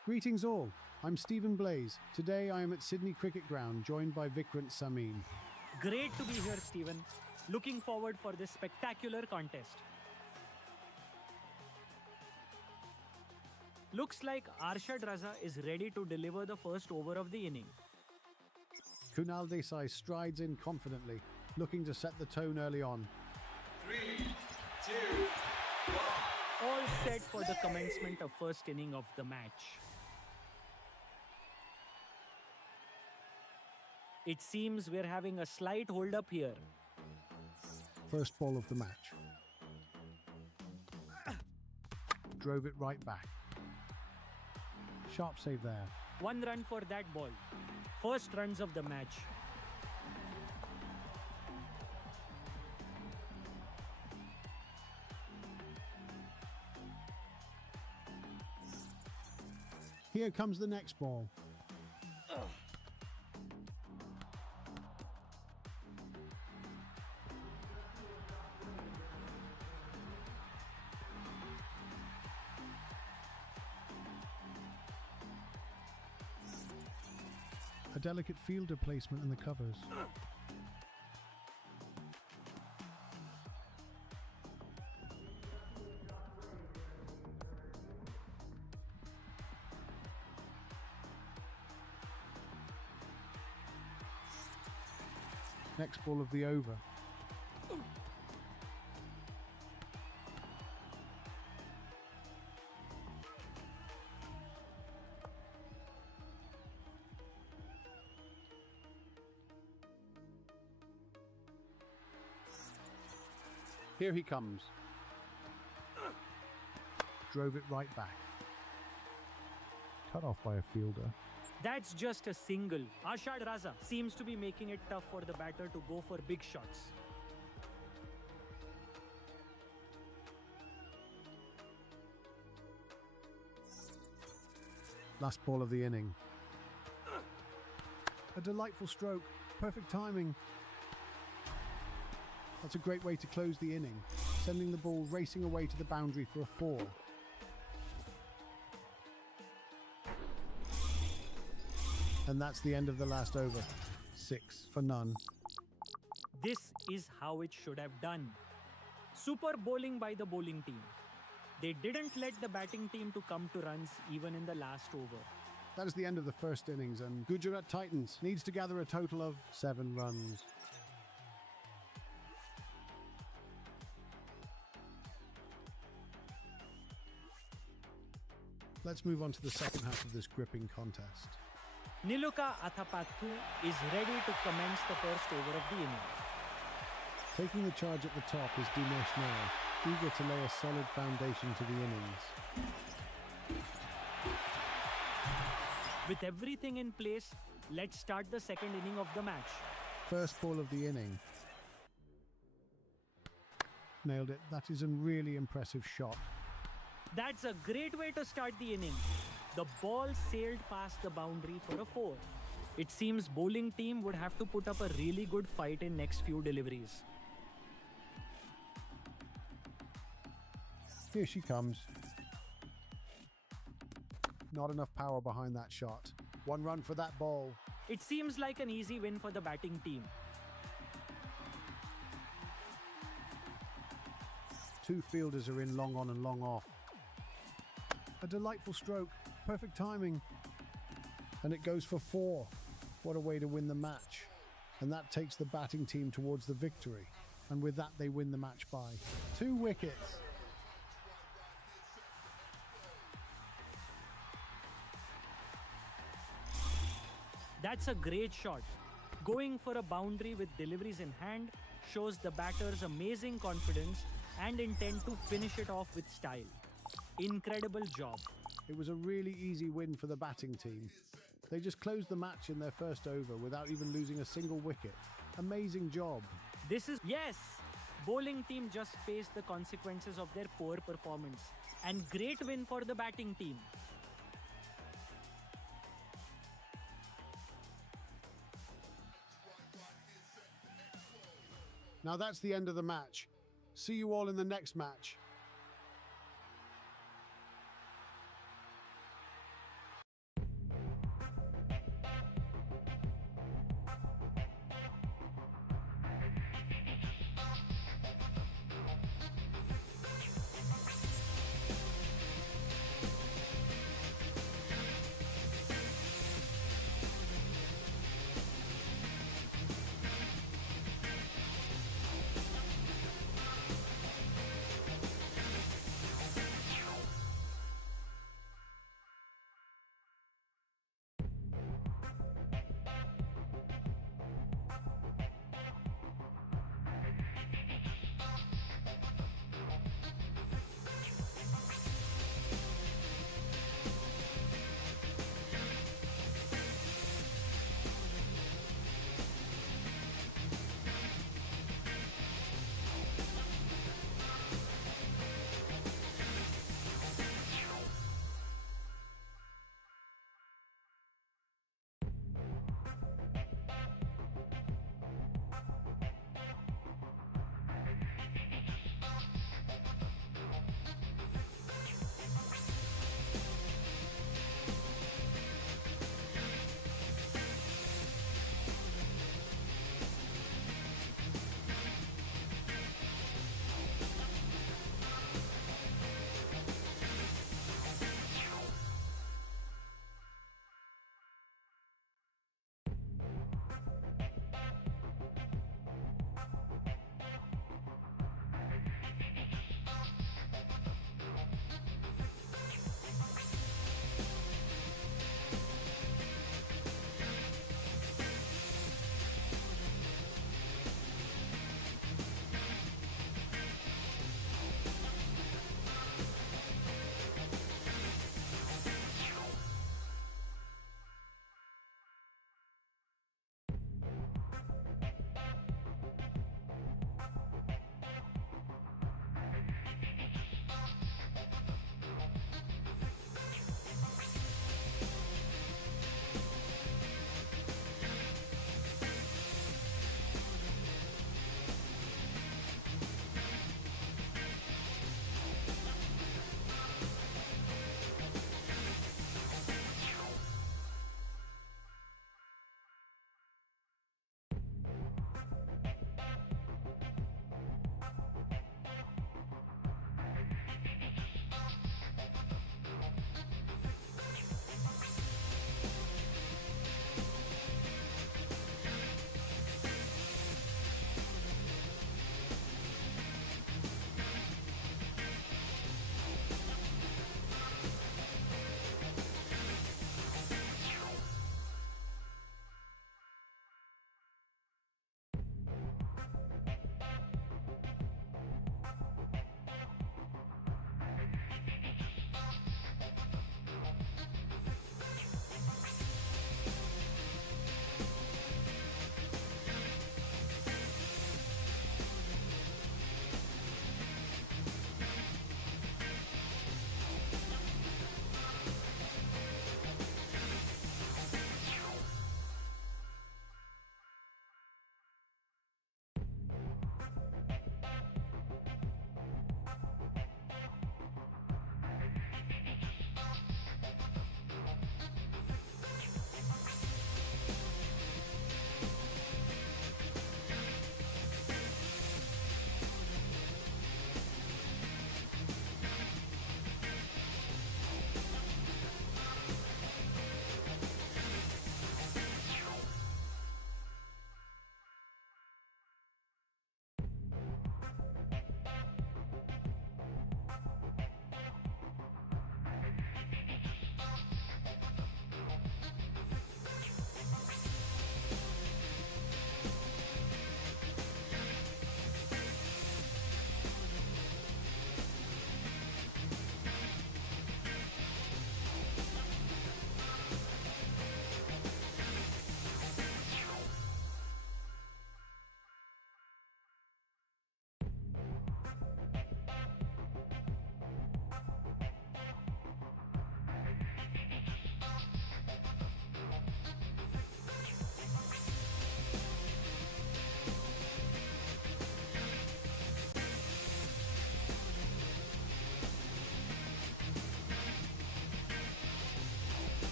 Greetings all, I'm Stephen Blaze. Today I am at Sydney Cricket Ground, joined by Vikrant Samin. Great to be here, Stephen. Looking forward for this spectacular contest. Looks like Arshad Raza is ready to deliver the first over of the inning. Kunal Desai strides in confidently, looking to set the tone early on. 3, 2, 1. All set for the commencement of first inning of the match. It seems we're having a slight hold-up here. First ball of the match. Drove it right back. Sharp save there. 1 run for that ball. First runs of the match. Here comes the next ball. A delicate fielder placement in the covers. Next ball of the over. Here he comes. Drove it right back. Cut off by a fielder. That's just a single. Arshad Raza seems to be making it tough for the batter to go for big shots. Last ball of the inning. A delightful stroke. Perfect timing. That's a great way to close the inning, sending the ball racing away to the boundary for a 4. And that's the end of the last over. 6 for none. This is how it should have done. Super bowling by the bowling team. They didn't let the batting team to come to runs even in the last over. That is the end of the first innings, and Gujarat Titans needs to gather a total of 7 runs. Let's move on to the second half of this gripping contest. Niluka Athapathu is ready to commence the first over of the inning. Taking the charge at the top is Dinesh Nair, eager to lay a solid foundation to the innings. With everything in place, let's start the second inning of the match. First ball of the inning. Nailed it. That is a really impressive shot. That's a great way to start the inning. The ball sailed past the boundary for a 4. It seems bowling team would have to put up a really good fight in next few deliveries. Here she comes. Not enough power behind that shot. 1 run for that ball. It seems like an easy win for the batting team. 2 fielders are in long on and long off. A delightful stroke. Perfect timing. And it goes for 4. What a way to win the match. And that takes the batting team towards the victory. And with that, they win the match by 2 wickets. That's a great shot. Going for a boundary with deliveries in hand shows the batter's amazing confidence and intent to finish it off with style. Incredible job. It was a really easy win for the batting team. They just closed the match in their first over without even losing a single wicket. Amazing job. Yes! Bowling team just faced the consequences of their poor performance. And great win for the batting team. Now that's the end of the match. See you all in the next match.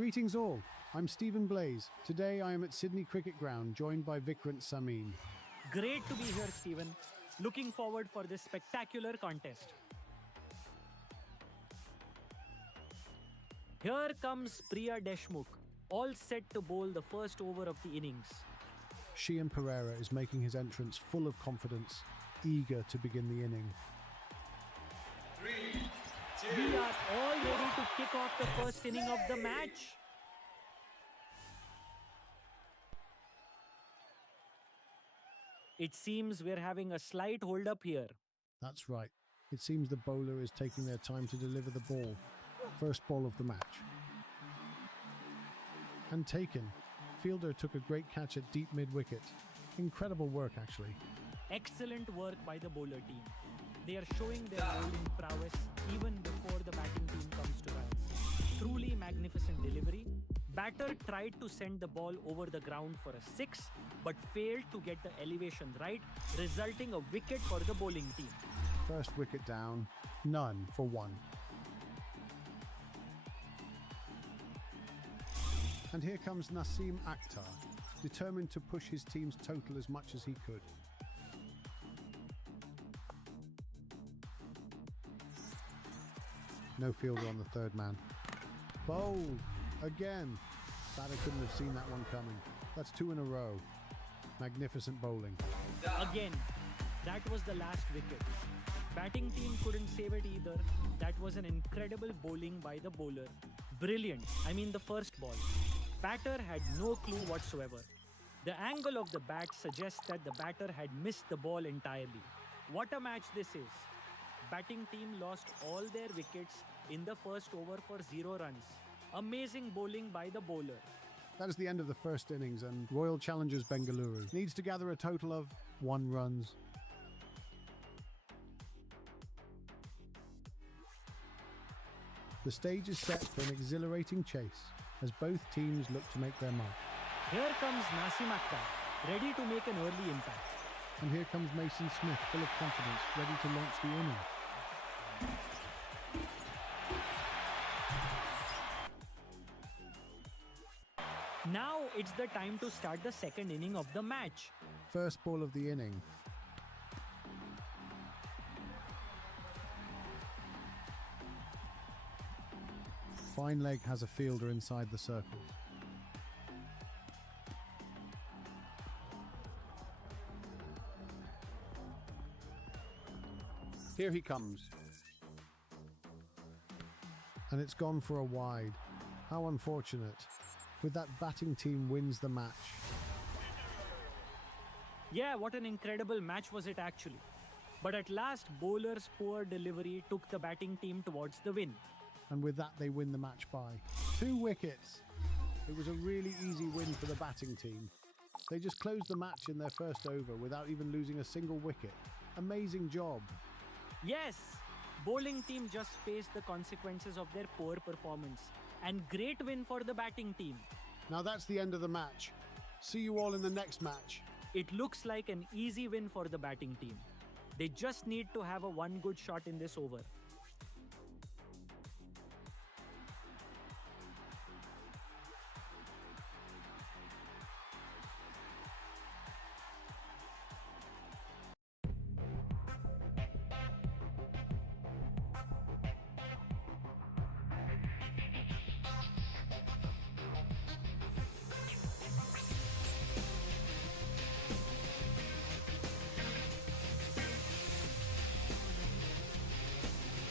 Greetings all, I'm Stephen Blaze. Today I am at Sydney Cricket Ground, joined by Vikrant Samin. Great to be here, Stephen. Looking forward for this spectacular contest. Here comes Priya Deshmukh, all set to bowl the first over of the innings. Shian Pereira is making his entrance full of confidence, eager to begin the inning. 3, 2, We are all ready to kick off the first inning of the match. It seems we're having a slight hold-up here. That's right. It seems the bowler is taking their time to deliver the ball. First ball of the match. And taken. Fielder took a great catch at deep mid-wicket. Incredible work, actually. Excellent work by the bowler team. They are showing their bowling prowess even before the batting team comes to runs. Truly magnificent delivery. Batter tried to send the ball over the ground for a 6, but failed to get the elevation right, resulting a wicket for the bowling team. First wicket down, none for 1. And here comes Naseem Akhtar, determined to push his team's total as much as he could. No fielder on the third man. Bowled again. Batter couldn't have seen that one coming. That's 2 in a row. Magnificent bowling. Again, that was the last wicket. Batting team couldn't save it either. That was an incredible bowling by the bowler. Brilliant. I mean the first ball. Batter had no clue whatsoever. The angle of the bat suggests that the batter had missed the ball entirely. What a match this is. Batting team lost all their wickets in the first over for 0 runs. Amazing bowling by the bowler. That is the end of the first innings, and Royal Challengers Bengaluru needs to gather a total of 1 runs. The stage is set for an exhilarating chase as both teams look to make their mark. Here comes Naseem Akhtar, ready to make an early impact. And here comes Mason Smith, full of confidence, ready to launch the inning. Now it's the time to start the second inning of the match. First ball of the inning. Fine leg has a fielder inside the circle. Here he comes. And it's gone for a wide. How unfortunate. With that, batting team wins the match. Yeah, what an incredible match was it actually. But at last, bowler's poor delivery took the batting team towards the win. And with that, they win the match by 2 wickets. It was a really easy win for the batting team. They just closed the match in their first over without even losing a single wicket. Amazing job. Yes, bowling team just faced the consequences of their poor performance. And great win for the batting team. Now that's the end of the match. See you all in the next match. It looks like an easy win for the batting team. They just need to have a 1 good shot in this over.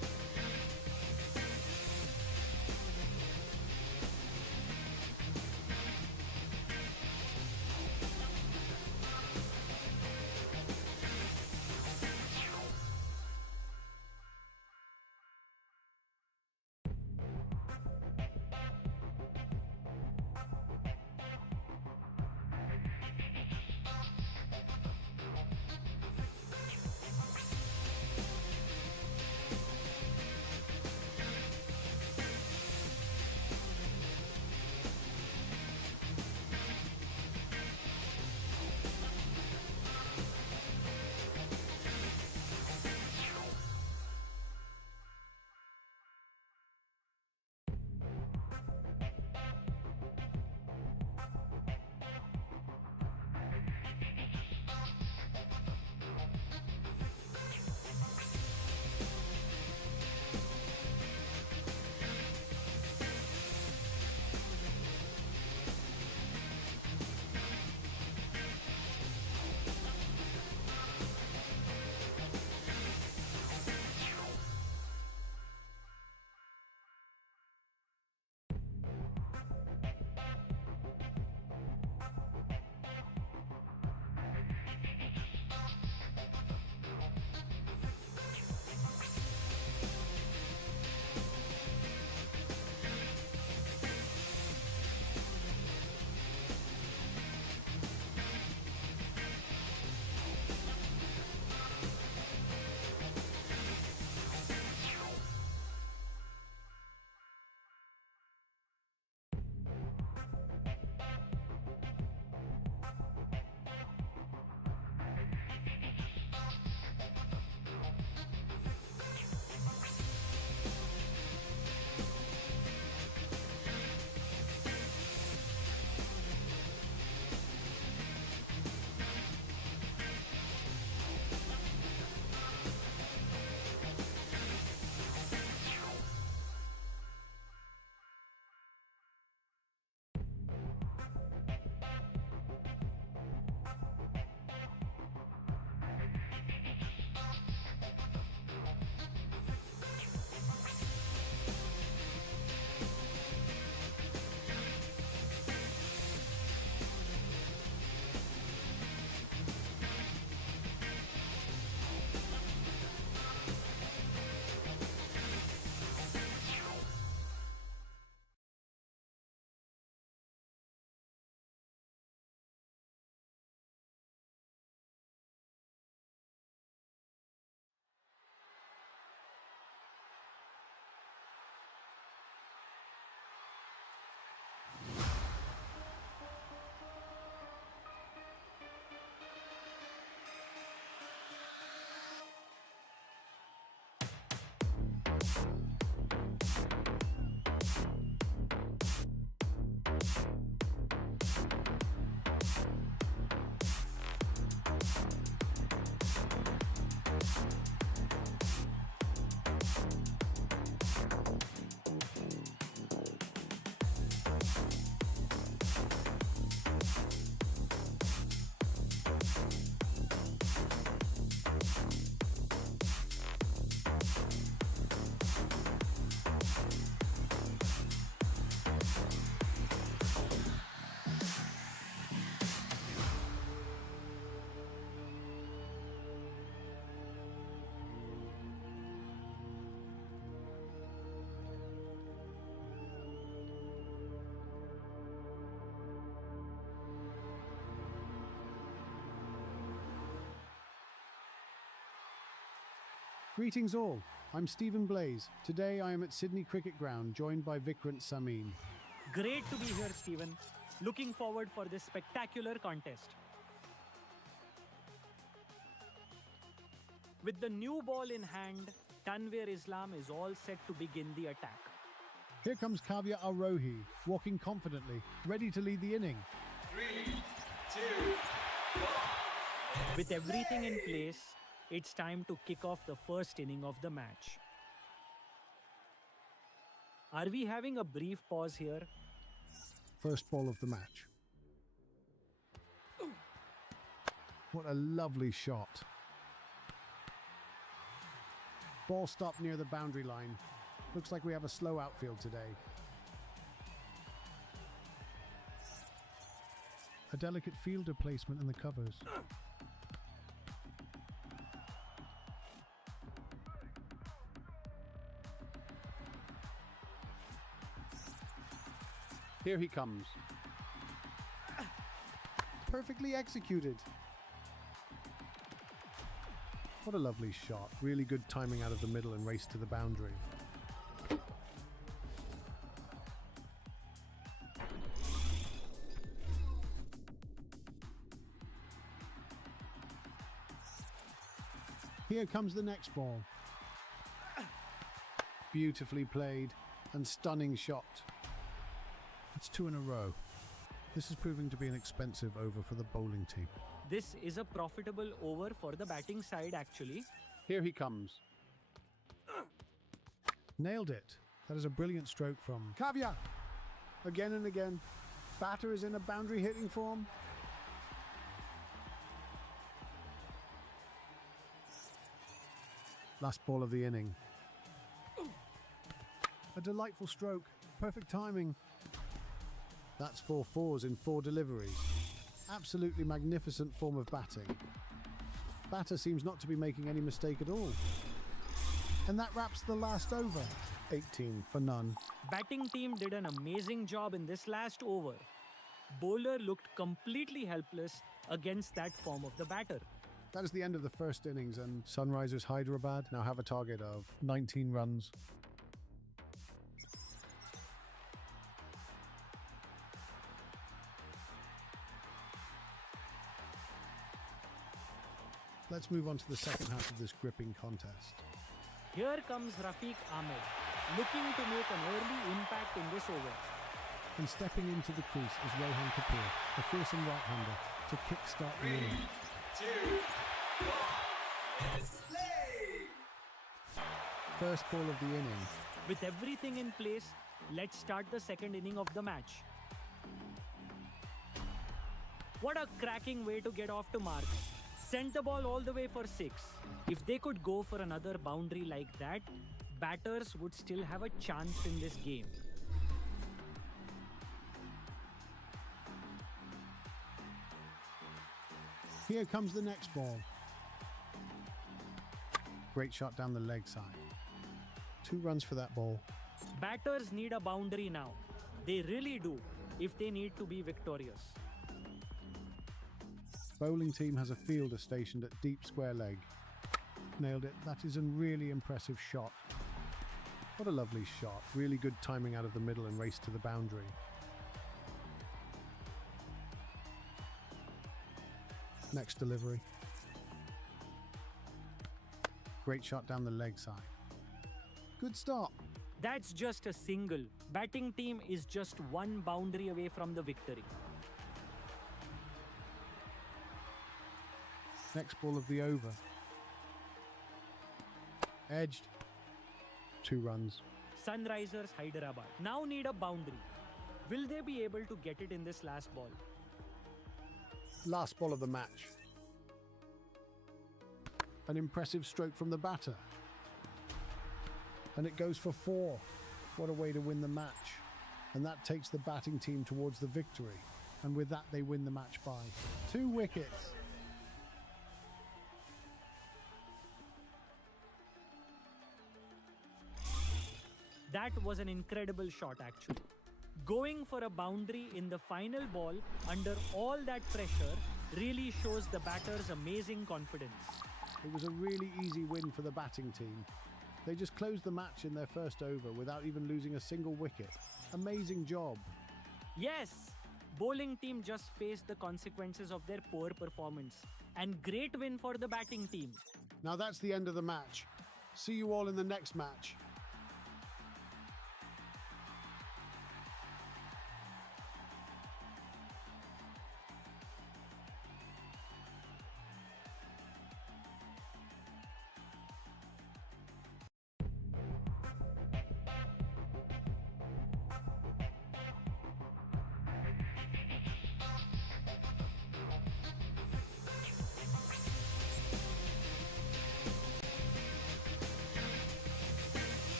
Greetings all, I'm Stephen Blaze. Today I am at Sydney Cricket Ground, joined by Vikrant Samin. Great to be here, Stephen. Looking forward for this spectacular contest. With the new ball in hand, Tanvir Islam is all set to begin the attack. Here comes Kavya Arohi, walking confidently, ready to lead the inning. 3, 2, 1. With everything in place, it's time to kick off the first inning of the match. Are we having a brief pause here? First ball of the match. What a lovely shot. Ball stopped near the boundary line. Looks like we have a slow outfield today. A delicate fielder placement in the covers. Here he comes. Perfectly executed. What a lovely shot. Really good timing out of the middle and race to the boundary. Here comes the next ball. Beautifully played and stunning shot. It's 2 in a row. This is proving to be an expensive over for the bowling team. This is a profitable over for the batting side actually. Here he comes. Nailed it. That is a brilliant stroke from Kavya. Again and again. Batter is in a boundary hitting form. Last ball of the inning. A delightful stroke. Perfect timing. That's 4 fours in 4 deliveries. Absolutely magnificent form of batting. Batter seems not to be making any mistake at all. And that wraps the last over. 18 for none. Batting team did an amazing job in this last over. Bowler looked completely helpless against that form of the batter. That is the end of the first innings, and Sunrisers Hyderabad now have a target of 19 runs. Let's move on to the second half of this gripping contest. Here comes Rafiq Ahmed, looking to make an early impact in this over. And stepping into the crease is Rohan Kapoor, a fearsome right-hander, to kick-start the 3, inning. 2, 1. Let's play! First ball of the inning. With everything in place, let's start the second inning of the match. What a cracking way to get off to marks. Sent the ball all the way for 6. If they could go for another boundary like that, batters would still have a chance in this game. Here comes the next ball. Great shot down the leg side. 2 runs for that ball. Batters need a boundary now. They really do, if they need to be victorious. Bowling team has a fielder stationed at deep square leg. Nailed it. That is a really impressive shot. What a lovely shot. Really good timing out of the middle and race to the boundary. Next delivery. Great shot down the leg side. Good stop. That's just a single. Batting team is just 1 boundary away from the victory. Next ball of the over. Edged. 2 runs. Sunrisers Hyderabad now need a boundary. Will they be able to get it in this last ball? Last ball of the match. An impressive stroke from the batter. And it goes for 4. What a way to win the match. And that takes the batting team towards the victory. And with that, they win the match by 2 wickets. That was an incredible shot actually. Going for a boundary in the final ball under all that pressure really shows the batter's amazing confidence. It was a really easy win for the batting team. They just closed the match in their first over without even losing a single wicket. Amazing job. Yes, bowling team just faced the consequences of their poor performance. And great win for the batting team. Now that's the end of the match. See you all in the next match.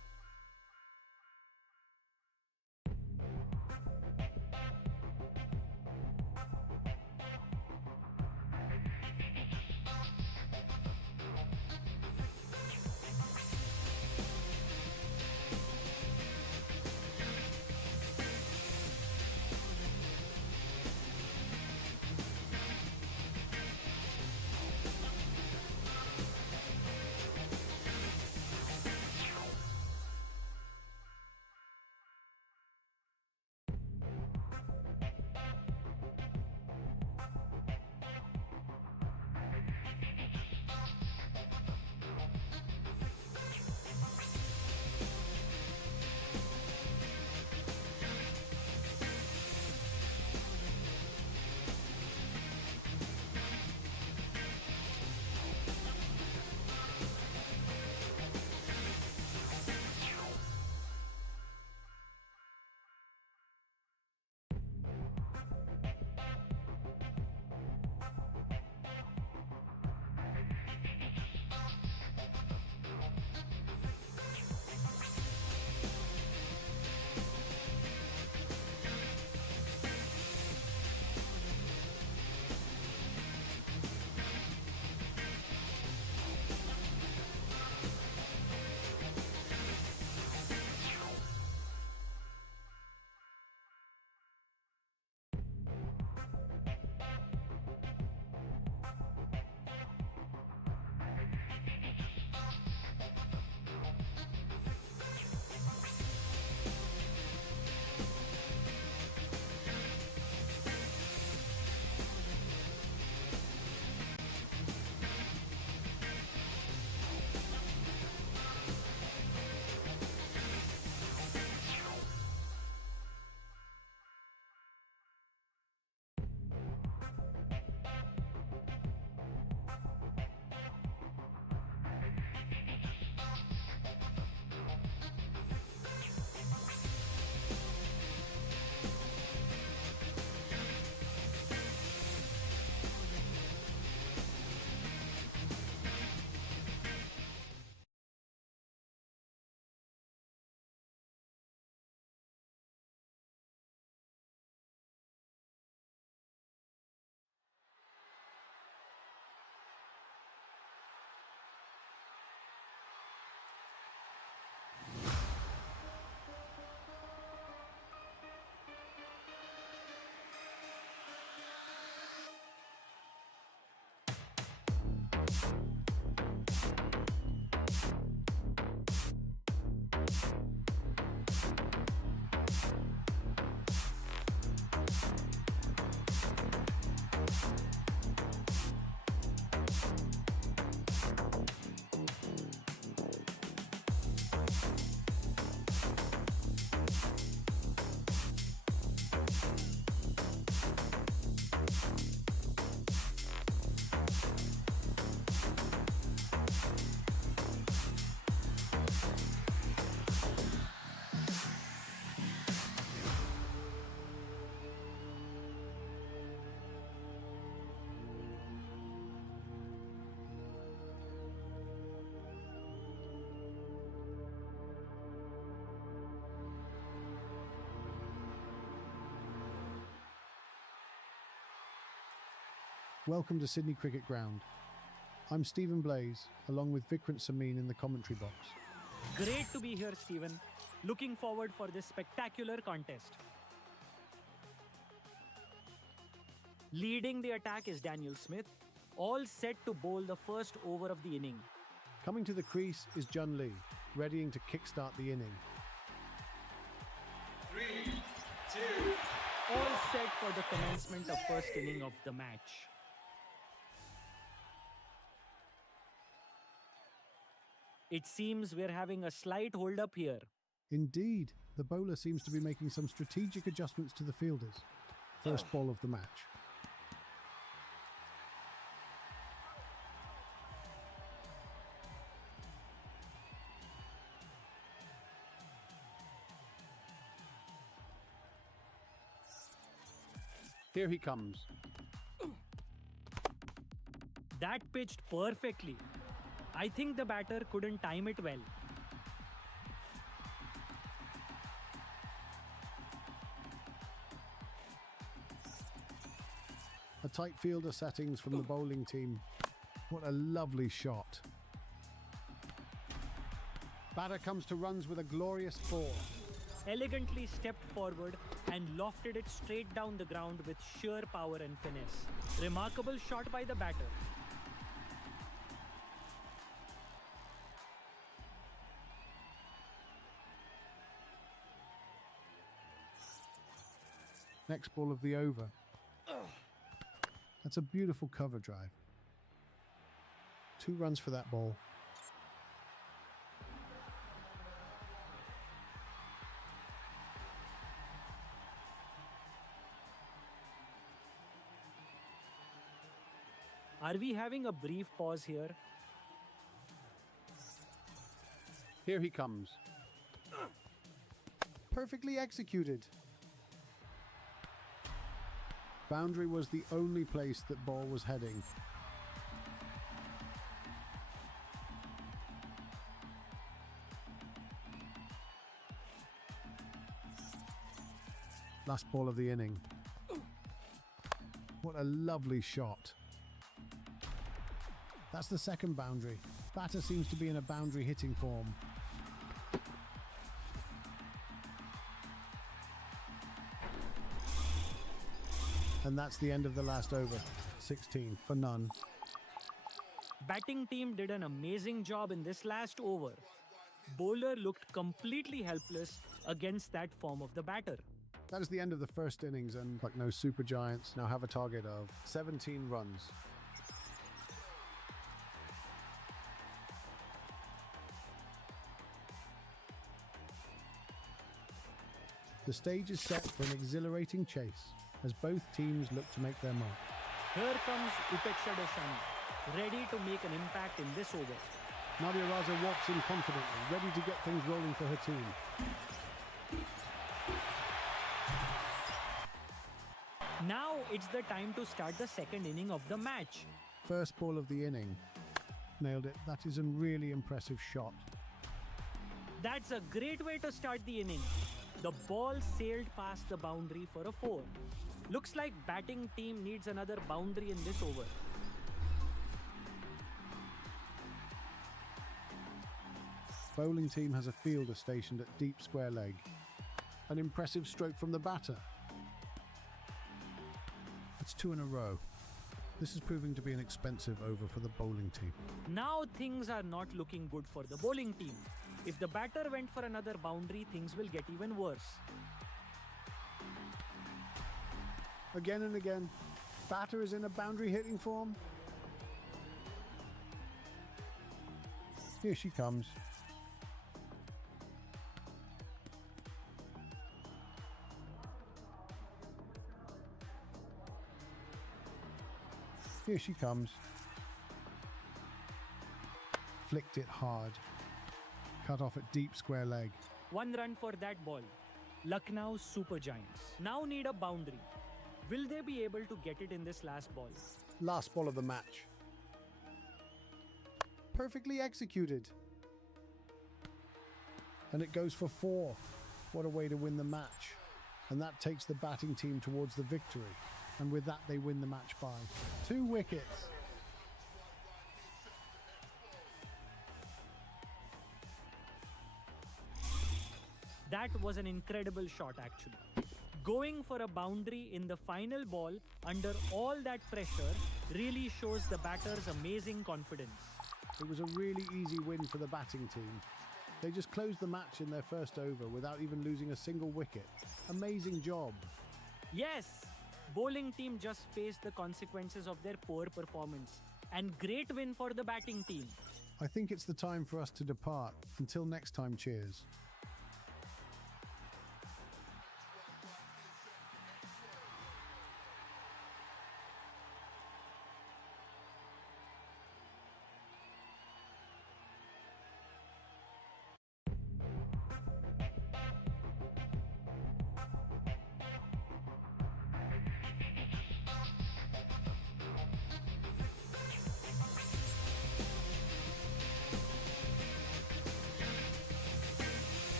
Welcome to Sydney Cricket Ground. I'm Stephen Blaze, along with Vikrant Samin in the commentary box. Great to be here, Stephen. Looking forward for this spectacular contest. Leading the attack is Daniel Smith, all set to bowl the first over of the inning. Coming to the crease is Jun Lee, readying to kickstart the inning. 3, 2, All set for the commencement of first inning of the match. It seems we're having a slight hold-up here. Indeed, the bowler seems to be making some strategic adjustments to the fielders. First ball of the match. Here he comes. That pitched perfectly. I think the batter couldn't time it well. A tight fielder settings from the bowling team. What a lovely shot. Batter comes to runs with a glorious 4. Elegantly stepped forward and lofted it straight down the ground with sheer power and finesse. Remarkable shot by the batter. Next ball of the over. That's a beautiful cover drive. 2 runs for that ball. Are we having a brief pause here? Here he comes. Perfectly executed. Boundary was the only place that ball was heading. Last ball of the inning. What a lovely shot. That's the second boundary. Batter seems to be in a boundary hitting form. And that's the end of the last over. 16 for none. Batting team did an amazing job in this last over. Bowler looked completely helpless against that form of the batter. That is the end of the first innings, and like no super giants now have a target of 17 runs. The stage is set for an exhilarating chase as both teams look to make their mark. Here comes Upeksha Deshani, ready to make an impact in this over. Nadia Raza walks in confidently, ready to get things rolling for her team. Now it's the time to start the second inning of the match. First ball of the inning. Nailed it. That is a really impressive shot. That's a great way to start the inning. The ball sailed past the boundary for a 4. Looks like batting team needs another boundary in this over. Bowling team has a fielder stationed at deep square leg. An impressive stroke from the batter. It's 2 in a row. This is proving to be an expensive over for the bowling team. Now things are not looking good for the bowling team. If the batter went for another boundary, things will get even worse. Again and again, batter is in a boundary hitting form. Here she comes. Here she comes. Flicked it hard. Cut off at deep square leg. 1 run for that ball. Lucknow Super Giants now need a boundary. Will they be able to get it in this last ball? Last ball of the match. Perfectly executed. And it goes for 4. What a way to win the match. And that takes the batting team towards the victory. And with that, they win the match by 2 wickets. That was an incredible shot actually. Going for a boundary in the final ball under all that pressure really shows the batter's amazing confidence. It was a really easy win for the batting team. They just closed the match in their first over without even losing a single wicket. Amazing job. Yes, bowling team just faced the consequences of their poor performance. And great win for the batting team. I think it's the time for us to depart. Until next time, cheers.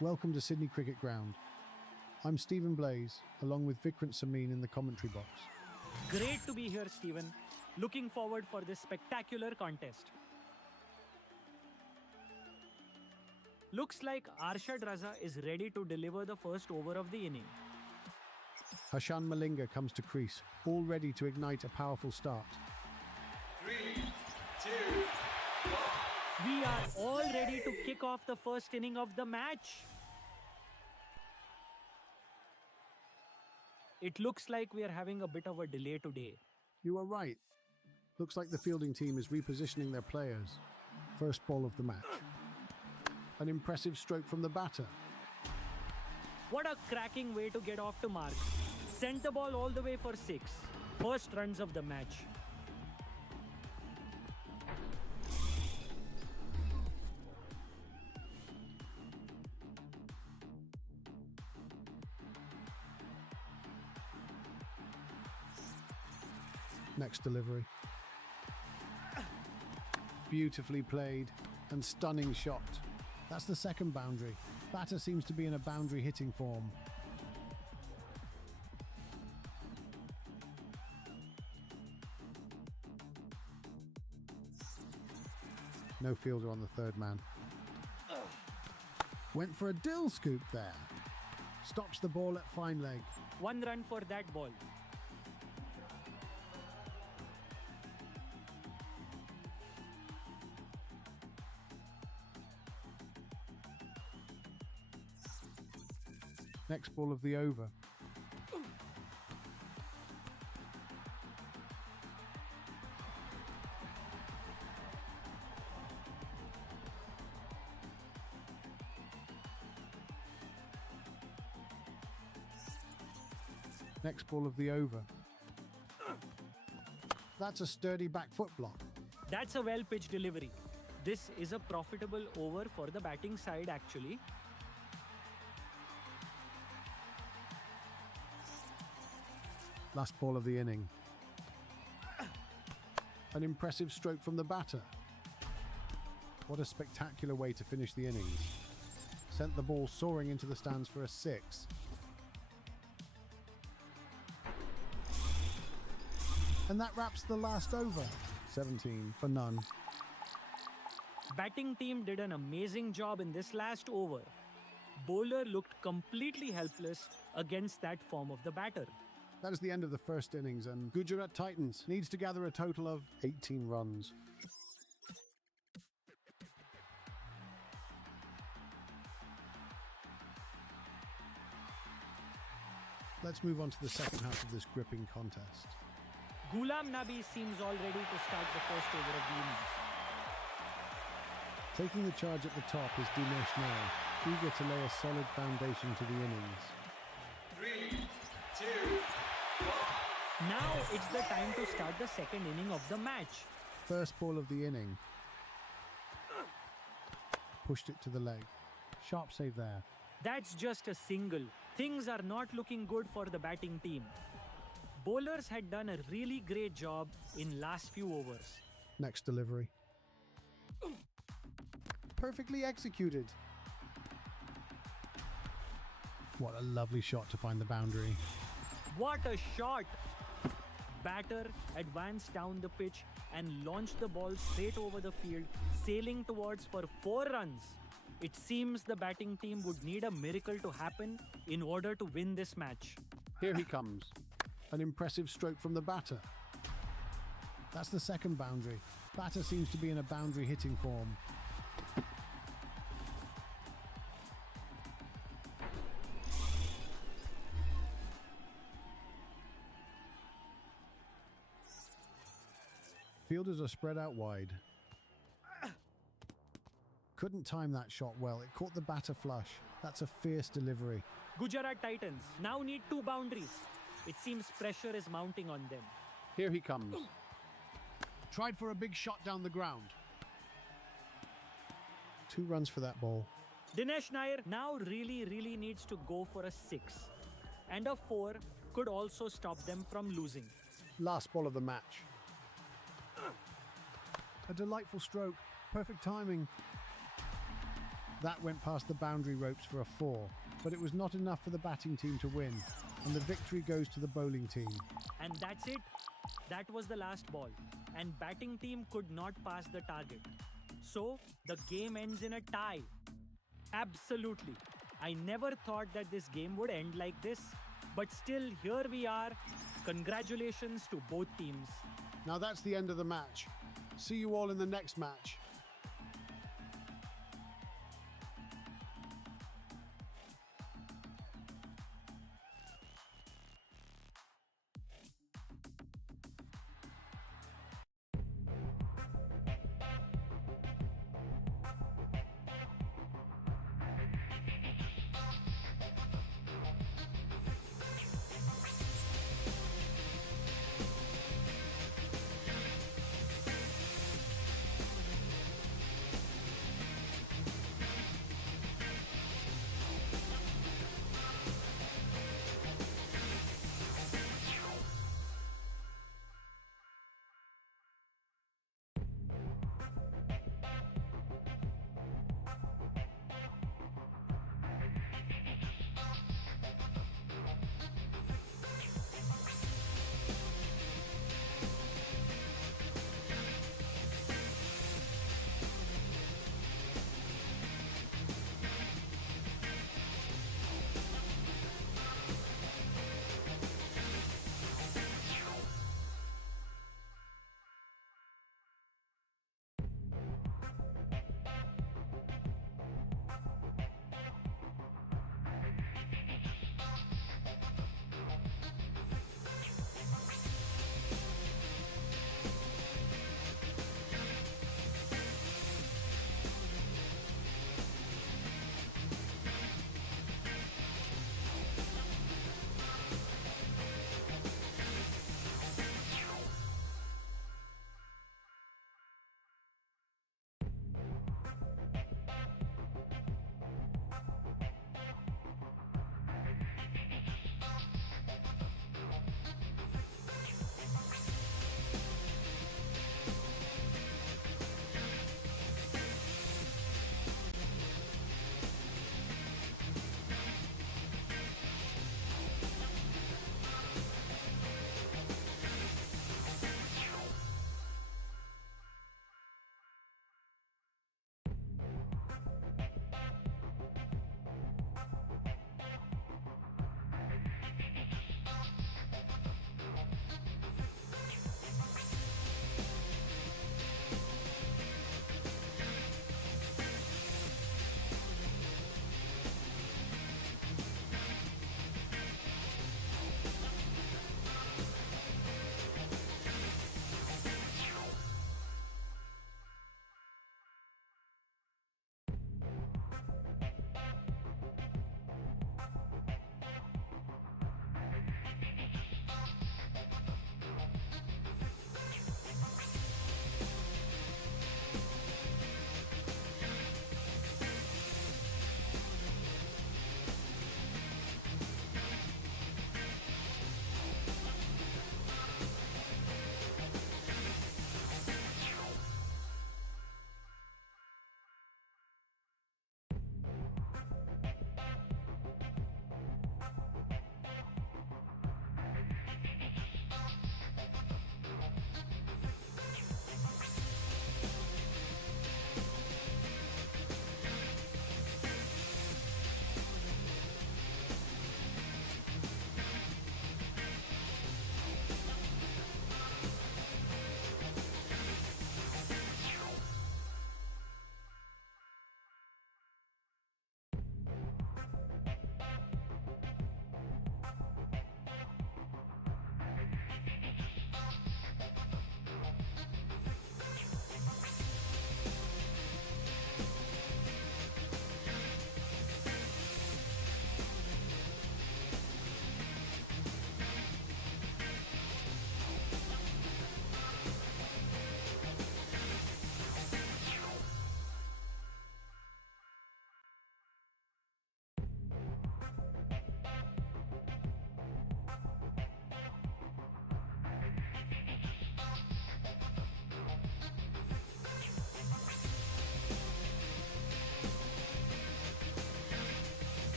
Welcome to Sydney Cricket Ground. I'm Stephen Blaze, along with Vikrant Samin in the commentary box. Great to be here, Stephen. Looking forward for this spectacular contest. Looks like Arshad Raza is ready to deliver the first over of the inning. Hashan Malinga comes to crease, all ready to ignite a powerful start. 3, 2, 1. We are all ready to kick off the first inning of the match. It looks like we are having a bit of a delay today. You are right. Looks like the fielding team is repositioning their players. First ball of the match. An impressive stroke from the batter. What a cracking way to get off to marks. Sent the ball all the way for 6. First runs of the match. Next delivery. Beautifully played and stunning shot. That's the second boundary. Batter seems to be in a boundary hitting form. No fielder on the third man. Went for a dill scoop there. Stops the ball at fine leg. 1 run for that ball. Next ball of the over. Next ball of the over. That's a sturdy back foot block. That's a well-pitched delivery. This is a profitable over for the batting side actually. Last ball of the inning. An impressive stroke from the batter. What a spectacular way to finish the innings. Sent the ball soaring into the stands for a 6. And that wraps the last over. 17 for none. Batting team did an amazing job in this last over. Bowler looked completely helpless against that form of the batter. That is the end of the first innings, and Gujarat Titans needs to gather a total of 18 runs. Let's move on to the second half of this gripping contest. Ghulam Nabi seems all ready to start the first over of the innings. Taking the charge at the top is Dinesh Nair, eager to lay a solid foundation to the innings. 3, 2, 1. Now it's the time to start the second inning of the match. First ball of the inning. Pushed it to the leg. Sharp save there. That's just a single. Things are not looking good for the batting team. Bowlers had done a really great job in last few overs. Next delivery. Perfectly executed. What a lovely shot to find the boundary. What a shot! Batter advanced down the pitch and launched the ball straight over the field, sailing towards for 4 runs. It seems the batting team would need a miracle to happen in order to win this match. Here he comes. An impressive stroke from the batter. That's the second boundary. Batter seems to be in a boundary hitting form. Fielders are spread out wide. Couldn't time that shot well. It caught the batter flush. That's a fierce delivery. Gujarat Titans now need 2 boundaries. It seems pressure is mounting on them. Here he comes. Tried for a big shot down the ground. 2 runs for that ball. Dinesh Nair now really needs to go for a 6. And a 4 could also stop them from losing. Last ball of the match. A delightful stroke. Perfect timing. That went past the boundary ropes for a 4, but it was not enough for the batting team to win, and the victory goes to the bowling team. And that's it. That was the last ball, and batting team could not pass the target. So the game ends in a tie. Absolutely. I never thought that this game would end like this, but still here we are. Congratulations to both teams. Now that's the end of the match. See you all in the next match.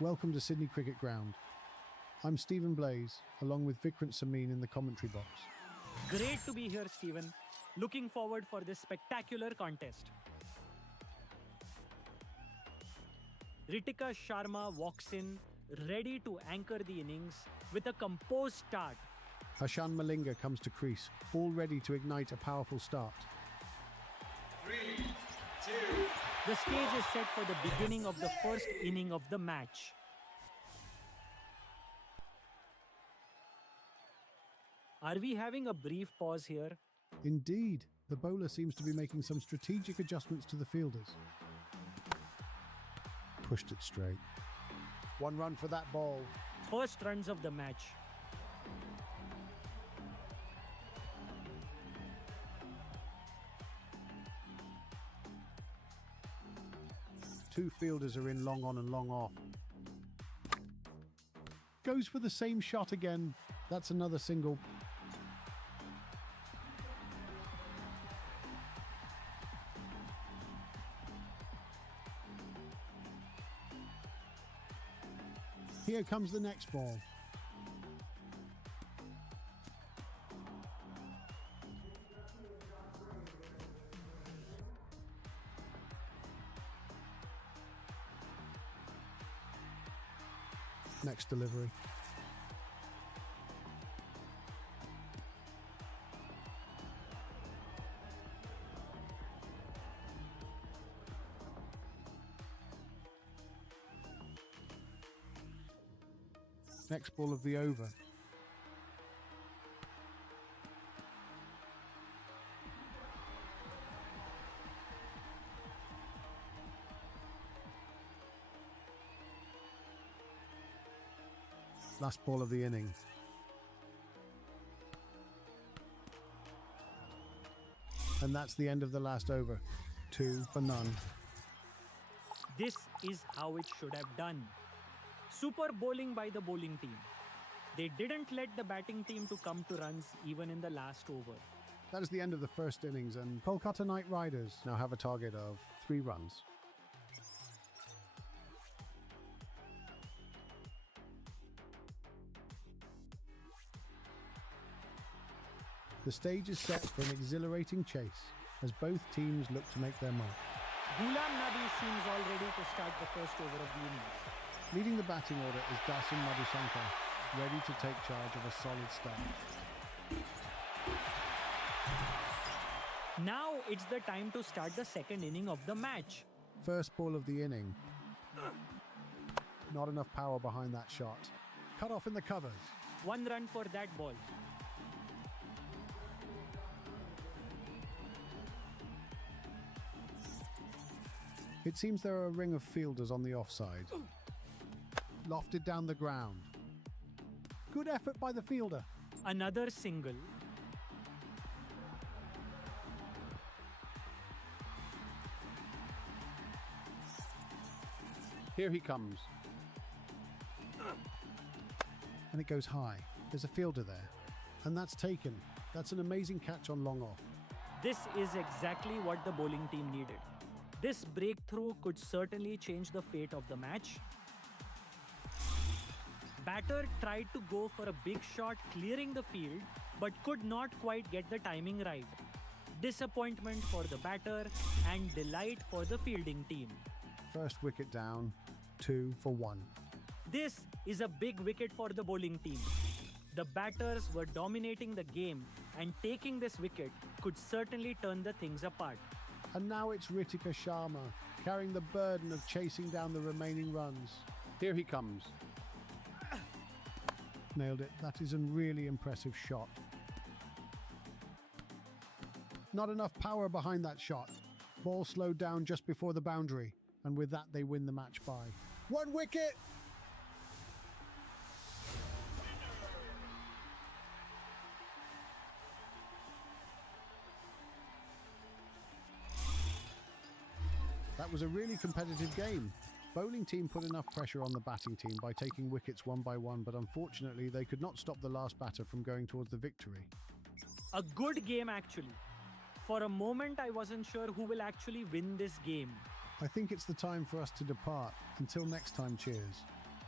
Welcome to Sydney Cricket Ground. I'm Stephen Blaze, along with Vikrant Samin in the commentary box. Great to be here, Stephen. Looking forward for this spectacular contest. Ritika Sharma walks in, ready to anchor the innings with a composed start. Hashan Malinga comes to crease, all ready to ignite a powerful start. 3, 2, The stage is set for the beginning of the first inning of the match. Are we having a brief pause here? Indeed, the bowler seems to be making some strategic adjustments to the fielders. Pushed it straight. 1 run for that ball. First runs of the match. Two fielders are in long on and long off. Goes for the same shot again. That's another single. Here comes the next ball. Next delivery. Next ball of the over. Last ball of the inning. And that's the end of the last over. 2 for none. This is how it should have done. Super bowling by the bowling team. They didn't let the batting team to come to runs even in the last over. That is the end of the first innings, and Kolkata Knight Riders now have a target of 3 runs. The stage is set for an exhilarating chase as both teams look to make their mark. Ghulam Nabi seems all ready to start the first over of the innings. Leading the batting order is Dasun Madhusankar, ready to take charge of a solid start. Now it's the time to start the second inning of the match. First ball of the inning. Not enough power behind that shot. Cut off in the covers. 1 run for that ball. It seems there are a ring of fielders on the offside. Lofted down the ground. Good effort by the fielder. Another single. Here he comes. And it goes high. There's a fielder there. And that's taken. That's an amazing catch on long off. This is exactly what the bowling team needed. This breakthrough could certainly change the fate of the match. Batter tried to go for a big shot clearing the field, but could not quite get the timing right. Disappointment for the batter and delight for the fielding team. First wicket down, 2 for 1. This is a big wicket for the bowling team. The batters were dominating the game, and taking this wicket could certainly turn the things apart. And now it's Ritika Sharma, carrying the burden of chasing down the remaining runs. Here he comes. Nailed it. That is a really impressive shot. Not enough power behind that shot. Ball slowed down just before the boundary, and with that they win the match by 1 wicket! That was a really competitive game. Bowling team put enough pressure on the batting team by taking wickets 1 by 1, but unfortunately they could not stop the last batter from going towards the victory. A good game actually. For a moment I wasn't sure who will actually win this game. I think it's the time for us to depart. Until next time, cheers.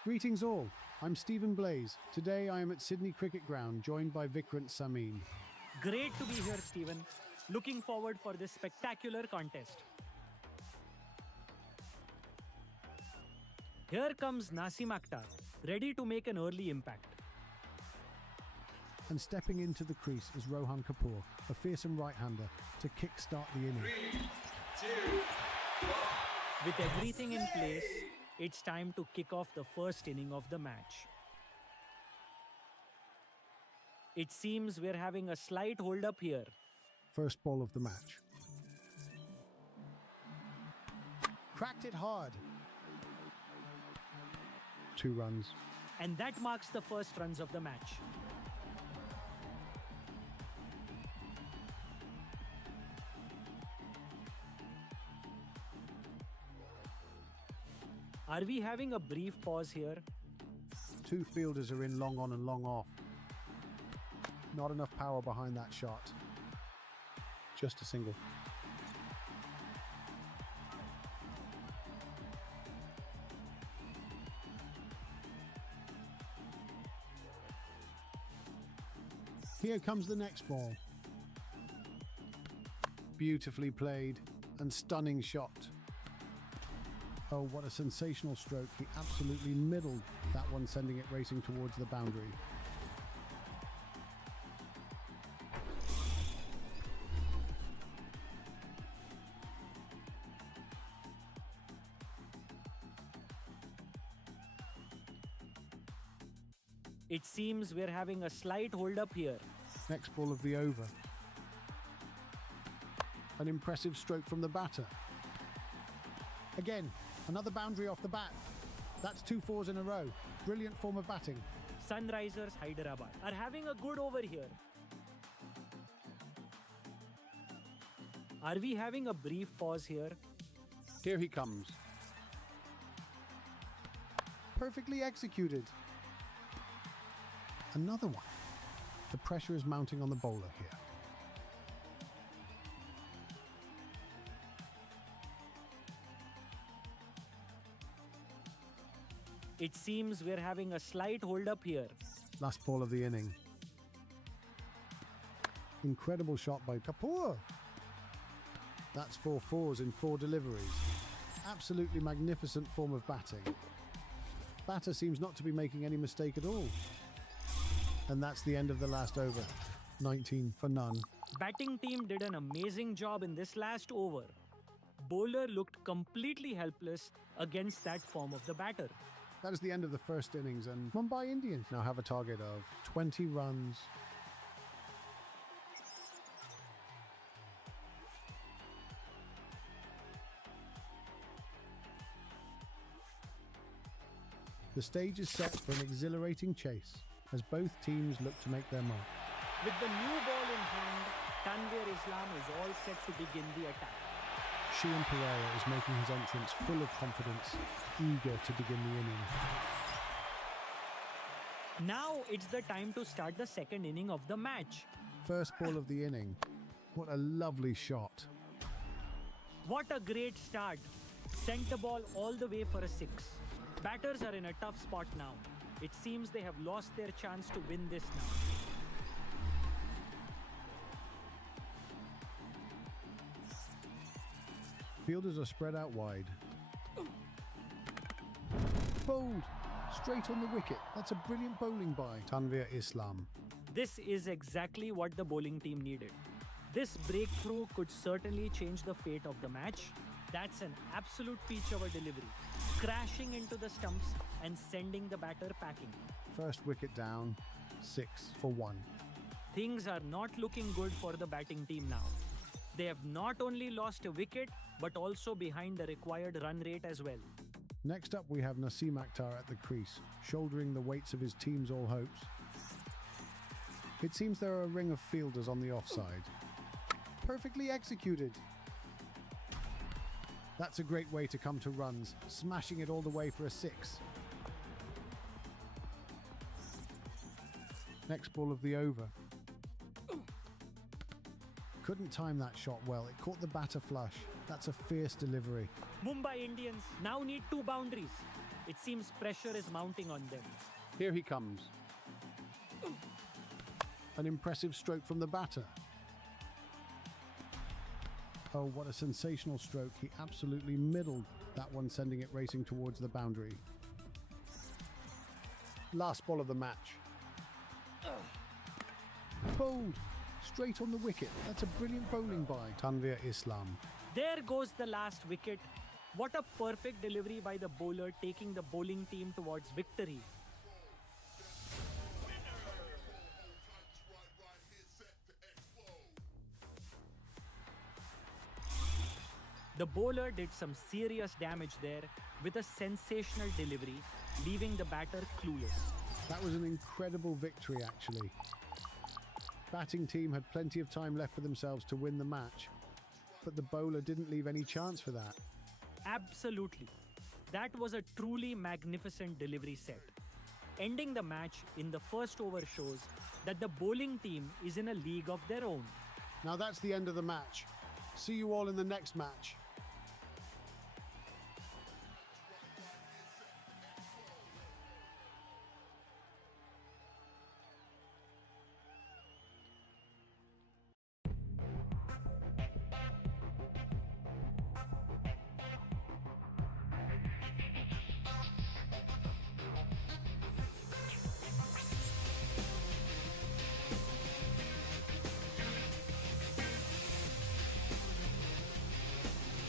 Greetings all, I'm Stephen Blaze. Today I am at Sydney Cricket Ground, joined by Vikrant Samin. Great to be here, Stephen. Looking forward for this spectacular contest. Here comes Nasim Akhtar, ready to make an early impact. And stepping into the crease is Rohan Kapoor, a fearsome right-hander, to kick-start the inning. 3, 2, 1. With everything in place, it's time to kick off the first inning of the match. It seems we're having a slight hold-up here. First ball of the match. Cracked it hard. 2 runs. And that marks the first runs of the match. Are we having a brief pause here? 2 fielders are in long on and long off. Not enough power behind that shot. Just a single. Here comes the next ball. Beautifully played and stunning shot. Oh, what a sensational stroke. He absolutely middled that one, sending it racing towards the boundary. It seems we're having a slight hold-up here. Next ball of the over. An impressive stroke from the batter. Again, another boundary off the bat. That's 2 fours in a row. Brilliant form of batting. Sunrisers Hyderabad are having a good over here. Are we having a brief pause here? Here he comes. Perfectly executed. Another one. The pressure is mounting on the bowler here. It seems we're having a slight hold-up here. Last ball of the inning. Incredible shot by Kapoor. That's 4 fours in 4 deliveries. Absolutely magnificent form of batting. Batter seems not to be making any mistake at all. And that's the end of the last over. 19 for none. Batting team did an amazing job in this last over. Bowler looked completely helpless against that form of the batter. That is the end of the first innings, and Mumbai Indians now have a target of 20 runs. The stage is set for an exhilarating chase as both teams look to make their mark. With the new ball in hand, Tanvir Islam is all set to begin the attack. Shian Pereira is making his entrance full of confidence, eager to begin the inning. Now it's the time to start the second inning of the match. First ball of the inning. What a lovely shot. What a great start. Sent the ball all the way for a 6. Batters are in a tough spot now. It seems they have lost their chance to win this now. Fielders are spread out wide. Bowled! Straight on the wicket. That's a brilliant bowling by Tanvir Islam. This is exactly what the bowling team needed. This breakthrough could certainly change the fate of the match. That's an absolute peach of a delivery. Crashing into the stumps and sending the batter packing. First wicket down, 6 for 1. Things are not looking good for the batting team now. They have not only lost a wicket, but also behind the required run rate as well. Next up, we have Nasim Akhtar at the crease, shouldering the weights of his team's all hopes. It seems there are a ring of fielders on the offside. Perfectly executed. That's a great way to come to runs, smashing it all the way for a 6. Next ball of the over. Couldn't time that shot well. It caught the batter flush. That's a fierce delivery. Mumbai Indians now need 2 boundaries. It seems pressure is mounting on them. Here he comes. An impressive stroke from the batter. Oh, what a sensational stroke. He absolutely middled that one, sending it racing towards the boundary. Last ball of the match. Bowled straight on the wicket. That's a brilliant bowling by Tanvir Islam. There goes the last wicket. What a perfect delivery by the bowler, taking the bowling team towards victory. The bowler did some serious damage there with a sensational delivery, leaving the batter clueless. That was an incredible victory, actually. Batting team had plenty of time left for themselves to win the match, but the bowler didn't leave any chance for that. Absolutely. That was a truly magnificent delivery set. Ending the match in the first over shows that the bowling team is in a league of their own. Now that's the end of the match. See you all in the next match.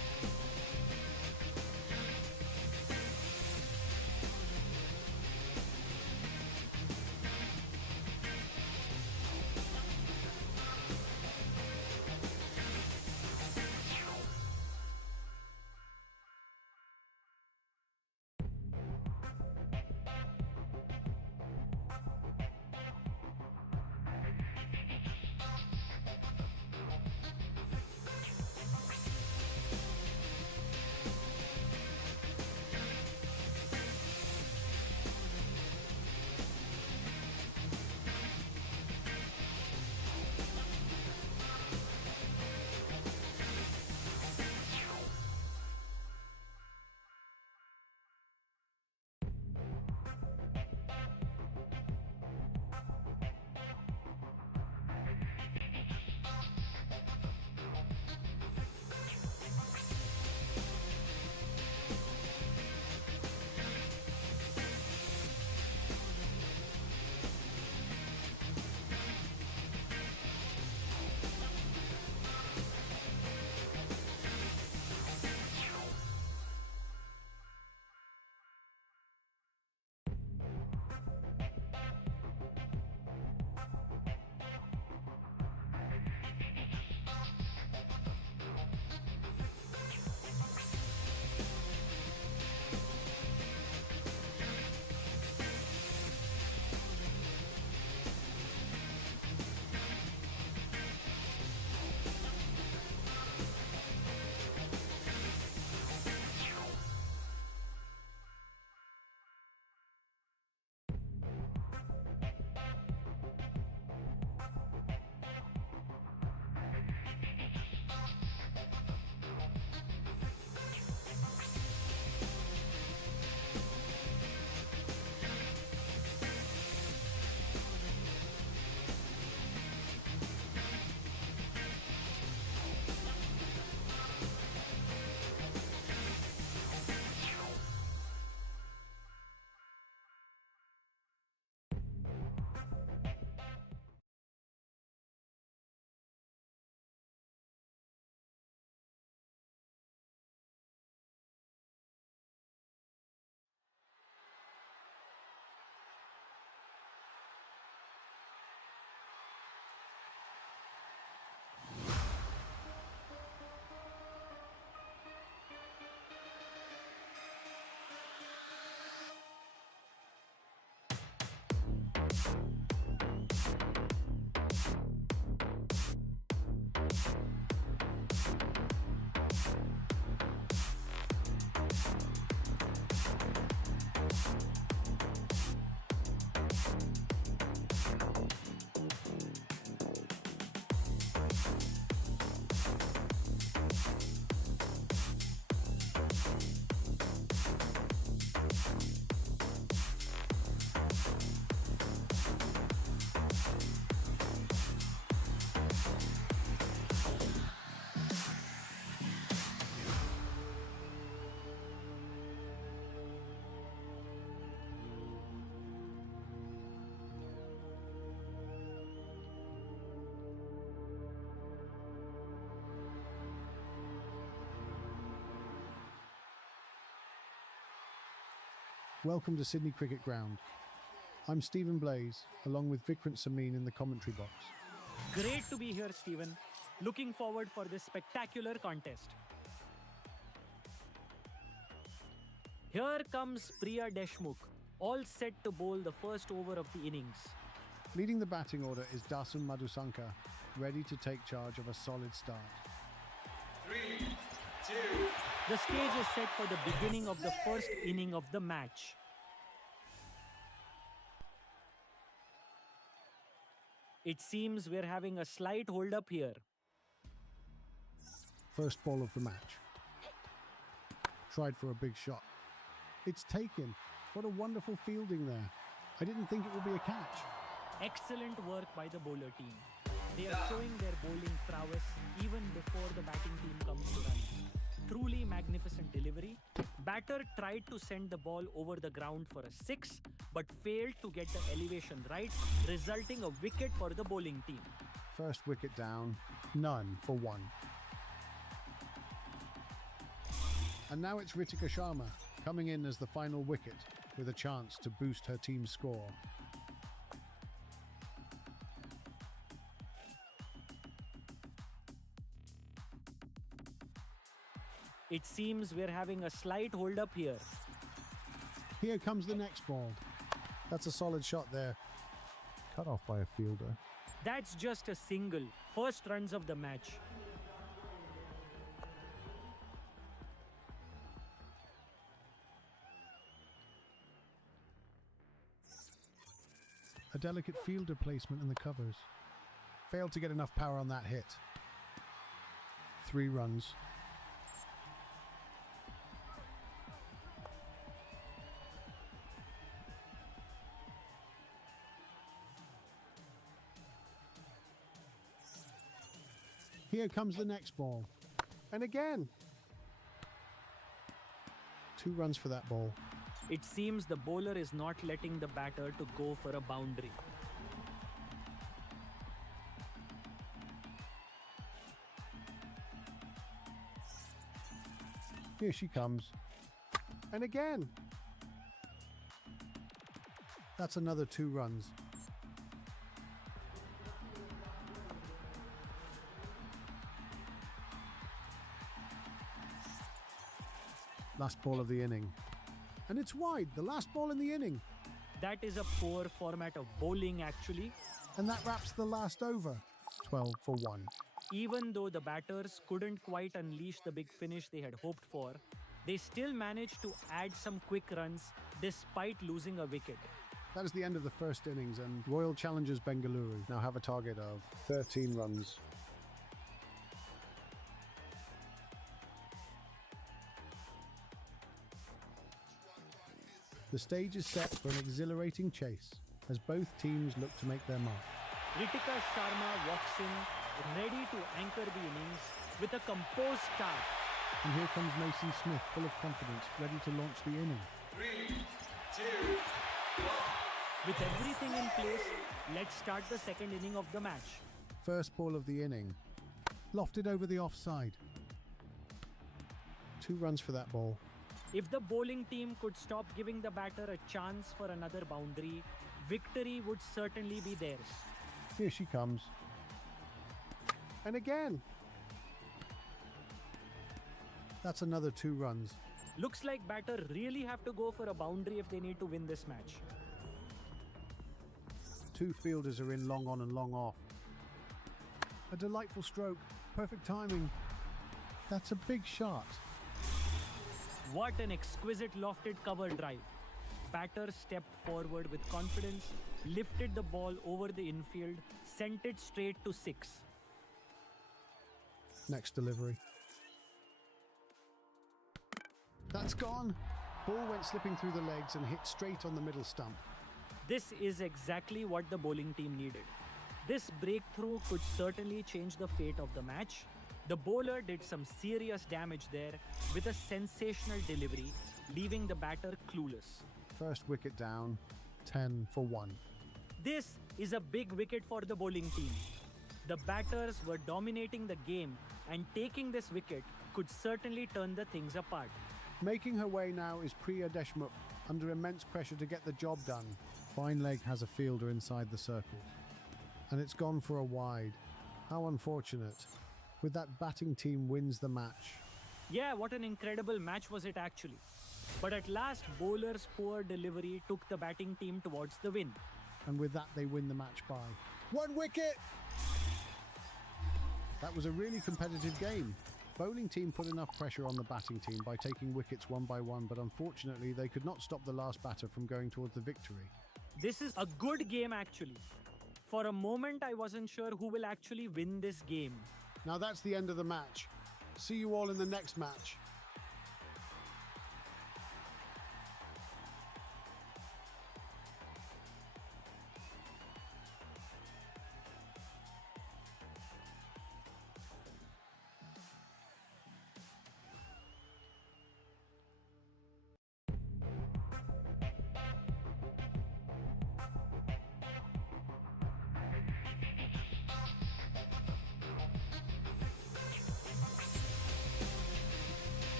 Welcome to Sydney Cricket Ground. I'm Stephen Blaze, along with Vikrant Samin in the commentary box. Great to be here, Stephen. Looking forward for this spectacular contest. Here comes Priya Deshmukh, all set to bowl the first over of the innings. Leading the batting order is Dasun Madhusankar, ready to take charge of a solid start. 3, 2, The stage is set for the beginning of the first inning of the match. It seems we're having a slight hold-up here. First ball of the match. Tried for a big shot. It's taken. What a wonderful fielding there. I didn't think it would be a catch. Excellent work by the bowler team. They are showing their bowling prowess even before the batting team comes to run. Truly magnificent delivery. Batter tried to send the ball over the ground for a 6, but failed to get the elevation right, resulting a wicket for the bowling team. First wicket down, none for 1. And now it's Ritika Sharma coming in as the final wicket with a chance to boost her team's score. It seems we're having a slight hold-up here. Here comes the next ball. That's a solid shot there. Cut off by a fielder. That's just a single. First runs of the match. A delicate fielder placement in the covers. Failed to get enough power on that hit. 3 runs. Here comes the next ball. And again. 2 runs for that ball. It seems the bowler is not letting the batter to go for a boundary. Here she comes. And again. That's another 2 runs. Last ball of the inning. And it's wide, the last ball in the inning. That is a poor format of bowling actually. And that wraps the last over. 12 for 1. Even though the batters couldn't quite unleash the big finish they had hoped for, they still managed to add some quick runs despite losing a wicket. That is the end of the first innings, and Royal Challengers Bengaluru now have a target of 13 runs. The stage is set for an exhilarating chase as both teams look to make their mark. Ritika Sharma walks in, ready to anchor the innings with a composed start. And here comes Mason Smith, full of confidence, ready to launch the inning. 3, 2, 1. With everything in place, let's start the second inning of the match. First ball of the inning. Lofted over the offside. 2 runs for that ball. If the bowling team could stop giving the batter a chance for another boundary, victory would certainly be theirs. Here she comes. And again. That's another 2 runs. Looks like batter really have to go for a boundary if they need to win this match. 2 fielders are in long on and long off. A delightful stroke. Perfect timing. That's a big shot. What an exquisite lofted cover drive. Batter stepped forward with confidence, lifted the ball over the infield, sent it straight to 6. Next delivery. That's gone. Ball went slipping through the legs and hit straight on the middle stump. This is exactly what the bowling team needed. This breakthrough could certainly change the fate of the match. The bowler did some serious damage there with a sensational delivery, leaving the batter clueless. First wicket down, 10 for 1. This is a big wicket for the bowling team. The batters were dominating the game, and taking this wicket could certainly turn the things apart. Making her way now is Priya Deshmukh, under immense pressure to get the job done. Fine leg has a fielder inside the circles. And it's gone for a wide. How unfortunate. With that batting team wins the match. Yeah, what an incredible match was it actually. But at last, bowler's poor delivery took the batting team towards the win. And with that, they win the match by 1 wicket! That was a really competitive game. Bowling team put enough pressure on the batting team by taking wickets one by one, but unfortunately, they could not stop the last batter from going towards the victory. This is a good game actually. For a moment, I wasn't sure who will actually win this game. Now that's the end of the match. See you all in the next match.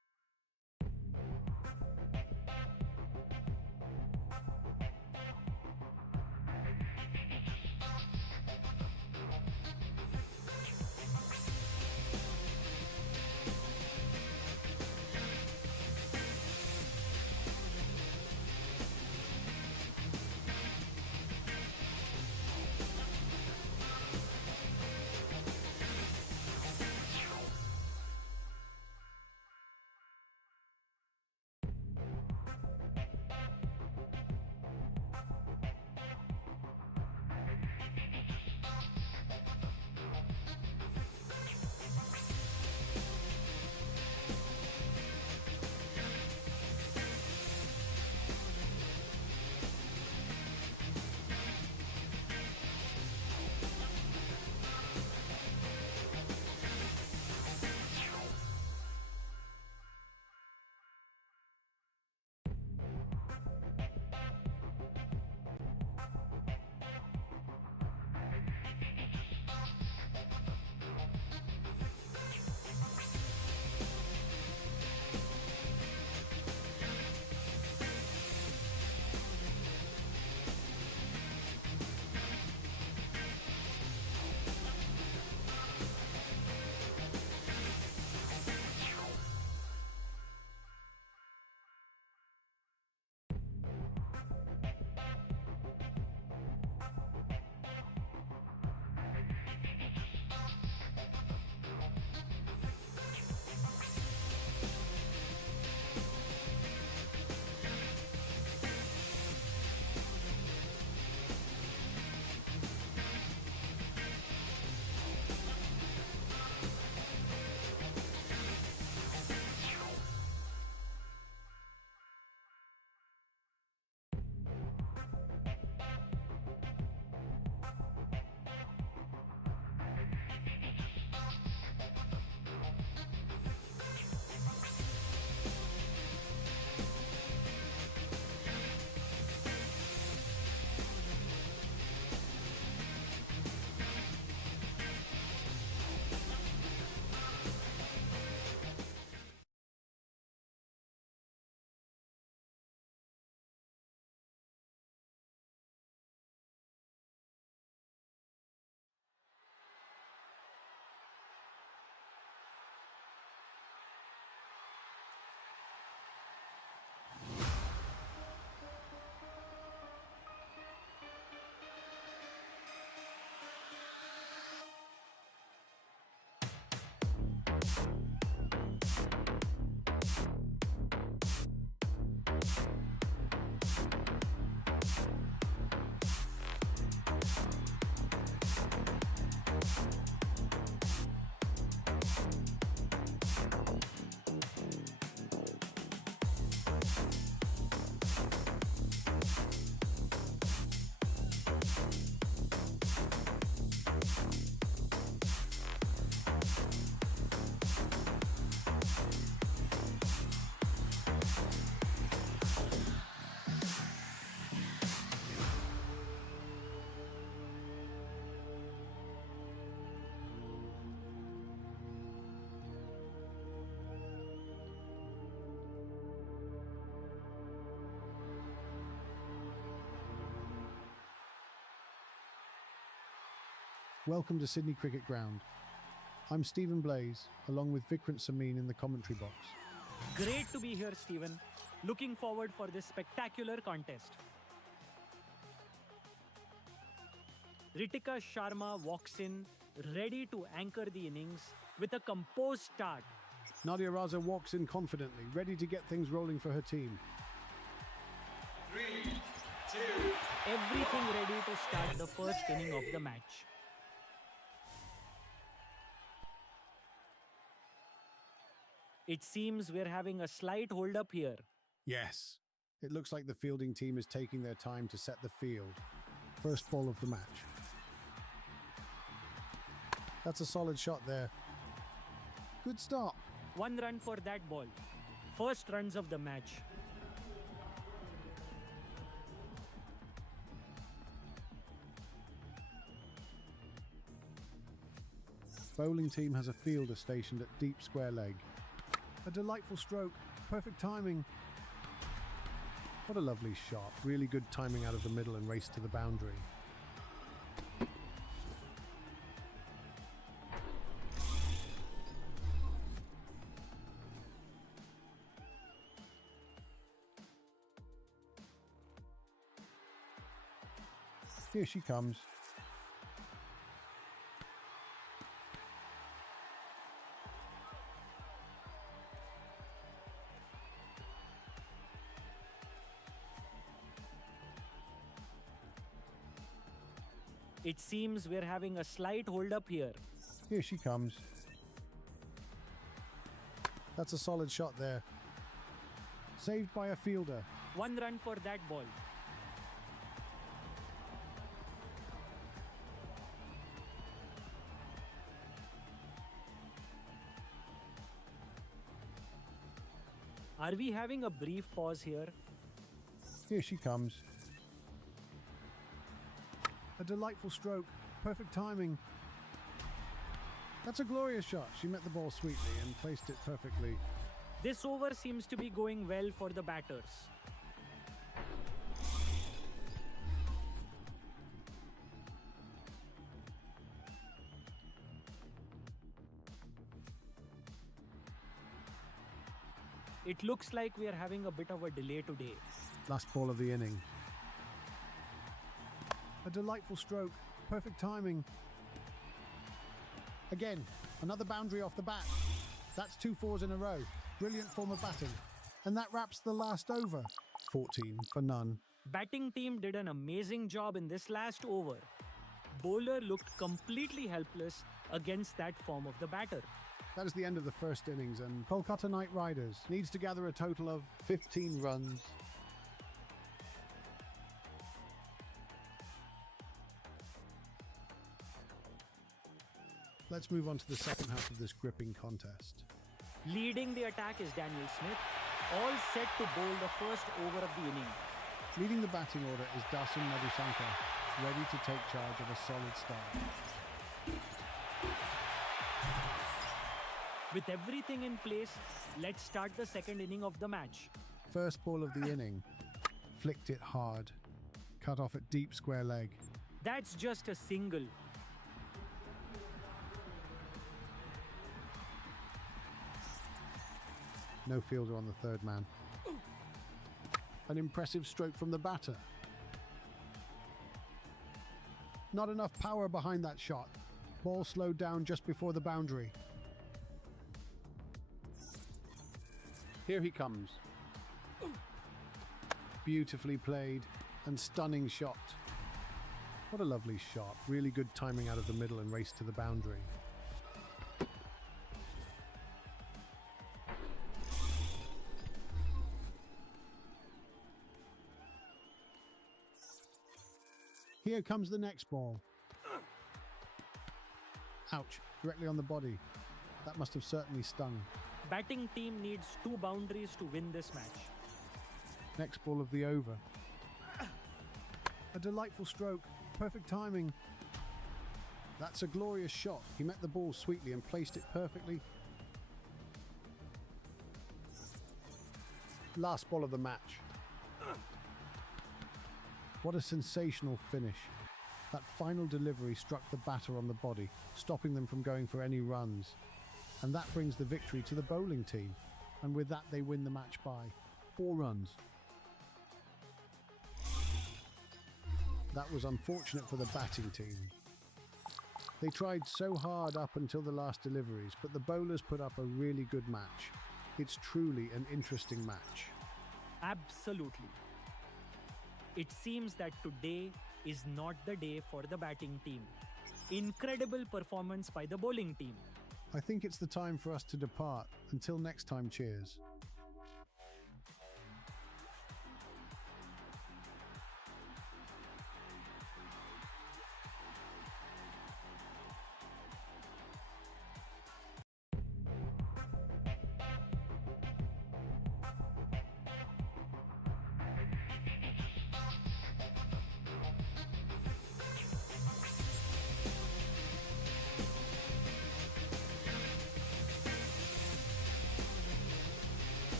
Welcome to Sydney Cricket Ground. I'm Stephen Blaze, along with Vikrant Samin in the commentary box. Great to be here, Stephen. Looking forward for this spectacular contest. Ritika Sharma walks in, ready to anchor the innings with a composed start. Nadia Raza walks in confidently, ready to get things rolling for her team. 3, 2, Everything ready to start the first inning of the match. It seems we're having a slight hold-up here. Yes. It looks like the fielding team is taking their time to set the field. First ball of the match. That's a solid shot there. Good start. 1 run for that ball. First runs of the match. Bowling team has a fielder stationed at deep square leg. A delightful stroke. Perfect timing. What a lovely shot. Really good timing out of the middle and race to the boundary. Here she comes. It seems we're having a slight hold-up here. Here she comes. That's a solid shot there. Saved by a fielder. 1 run for that ball. Are we having a brief pause here? Here she comes. A delightful stroke. Perfect timing. That's a glorious shot. She met the ball sweetly and placed it perfectly. This over seems to be going well for the batters. It looks like we are having a bit of a delay today. Last ball of the inning. A delightful stroke. Perfect timing. Again, another boundary off the bat. That's 2 fours in a row. Brilliant form of batting. And that wraps the last over. 14 for none. Batting team did an amazing job in this last over. Bowler looked completely helpless against that form of the batter. That is the end of the first innings, and Kolkata Knight Riders needs to gather a total of 15 runs. Let's move on to the second half of this gripping contest. Leading the attack is Daniel Smith, all set to bowl the first over of the inning. Leading the batting order is Dasun Madhusankar, ready to take charge of a solid start. With everything in place, let's start the second inning of the match. First ball of the inning. Flicked it hard. Cut off at deep square leg. That's just a single. No fielder on the third man. An impressive stroke from the batter. Not enough power behind that shot. Ball slowed down just before the boundary. Here he comes. Beautifully played and stunning shot. What a lovely shot. Really good timing out of the middle and race to the boundary. Here comes the next ball. Ouch, directly on the body. That must have certainly stung. Batting team needs 2 boundaries to win this match. Next ball of the over. A delightful stroke. Perfect timing. That's a glorious shot. He met the ball sweetly and placed it perfectly. Last ball of the match. What a sensational finish. That final delivery struck the batter on the body, stopping them from going for any runs. And that brings the victory to the bowling team. And with that, they win the match by 4 runs. That was unfortunate for the batting team. They tried so hard up until the last deliveries, but the bowlers put up a really good match. It's truly an interesting match. Absolutely. It seems that today is not the day for the batting team. Incredible performance by the bowling team. I think it's the time for us to depart. Until next time, cheers.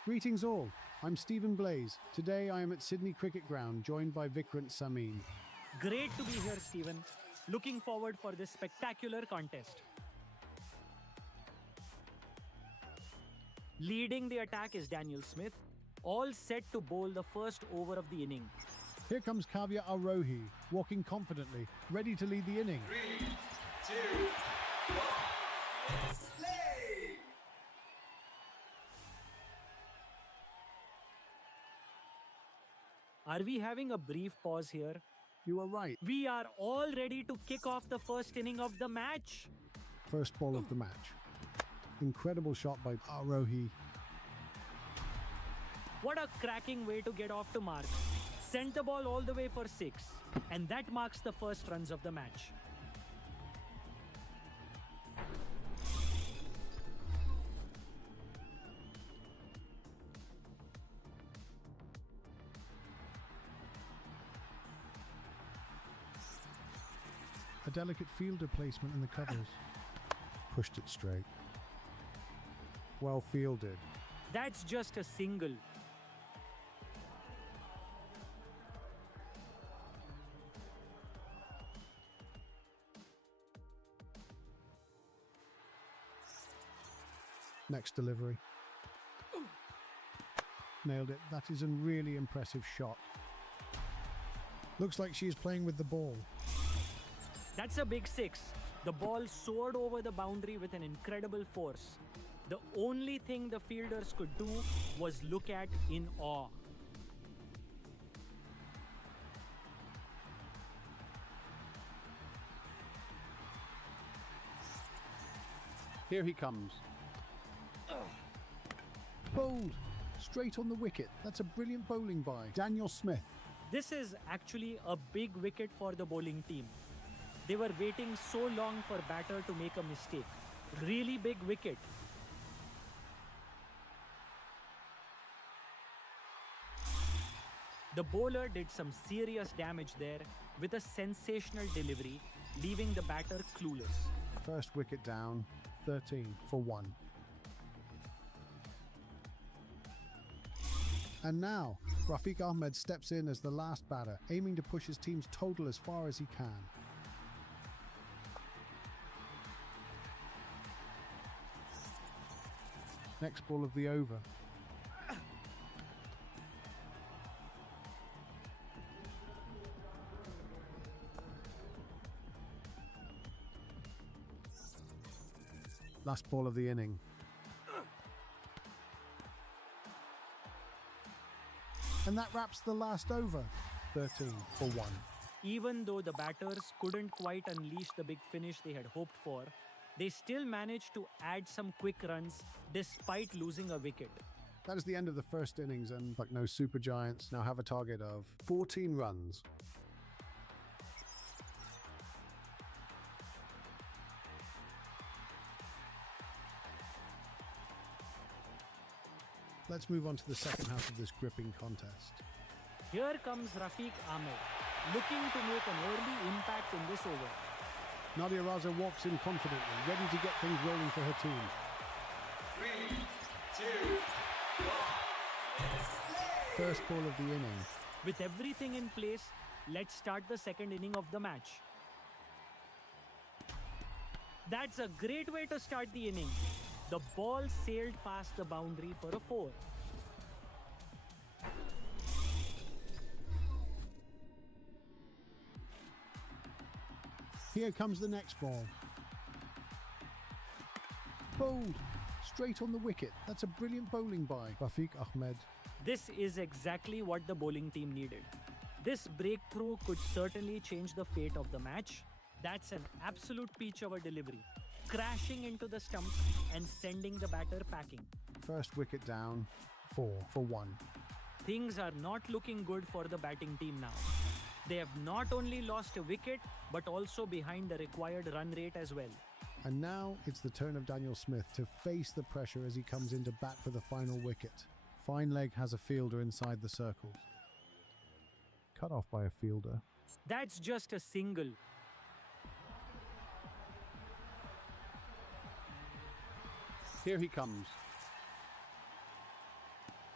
Greetings all, I'm Stephen Blaze. Today I am at Sydney Cricket Ground, joined by Vikrant Samin. Great to be here, Stephen. Looking forward for this spectacular contest. Leading the attack is Daniel Smith, all set to bowl the first over of the inning. Here comes Kavya Arohi, walking confidently, ready to lead the inning. 3, 2, 1. Let's play! Are we having a brief pause here? You are right. We are all ready to kick off the first inning of the match. First ball of the match. Incredible shot by Arohi. What a cracking way to get off to mark. Sent the ball all the way for 6. And that marks the first runs of the match. A delicate fielder placement in the covers. Pushed it straight. Well fielded. That's just a single. Next delivery. Nailed it. That is a really impressive shot. Looks like she is playing with the ball. That's a big 6. The ball soared over the boundary with an incredible force. The only thing the fielders could do was look at in awe. Here he comes. Bowled. Straight on the wicket. That's a brilliant bowling by Daniel Smith. This is actually a big wicket for the bowling team. They were waiting so long for batter to make a mistake. Really big wicket. The bowler did some serious damage there with a sensational delivery, leaving the batter clueless. First wicket down, 13 for 1. And now, Rafiq Ahmed steps in as the last batter, aiming to push his team's total as far as he can. Next ball of the over. Last ball of the inning. And that wraps the last over. 13 for 1. Even though the batters couldn't quite unleash the big finish they had hoped for, they still managed to add some quick runs despite losing a wicket. That is the end of the first innings, and Lucknow Super Giants now have a target of 14 runs. Let's move on to the second half of this gripping contest. Here comes Rafiq Ahmed, looking to make an early impact in this over. Nadia Raza walks in confidently, ready to get things rolling for her team. 3, 2, 1. Let's play! First ball of the inning. With everything in place, let's start the second inning of the match. That's a great way to start the inning. The ball sailed past the boundary for a 4. Here comes the next ball. Bowled. Straight on the wicket. That's a brilliant bowling by Rafiq Ahmed. This is exactly what the bowling team needed. This breakthrough could certainly change the fate of the match. That's an absolute peach of a delivery, crashing into the stumps and sending the batter packing. First wicket down, 4 for 1. Things are not looking good for the batting team now. They have not only lost a wicket, but also behind the required run rate as well. And now it's the turn of Daniel Smith to face the pressure as he comes in to bat for the final wicket. Fine leg has a fielder inside the circles. Cut off by a fielder. That's just a single. Here he comes.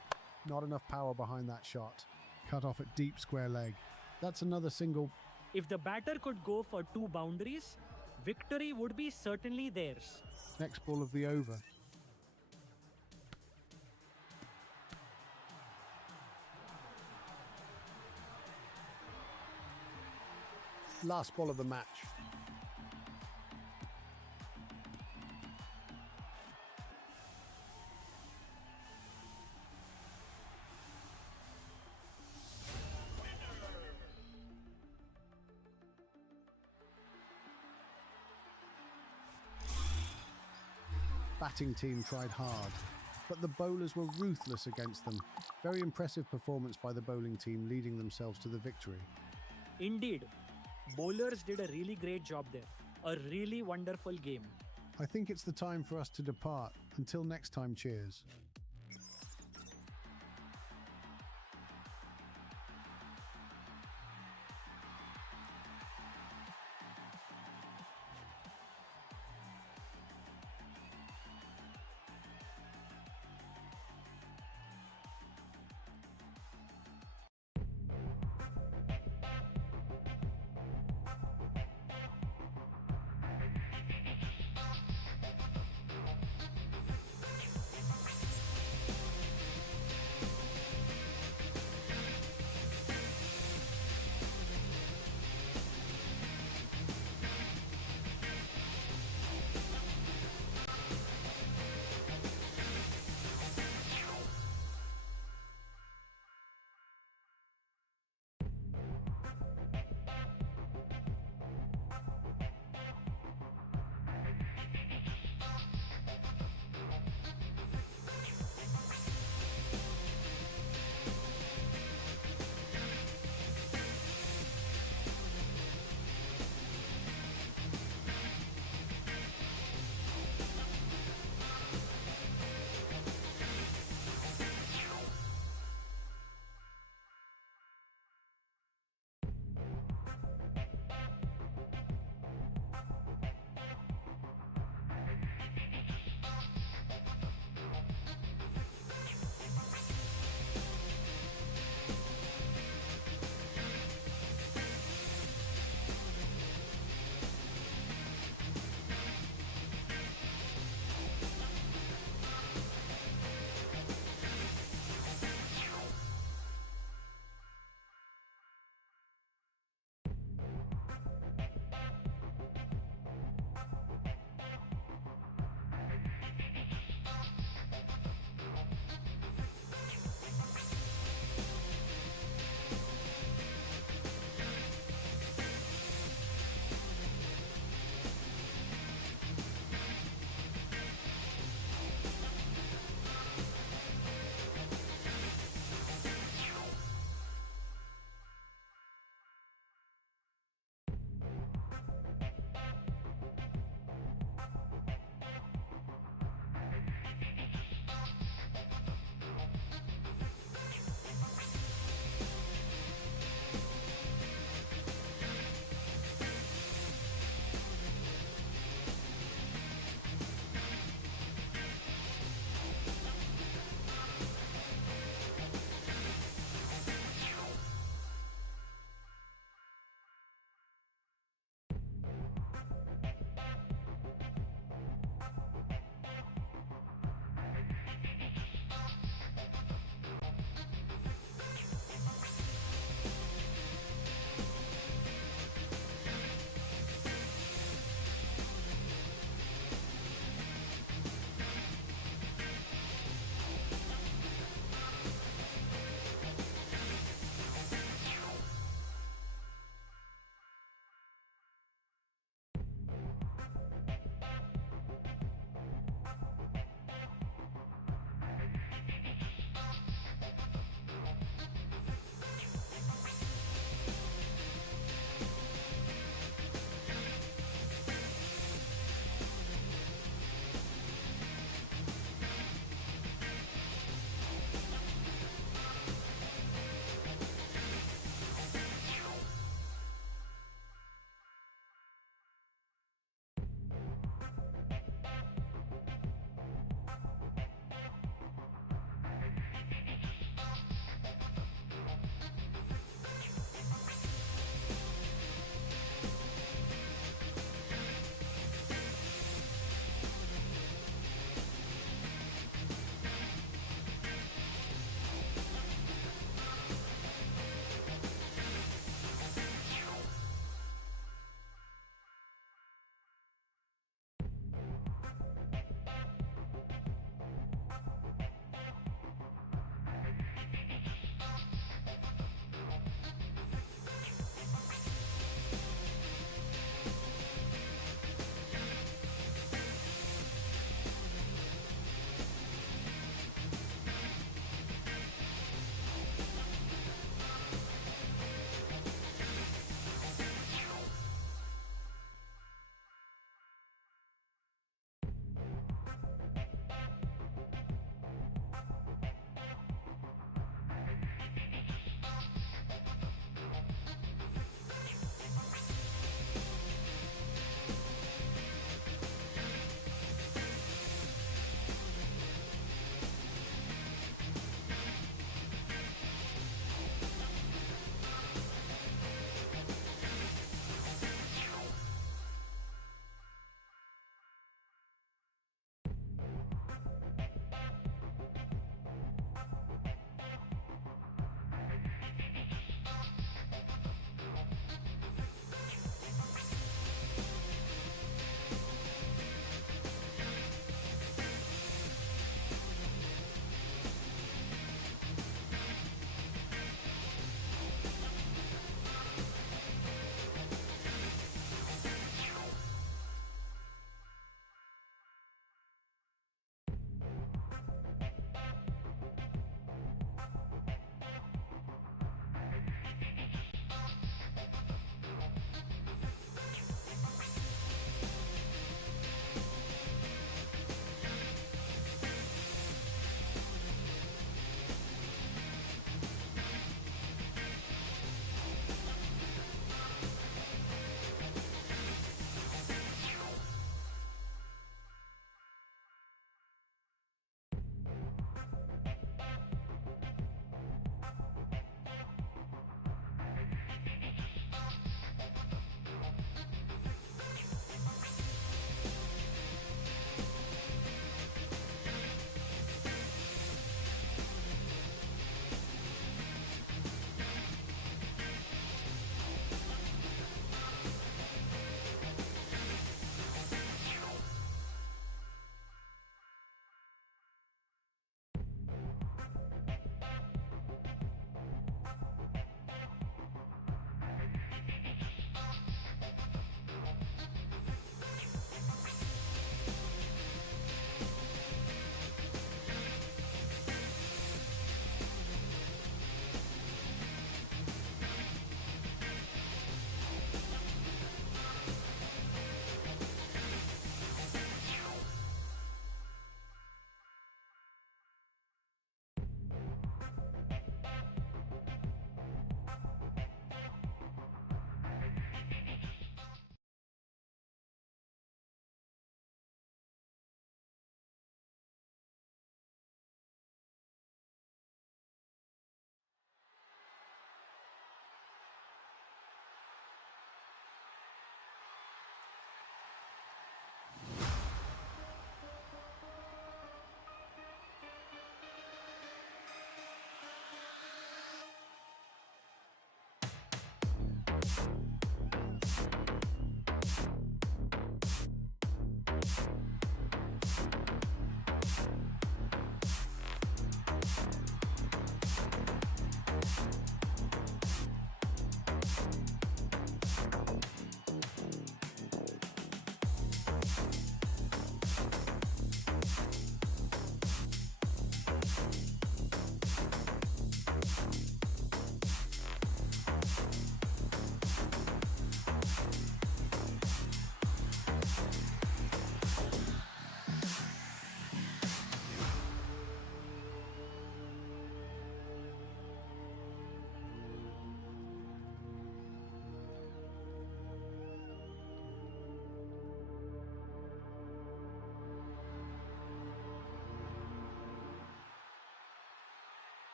Not enough power behind that shot. Cut off at deep square leg. That's another single. If the batter could go for 2 boundaries, victory would be certainly theirs. Next ball of the over. Last ball of the match. Batting team tried hard, but the bowlers were ruthless against them. Very impressive performance by the bowling team, leading themselves to the victory. Indeed, bowlers did a really great job there. A really wonderful game. I think it's the time for us to depart. Until next time, cheers.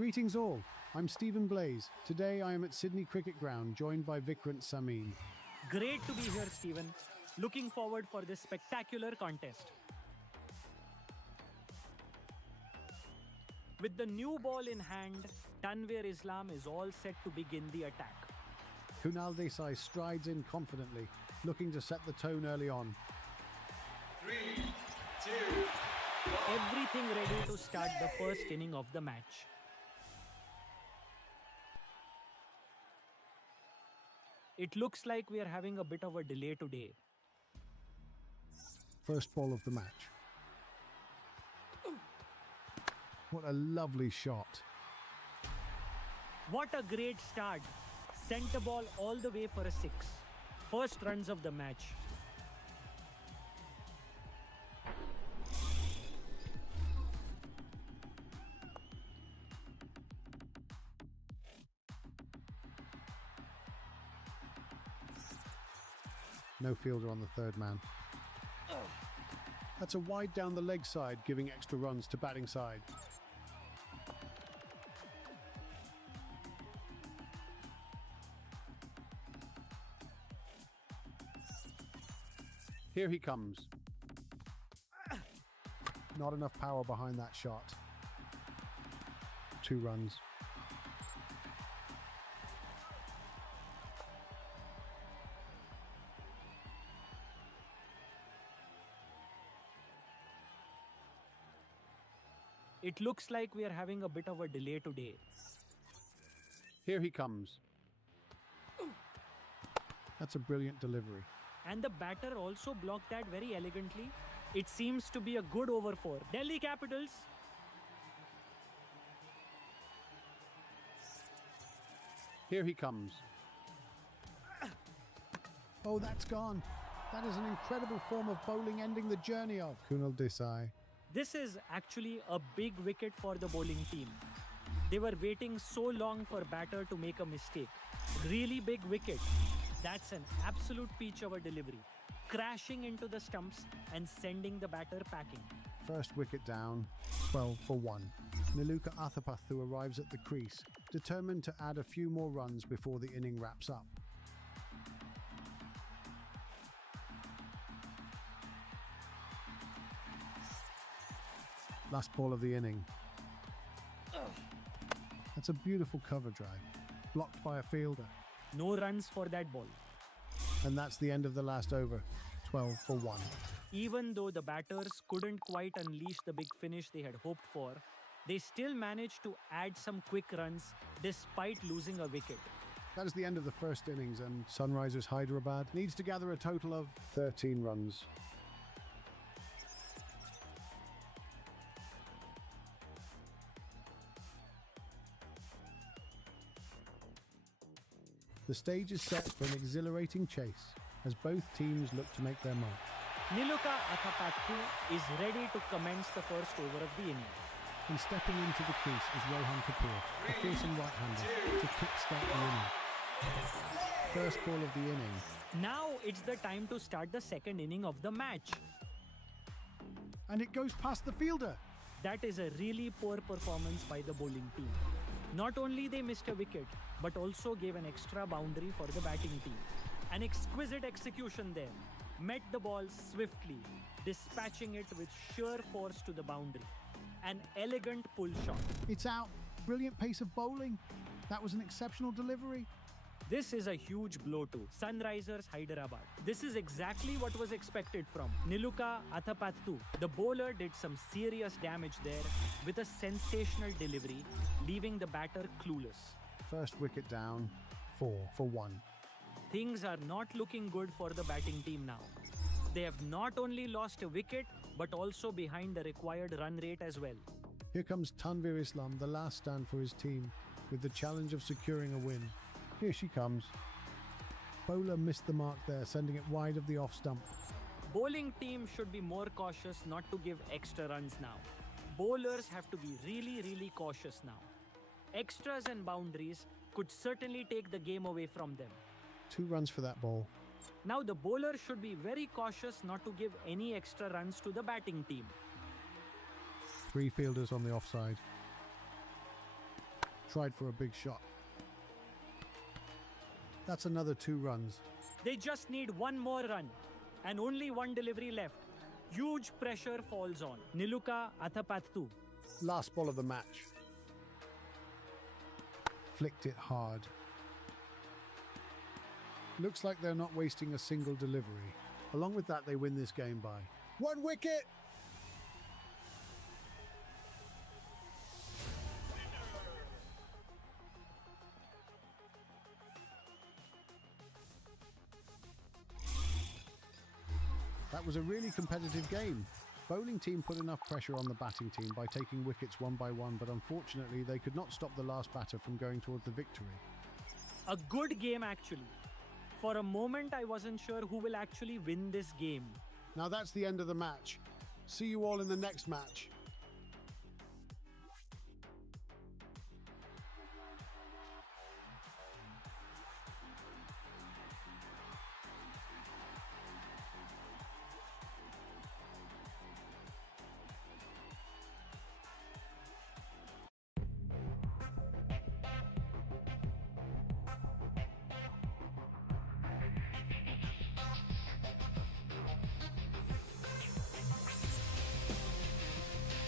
Greetings all, I'm Stephen Blaze. Today I am at Sydney Cricket Ground, joined by Vikrant Samin. Great to be here, Stephen. Looking forward for this spectacular contest. With the new ball in hand, Tanvir Islam is all set to begin the attack. Kunal Desai strides in confidently, looking to set the tone early on. 3, 2, Everything ready to start the first inning of the match. It looks like we are having a bit of a delay today. First ball of the match. What a lovely shot. What a great start. Sent the ball all the way for a 6. First runs of the match. No fielder on the third man. That's a wide down the leg side, giving extra runs to batting side. Here he comes. Not enough power behind that shot. 2 runs. It looks like we are having a bit of a delay today. Here he comes. That's a brilliant delivery. And the batter also blocked that very elegantly. It seems to be a good over for Delhi Capitals. Here he comes. Oh, that's gone. That is an incredible form of bowling, ending the journey of Kunal Desai. This is actually a big wicket for the bowling team. They were waiting so long for batter to make a mistake. Really big wicket. That's an absolute peach of a delivery. Crashing into the stumps and sending the batter packing. First wicket down, 12 for 1. Niluka Athapathu arrives at the crease, determined to add a few more runs before the inning wraps up. Last ball of the inning. That's a beautiful cover drive, blocked by a fielder. No runs for that ball. And that's the end of the last over, 12 for 1. Even though the batters couldn't quite unleash the big finish they had hoped for, they still managed to add some quick runs despite losing a wicket. That is the end of the first innings, and Sunrisers Hyderabad needs to gather a total of 13 runs. The stage is set for an exhilarating chase as both teams look to make their mark. Niluka Athapathu is ready to commence the first over of the inning. And stepping into the crease is Rohan Kapoor, a fearsome right-hander, to kick-start the inning. First ball of the inning. Now it's the time to start the second inning of the match. And it goes past the fielder. That is a really poor performance by the bowling team. Not only they missed a wicket, but also gave an extra boundary for the batting team. An exquisite execution there. Met the ball swiftly, dispatching it with sheer force to the boundary. An elegant pull shot. It's out. Brilliant pace of bowling. That was an exceptional delivery. This is a huge blow to Sunrisers Hyderabad. This is exactly what was expected from Niluka Athapathu. The bowler did some serious damage there with a sensational delivery, leaving the batter clueless. First wicket down, 4 for 1. Things are not looking good for the batting team now. They have not only lost a wicket, but also behind the required run rate as well. Here comes Tanvir Islam, the last stand for his team, with the challenge of securing a win. Here she comes. Bowler missed the mark there, sending it wide of the off stump. Bowling team should be more cautious not to give extra runs now. Bowlers have to be really cautious now. Extras and boundaries could certainly take the game away from them. 2 runs for that ball. Now the bowler should be very cautious not to give any extra runs to the batting team. 3 fielders on the offside. tried for a big shot. That's another 2 runs. They just need one more run and only one delivery left. Huge pressure falls on Niluka Athapaththu. Last ball of the match. Flicked it hard. Looks like they're not wasting a single delivery. Along with that, they win this game by 1 wicket. That was a really competitive game. Bowling team put enough pressure on the batting team by taking wickets one by one, but unfortunately they could not stop the last batter from going towards the victory. A good game actually. For a moment I wasn't sure who will actually win this game. Now that's the end of the match. See you all in the next match.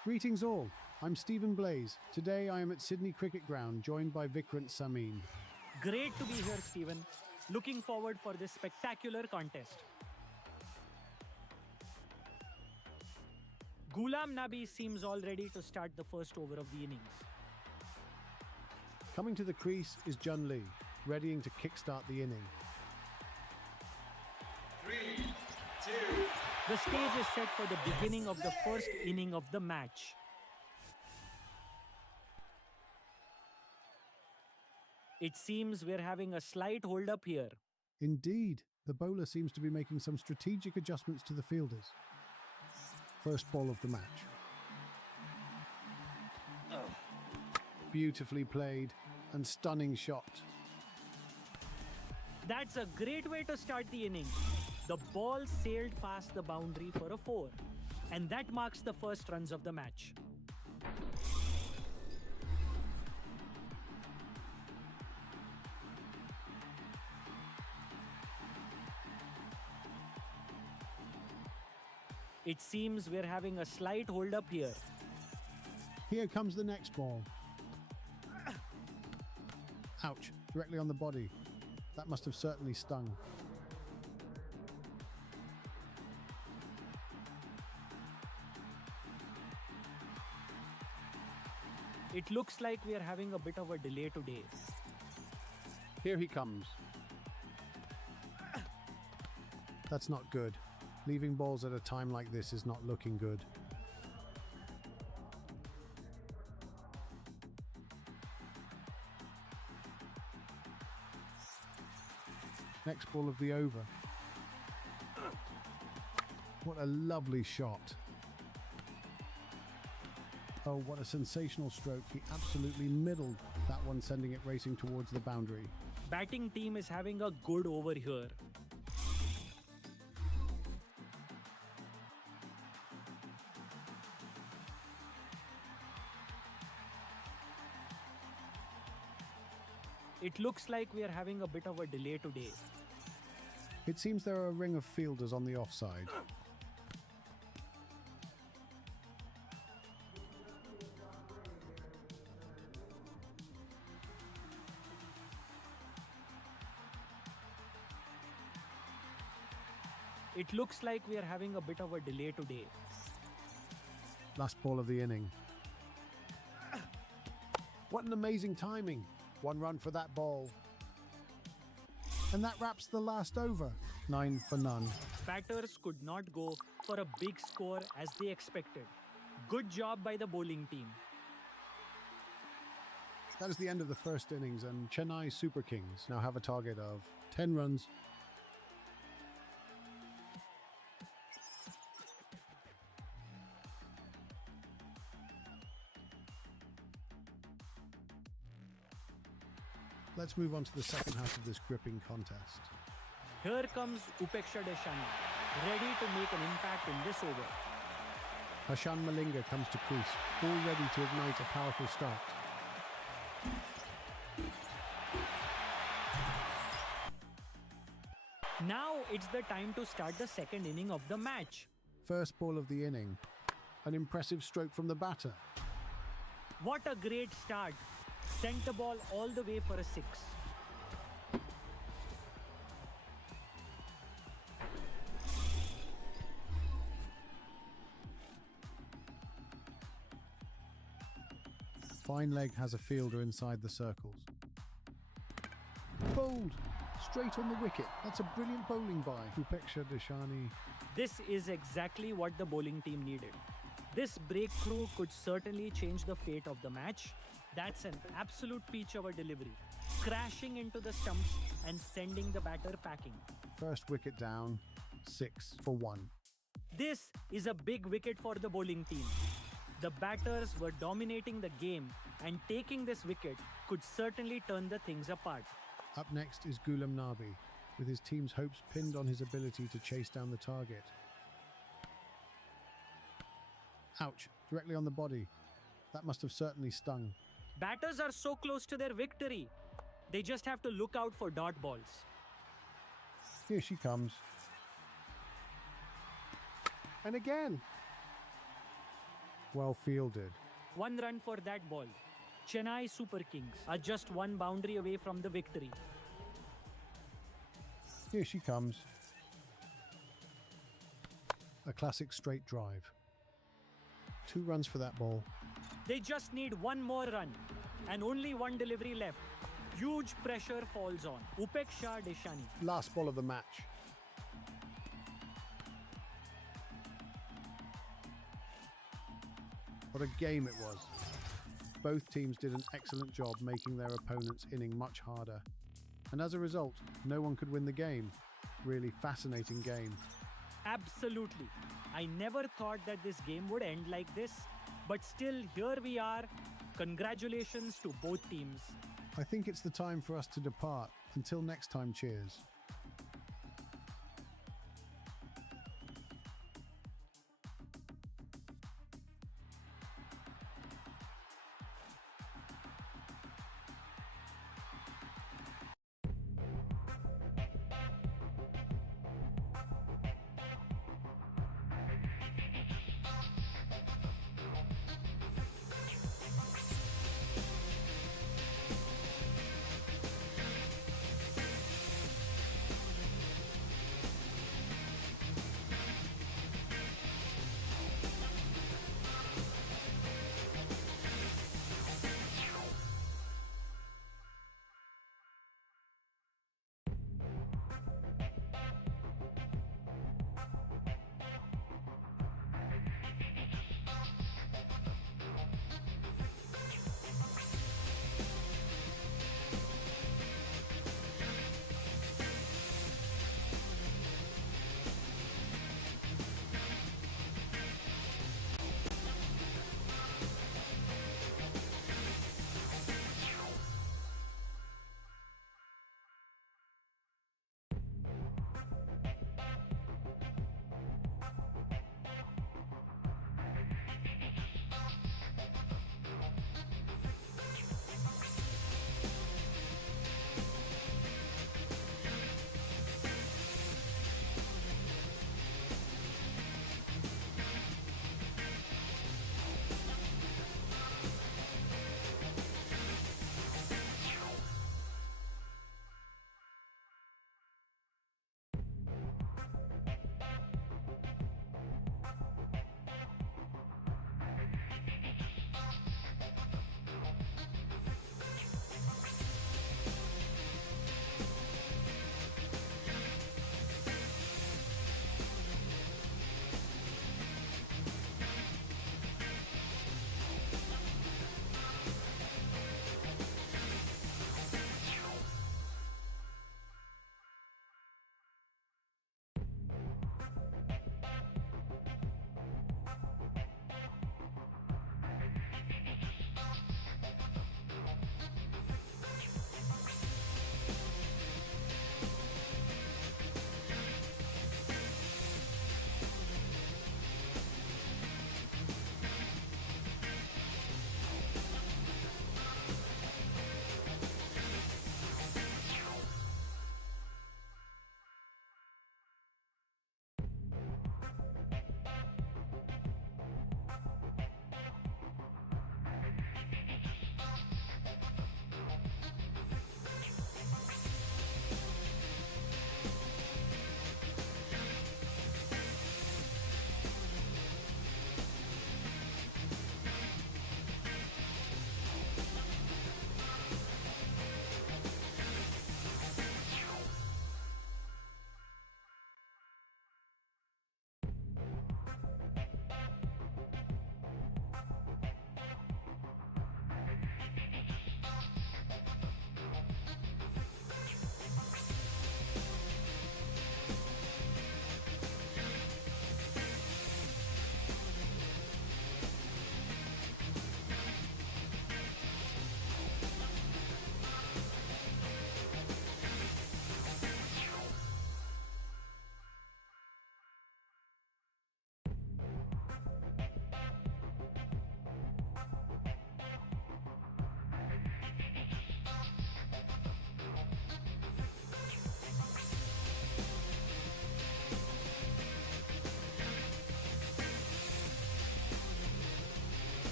Greetings all, I'm Stephen Blaze. Today I am at Sydney Cricket Ground, joined by Vikrant Samin. Great to be here, Stephen. Looking forward for this spectacular contest. Ghulam Nabi seems all ready to start the first over of the innings. Coming to the crease is Jun Lee, readying to kickstart the inning. 3, 2, The stage is set for the beginning of the first inning of the match. It seems we're having a slight hold-up here. Indeed, the bowler seems to be making some strategic adjustments to the fielders. First ball of the match. Beautifully played and stunning shot. That's a great way to start the inning. The ball sailed past the boundary for a 4, and that marks the first runs of the match. It seems we're having a slight hold-up here. Here comes the next ball. Ouch, directly on the body. That must have certainly stung. It looks like we are having a bit of a delay today. Here he comes. That's not good. Leaving balls at a time like this is not looking good. Next ball of the over. What a lovely shot. Oh, what a sensational stroke. He absolutely middled that one, sending it racing towards the boundary. Batting team is having a good over here. It looks like we are having a bit of a delay today. It seems there are a ring of fielders on the offside. It looks like we are having a bit of a delay today. Last ball of the inning. What an amazing timing. 1 run for that ball. And that wraps the last over. 9 for none. Batters could not go for a big score as they expected. Good job by the bowling team. That is the end of the first innings, and Chennai Super Kings now have a target of 10 runs. Let's move on to the second half of this gripping contest. Here comes Upeksha Deshani, ready to make an impact in this over. Hashan Malinga comes to crease, all ready to ignite a powerful start. Now it's the time to start the second inning of the match. First ball of the inning. An impressive stroke from the batter. What a great start. Sent the ball all the way for a 6. Fine leg has a fielder inside the circles. Bowled! Straight on the wicket. That's a brilliant bowling by Upeksha Deshani. This is exactly what the bowling team needed. This breakthrough could certainly change the fate of the match. That's an absolute peach of a delivery. Crashing into the stumps and sending the batter packing. First wicket down, 6 for 1. This is a big wicket for the bowling team. The batters were dominating the game, and taking this wicket could certainly turn the things apart. Up next is Ghulam Nabi, with his team's hopes pinned on his ability to chase down the target. Ouch, directly on the body. That must have certainly stung. Batters are so close to their victory. They just have to look out for dot balls. Here she comes. And again. Well fielded. 1 run for that ball. Chennai Super Kings are just 1 boundary away from the victory. Here she comes. A classic straight drive. 2 runs for that ball. They just need 1 more run and only 1 delivery left. Huge pressure falls on Upeksha Deshani. Last ball of the match. What a game it was. Both teams did an excellent job making their opponent's inning much harder. And as a result, no one could win the game. Really fascinating game. Absolutely. I never thought that this game would end like this, but still here we are. Congratulations to both teams. I think it's the time for us to depart. Until next time, cheers.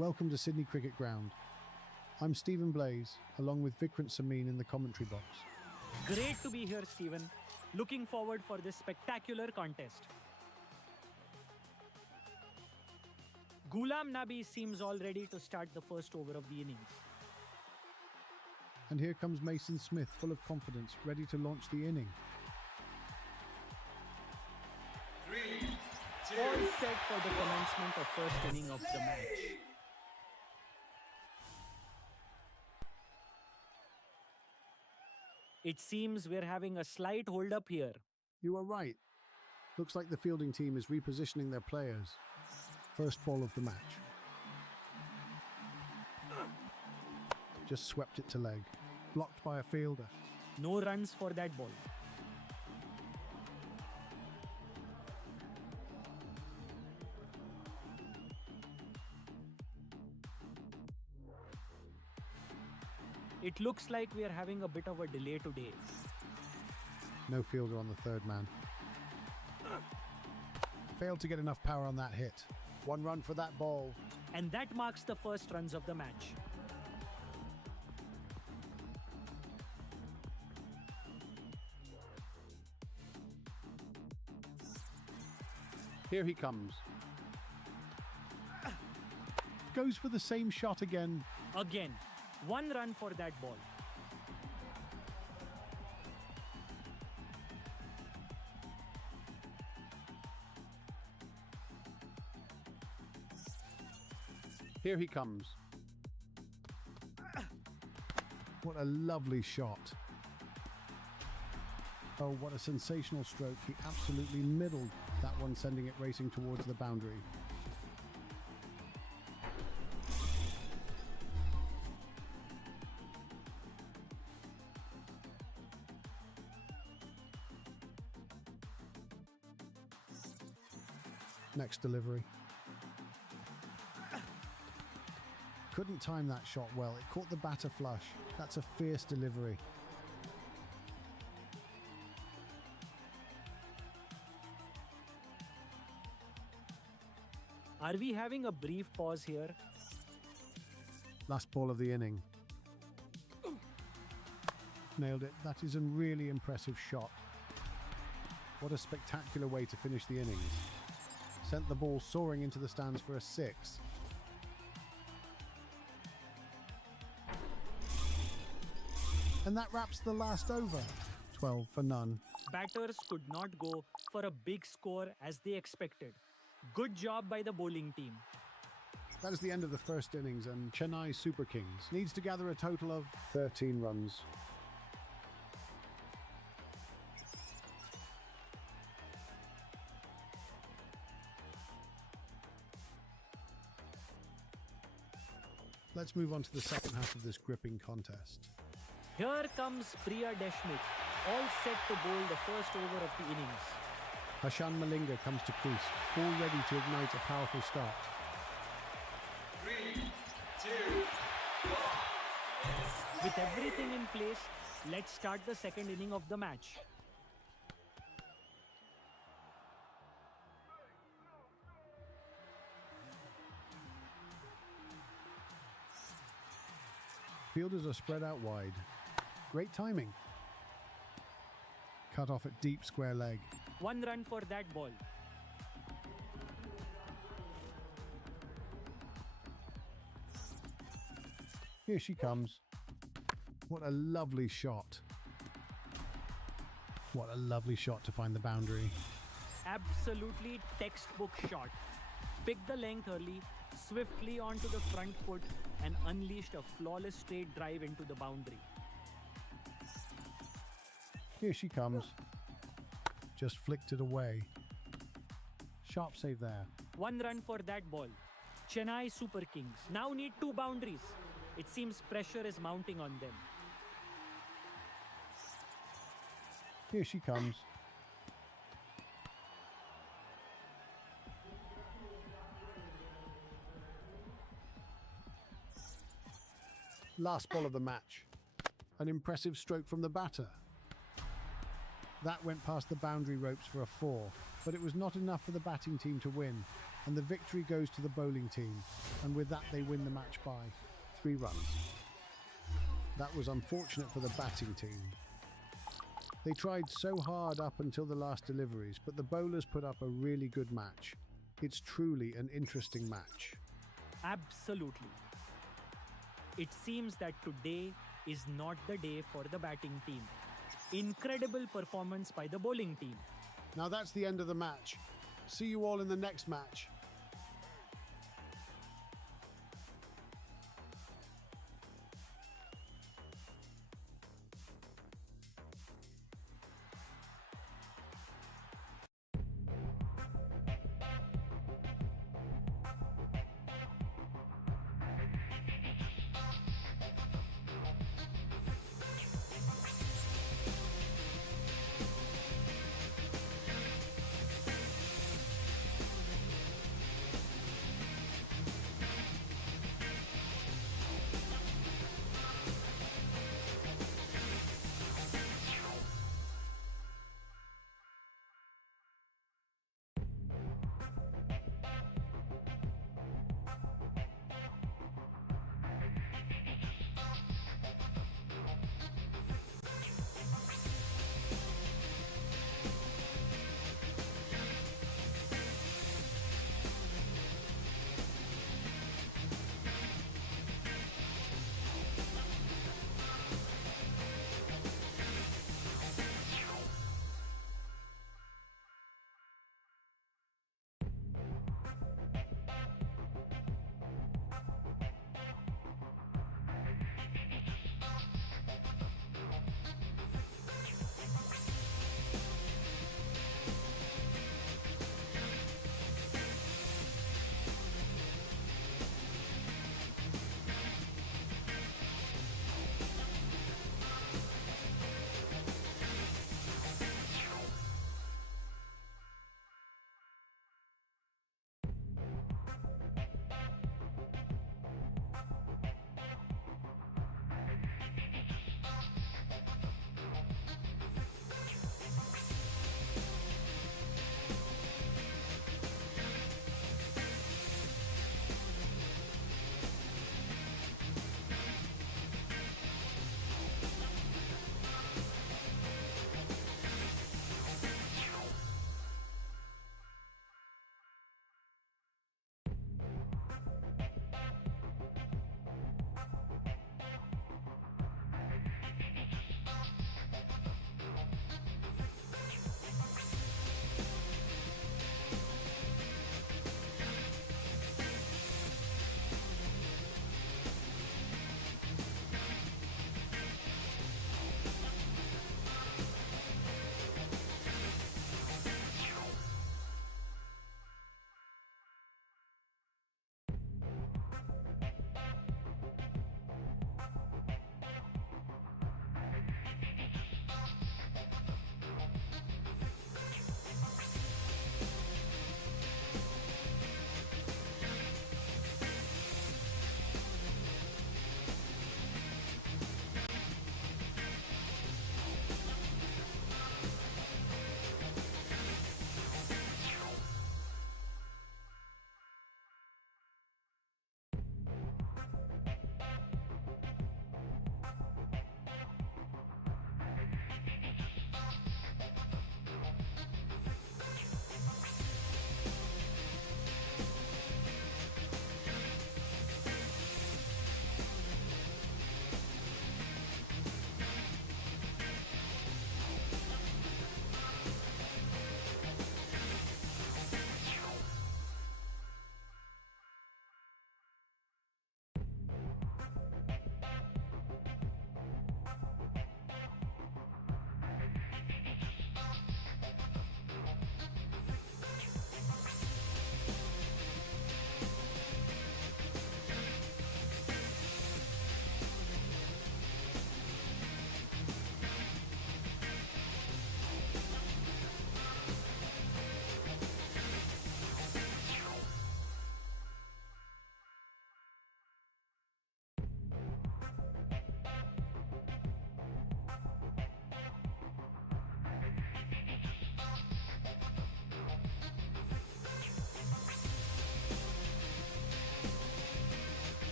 Welcome to Sydney Cricket Ground. I'm Stephen Blaze, along with Vikrant Samin in the commentary box. Great to be here, Stephen. Looking forward for this spectacular contest. Ghulam Nabi seems all ready to start the first over of the innings. And here comes Mason Smith, full of confidence, ready to launch the inning. 3, 2, All set for the commencement of first inning of the match. It seems we're having a slight hold-up here. You are right. Looks like the fielding team is repositioning their players. First ball of the match. Just swept it to leg. Blocked by a fielder. No runs for that ball. It looks like we are having a bit of a delay today. No fielder on the third man. Failed to get enough power on that hit. 1 run for that ball. And that marks the first runs of the match. Here he comes. Goes for the same shot again. Again, 1 run for that ball. Here he comes. What a lovely shot. Oh, what a sensational stroke. He absolutely middled that one, sending it racing towards the boundary. Next delivery. Couldn't time that shot well. It caught the batter flush. That's a fierce delivery. Are we having a brief pause here? Last ball of the inning. Nailed it. That is a really impressive shot. What a spectacular way to finish the innings. Sent the ball soaring into the stands for a 6. And that wraps the last over. 12 for none. Batters could not go for a big score as they expected. Good job by the bowling team. That is the end of the first innings, and Chennai Super Kings needs to gather a total of 13 runs. Let's move on to the second half of this gripping contest. Here comes Priya Deshmukh, all set to bowl the first over of the innings. Hashan Malinga comes to crease, all ready to ignite a powerful start. 3, 2, 1. With everything in place, let's start the second inning of the match. Fielders are spread out wide. Great timing. Cut off at deep square leg. 1 run for that ball. Here she comes. What a lovely shot. What a lovely shot to find the boundary. Absolutely textbook shot. Picked the length early, swiftly onto the front foot and unleashed a flawless straight drive into the boundary. Here she comes. Just flicked it away. Sharp save there. 1 run for that ball. Chennai Super Kings now need 2 boundaries. It seems pressure is mounting on them. Here she comes. Last ball of the match. An impressive stroke from the batter. That went past the boundary ropes for a 4. but it was not enough for the batting team to win, and the victory goes to the bowling team, and with that they win the match by 3 runs. That was unfortunate for the batting team. They tried so hard up until the last deliveries, but the bowlers put up a really good match. It's truly an interesting match. Absolutely. It seems that today is not the day for the batting team. Incredible performance by the bowling team. Now that's the end of the match. See you all in the next match.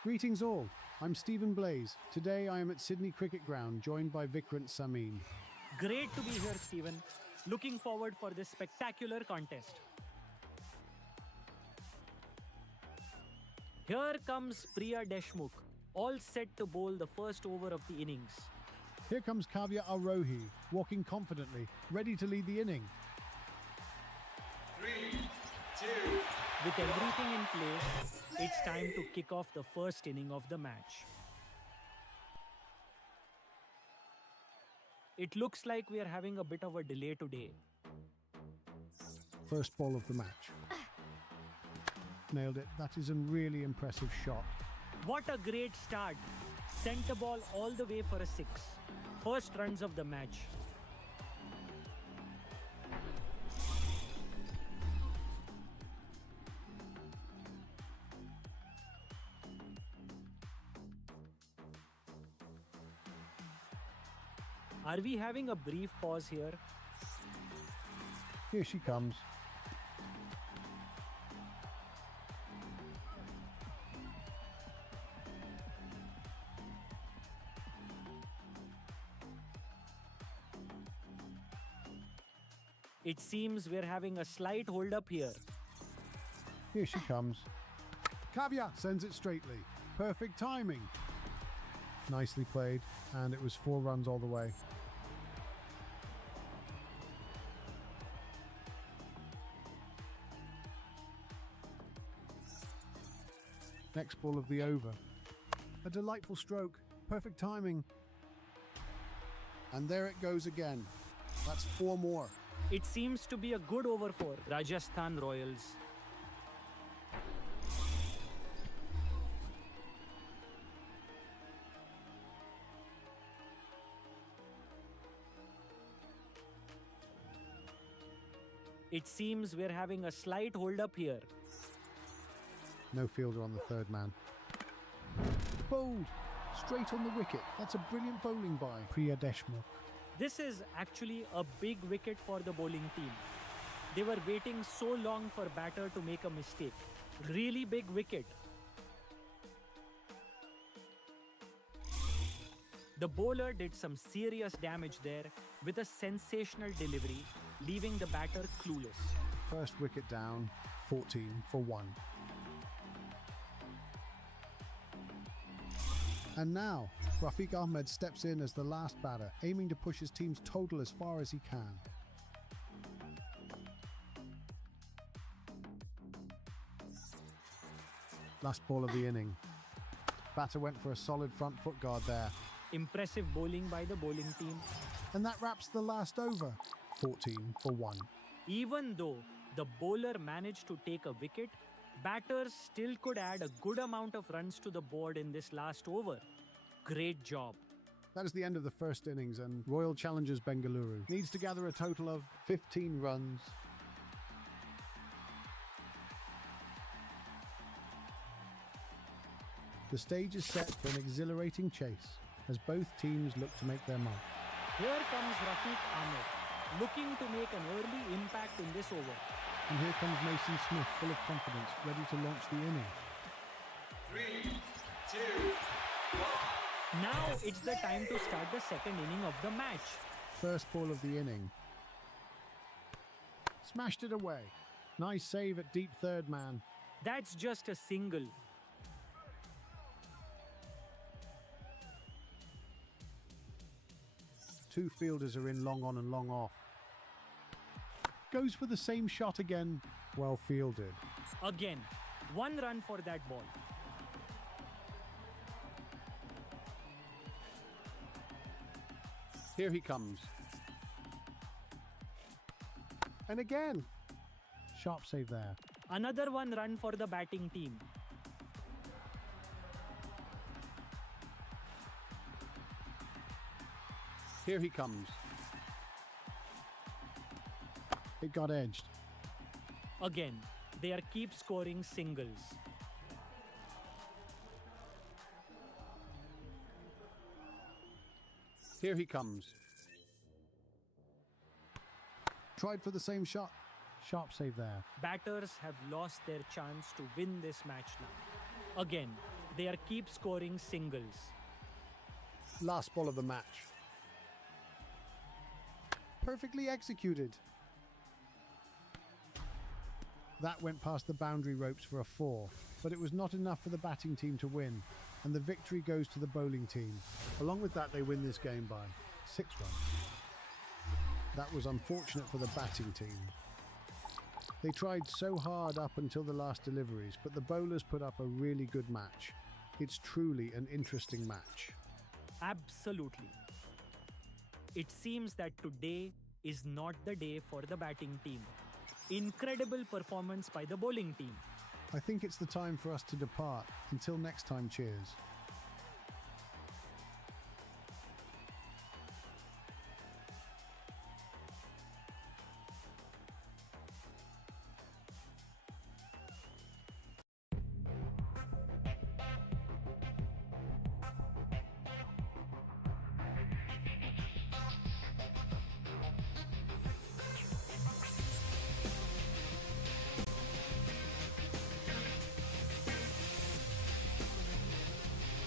Greetings all, I'm Stephen Blaze. Today I am at Sydney Cricket Ground, joined by Vikrant Samin. Great to be here, Stephen. Looking forward for this spectacular contest. Here comes Priya Deshmukh, all set to bowl the first over of the innings. Here comes Cricket003, walking confidently, ready to lead the inning. 3, 2, With everything in place, it's time to kick off the first inning of the match. It looks like we are having a bit of a delay today. First ball of the match. Nailed it. That is a really impressive shot. What a great start. Sent the ball all the way for a 6. First runs of the match. Are we having a brief pause here? Here she comes. It seems we're having a slight hold up here. Here she comes. Kavya sends it straightly. Perfect timing. Nicely played, and it was 4 runs all the way. Next ball of the over. A delightful stroke. Perfect timing. And there it goes again. That's 4 more. It seems to be a good over for Rajasthan Royals. It seems we're having a slight hold up here. No fielder on the third man. Bowled! Straight on the wicket. That's a brilliant bowling by Priya Deshmukh. This is actually a big wicket for the bowling team. They were waiting so long for batter to make a mistake. Really big wicket. The bowler did some serious damage there with a sensational delivery, leaving the batter clueless. First wicket down, 14 for 1. And now, Rafiq Ahmed steps in as the last batter, aiming to push his team's total as far as he can. Last ball of the inning. Batter went for a solid front foot guard there. Impressive bowling by the bowling team. And that wraps the last over, 14 for 1. Even though the bowler managed to take a wicket, batters still could add a good amount of runs to the board in this last over. Great job. That is the end of the first innings, and Royal Challengers Bengaluru needs to gather a total of 15 runs. The stage is set for an exhilarating chase as both teams look to make their mark. Here comes Rafiq Ahmed, looking to make an early impact in this over. And here comes Mason Smith, full of confidence, ready to launch the inning. 3, 2, 1. Now it's the time to start the second inning of the match. First ball of the inning. Smashed it away. Nice save at deep third man. That's just a single. Two fielders are in long on and long off. Goes for the same shot again. Well fielded. Again, 1 run for that ball. Here he comes. And again. Sharp save there. Another 1 run for the batting team. Here he comes. It got edged. Again, they are keep scoring singles. Here he comes. Tried for the same shot. Sharp save there. Batters have lost their chance to win this match now. Again, They are keep scoring singles. Last ball of the match. Perfectly executed. That went past the boundary ropes for a 4, but it was not enough for the batting team to win, and the victory goes to the bowling team. Along with that, they win this game by 6 runs. That was unfortunate for the batting team. They tried so hard up until the last deliveries, but the bowlers put up a really good match. It's truly an interesting match. Absolutely. It seems that today is not the day for the batting team. Incredible performance by the bowling team. I think it's the time for us to depart. Until next time, cheers.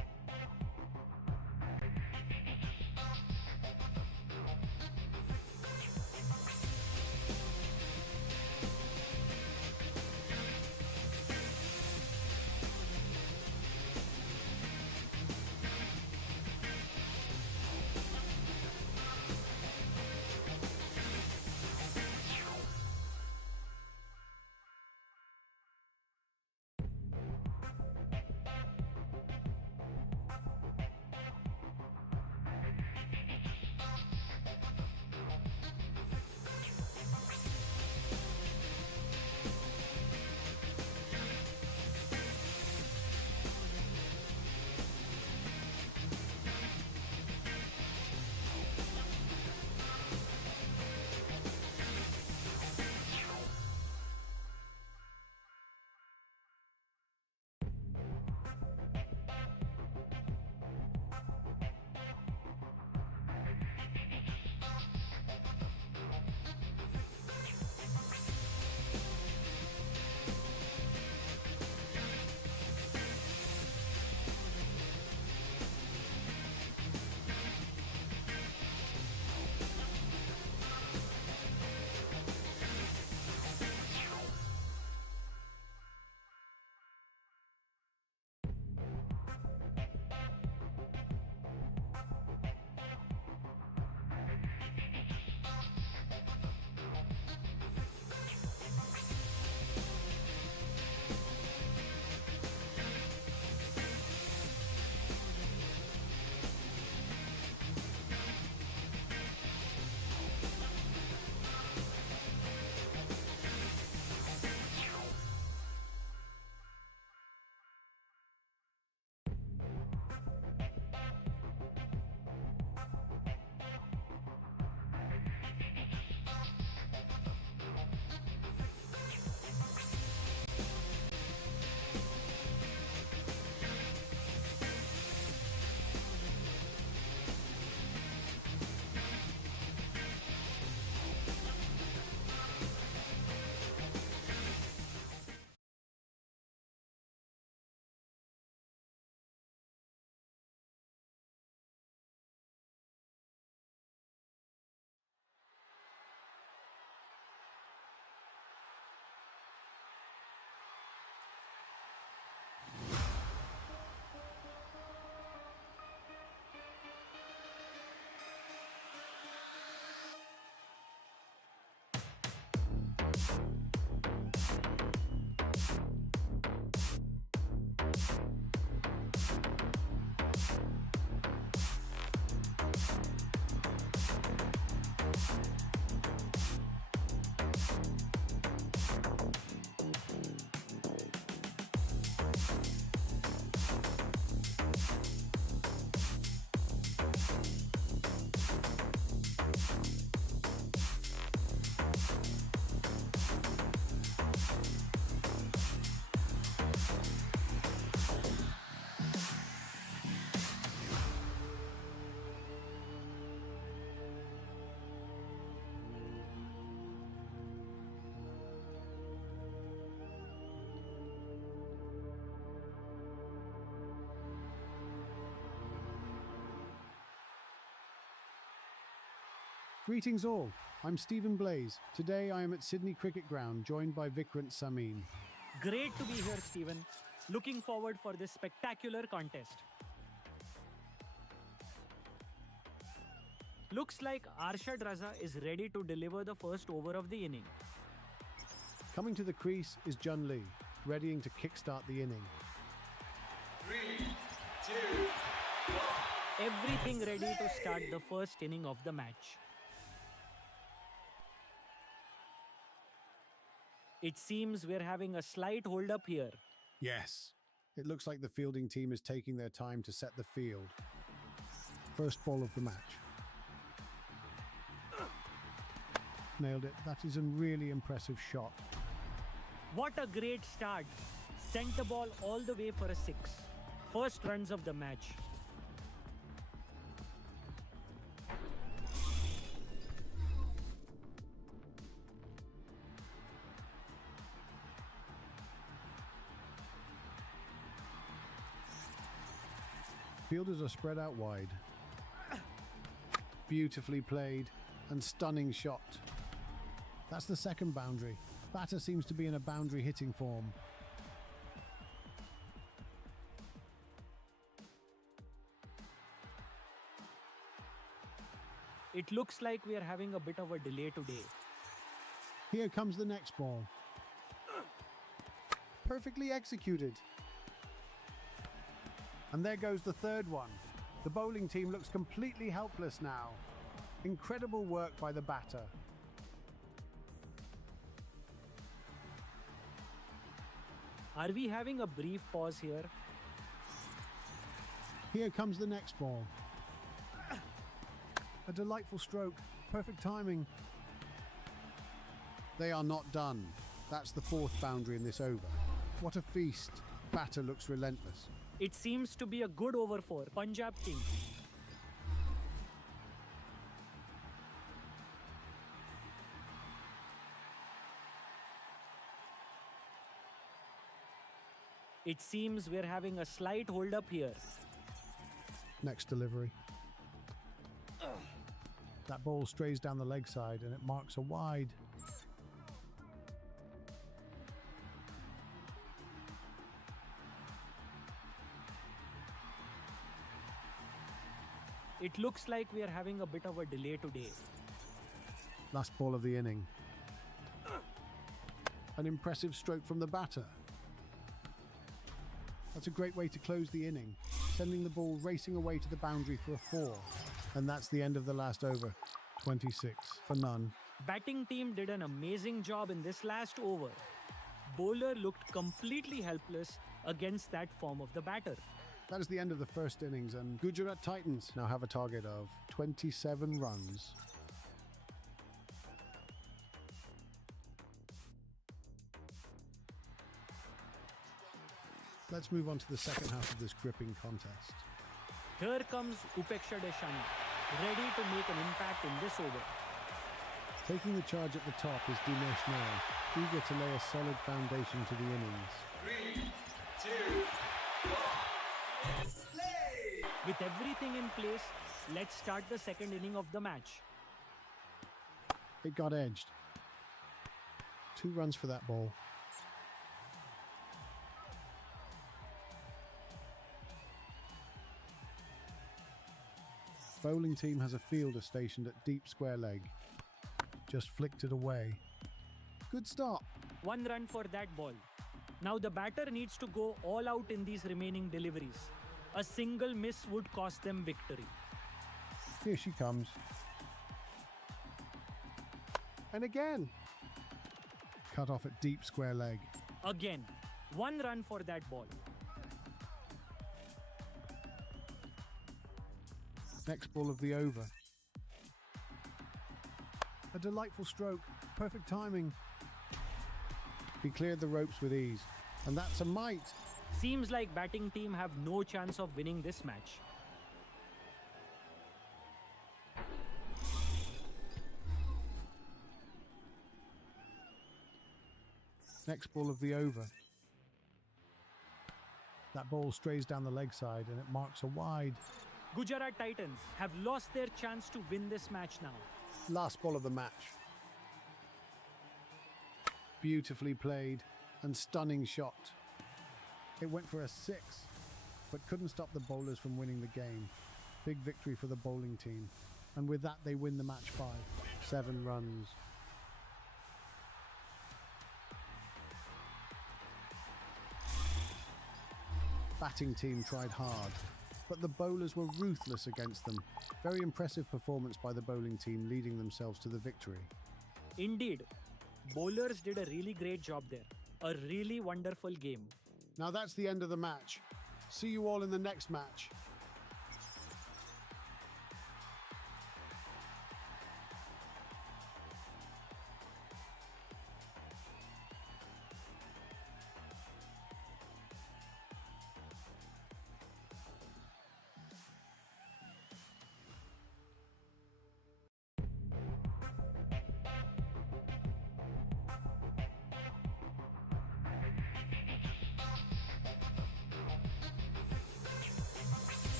Greetings all, I'm Stephen Blaze. Today I am at Sydney Cricket Ground, joined by Vikrant Samin. Great to be here, Stephen. Looking forward for this spectacular contest. Looks like Arshad Raza is ready to deliver the first over of the inning. Coming to the crease is Jun Lee, readying to kickstart the inning. 3, 2, 1. Everything ready to start the first inning of the match. It seems we're having a slight hold-up here. Yes, it looks like the fielding team is taking their time to set the field. First ball of the match. Nailed it. That is a really impressive shot. What a great start. Sent the ball all the way for a 6. First runs of the match. Fielders are spread out wide. Beautifully played and stunning shot. That's the second boundary. Batter seems to be in a boundary hitting form. It looks like we are having a bit of a delay today. Here comes the next ball. Perfectly executed. And there goes the third one. The bowling team looks completely helpless now. Incredible work by the batter. Are we having a brief pause here? Here comes the next ball. A delightful stroke. Perfect timing. They are not done. That's the fourth boundary in this over. What a feast. Batter looks relentless. It seems to be a good over for Punjab Kings. It seems we're having a slight hold-up here. Next delivery. That ball strays down the leg side and it marks a wide. It looks like we are having a bit of a delay today. Last ball of the inning. An impressive stroke from the batter. That's a great way to close the inning, sending the ball racing away to the boundary for a 4. And that's the end of the last over. 26 for none. Batting team did an amazing job in this last over. Bowler looked completely helpless against that form of the batter. That is the end of the first innings, and Gujarat Titans now have a target of 27 runs. Let's move on to the second half of this gripping contest. Here comes Upeksha Deshani, ready to make an impact in this over. Taking the charge at the top is Dinesh Nair, eager to lay a solid foundation to the innings. 3, 2, 1. Let's play! With everything in place, let's start the second inning of the match. It got edged. 2 runs for that ball. Bowling team has a fielder stationed at deep square leg. Just flicked it away. Good stop. 1 run for that ball. Now the batter needs to go all out in these remaining deliveries. A single miss would cost them victory. Here she comes. And again. Cut off at deep square leg. Again, 1 run for that ball. Next ball of the over. A delightful stroke. Perfect timing. He cleared the ropes with ease. And that's a mite. Seems like batting team have no chance of winning this match. Next ball of the over. That ball strays down the leg side and it marks a wide. Gujarat Titans have lost their chance to win this match now. Last ball of the match. Beautifully played and stunning shot. It went for a 6, but couldn't stop the bowlers from winning the game. Big victory for the bowling team. And with that, they win the match by 7 runs. Batting team tried hard, but the bowlers were ruthless against them. Very impressive performance by the bowling team, leading themselves to the victory. Indeed, bowlers did a really great job there. A really wonderful game. Now that's the end of the match. See you all in the next match.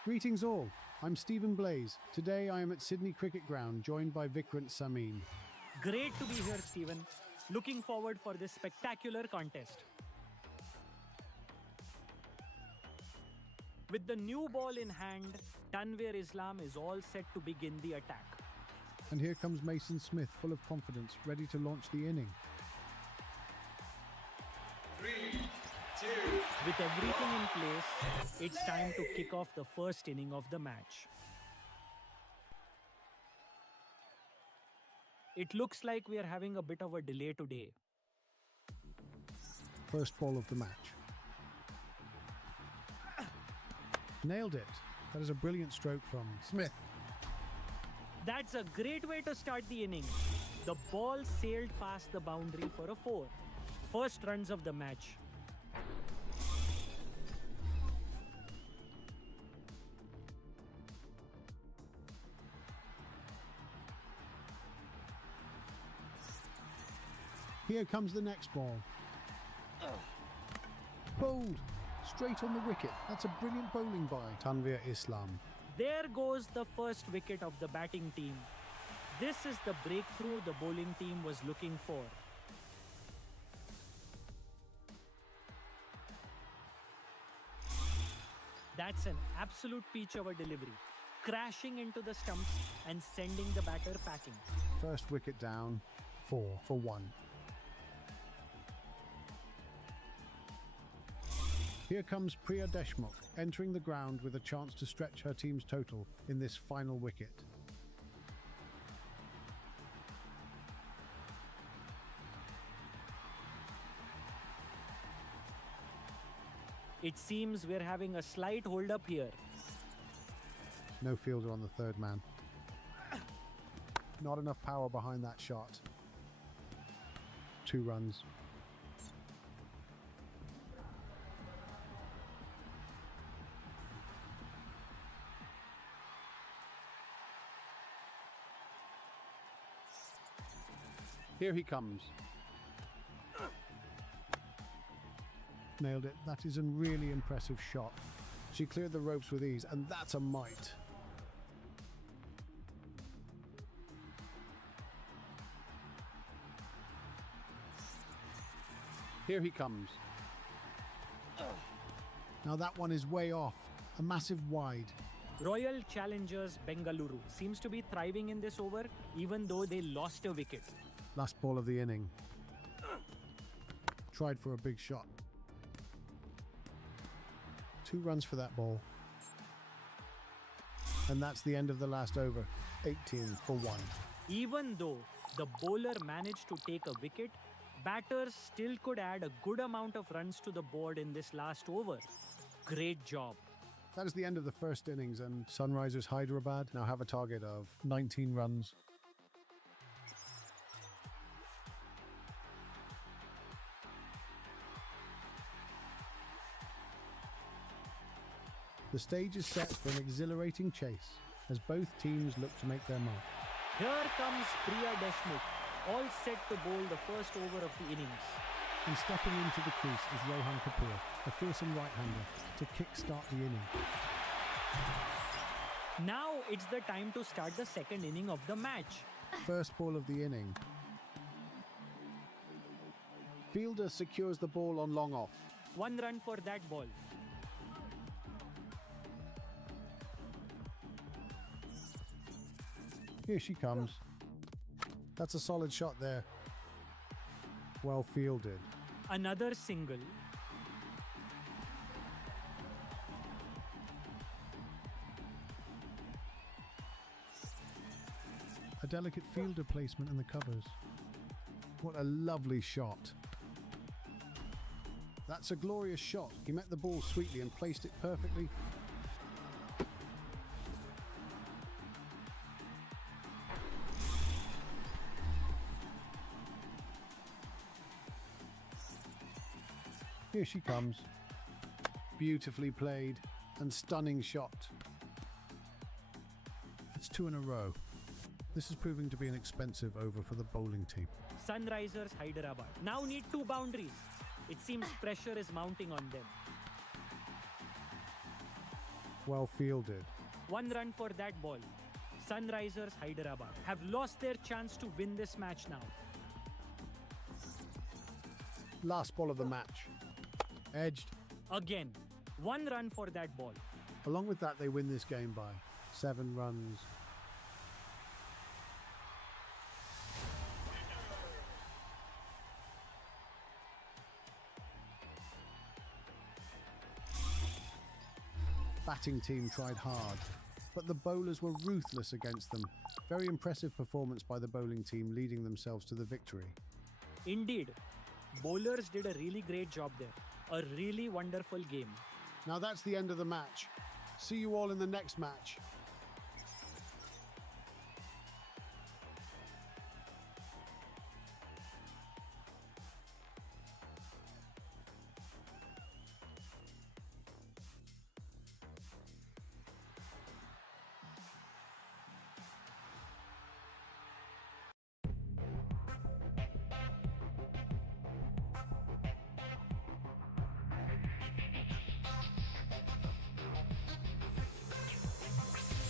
Greetings all, I'm Stephen Blaze. Today I am at Sydney Cricket Ground, joined by Vikrant Samin. Great to be here, Stephen. Looking forward for this spectacular contest. With the new ball in hand, Tanvir Islam is all set to begin the attack. And here comes Mason Smith, full of confidence, ready to launch the inning. 3, 2, With everything in place, it's time to kick off the first inning of the match. It looks like we are having a bit of a delay today. First ball of the match. Nailed it. That is a brilliant stroke from Smith. That's a great way to start the inning. The ball sailed past the boundary for a 4. First runs of the match. Here comes the next ball. Bowled. Straight on the wicket. That's a brilliant bowling by Tanvir Islam. There goes the first wicket of the batting team. This is the breakthrough the bowling team was looking for. That's an absolute peach of a delivery, crashing into the stumps and sending the batter packing. First wicket down. 4 for 1. Here comes Priya Deshmukh, entering the ground with a chance to stretch her team's total in this final wicket. It seems we're having a slight hold-up here. No fielder on the third man. Not enough power behind that shot. 2 runs. Here he comes. Nailed it. That is a really impressive shot. She cleared the ropes with ease, and that's a mite. Here he comes. Now that one is way off. A massive wide. Royal Challengers Bengaluru seems to be thriving in this over, even though they lost a wicket. Last ball of the inning. Tried for a big shot. 2 runs for that ball. And that's the end of the last over. 18 for 1. Even though the bowler managed to take a wicket, batters still could add a good amount of runs to the board in this last over. Great job. That is the end of the first innings, and Sunrisers Hyderabad now have a target of 19 runs. The stage is set for an exhilarating chase as both teams look to make their mark. Here comes Priya Deshmukh, all set to bowl the first over of the innings. And stepping into the crease is Rohan Kapoor, a fearsome right-hander, to kick-start the inning. Now it's the time to start the second inning of the match. First ball of the inning. Fielder secures the ball on long off. 1 run for that ball. Here she comes. That's a solid shot there. Well fielded. Another single. A delicate fielder placement in the covers. What a lovely shot. That's a glorious shot. He met the ball sweetly and placed it perfectly. Here she comes. Beautifully played and stunning shot. It's 2 in a row. This is proving to be an expensive over for the bowling team. Sunrisers Hyderabad now need 2 boundaries. It seems pressure is mounting on them. Well fielded. 1 run for that ball. Sunrisers Hyderabad have lost their chance to win this match now. Last ball of the match. Edged. Again, 1 run for that ball. Along with that, they win this game by 7 runs. Batting team tried hard, but the bowlers were ruthless against them. Very impressive performance by the bowling team, leading themselves to the victory. Indeed, bowlers did a really great job there. A really wonderful game. Now that's the end of the match. See you all in the next match.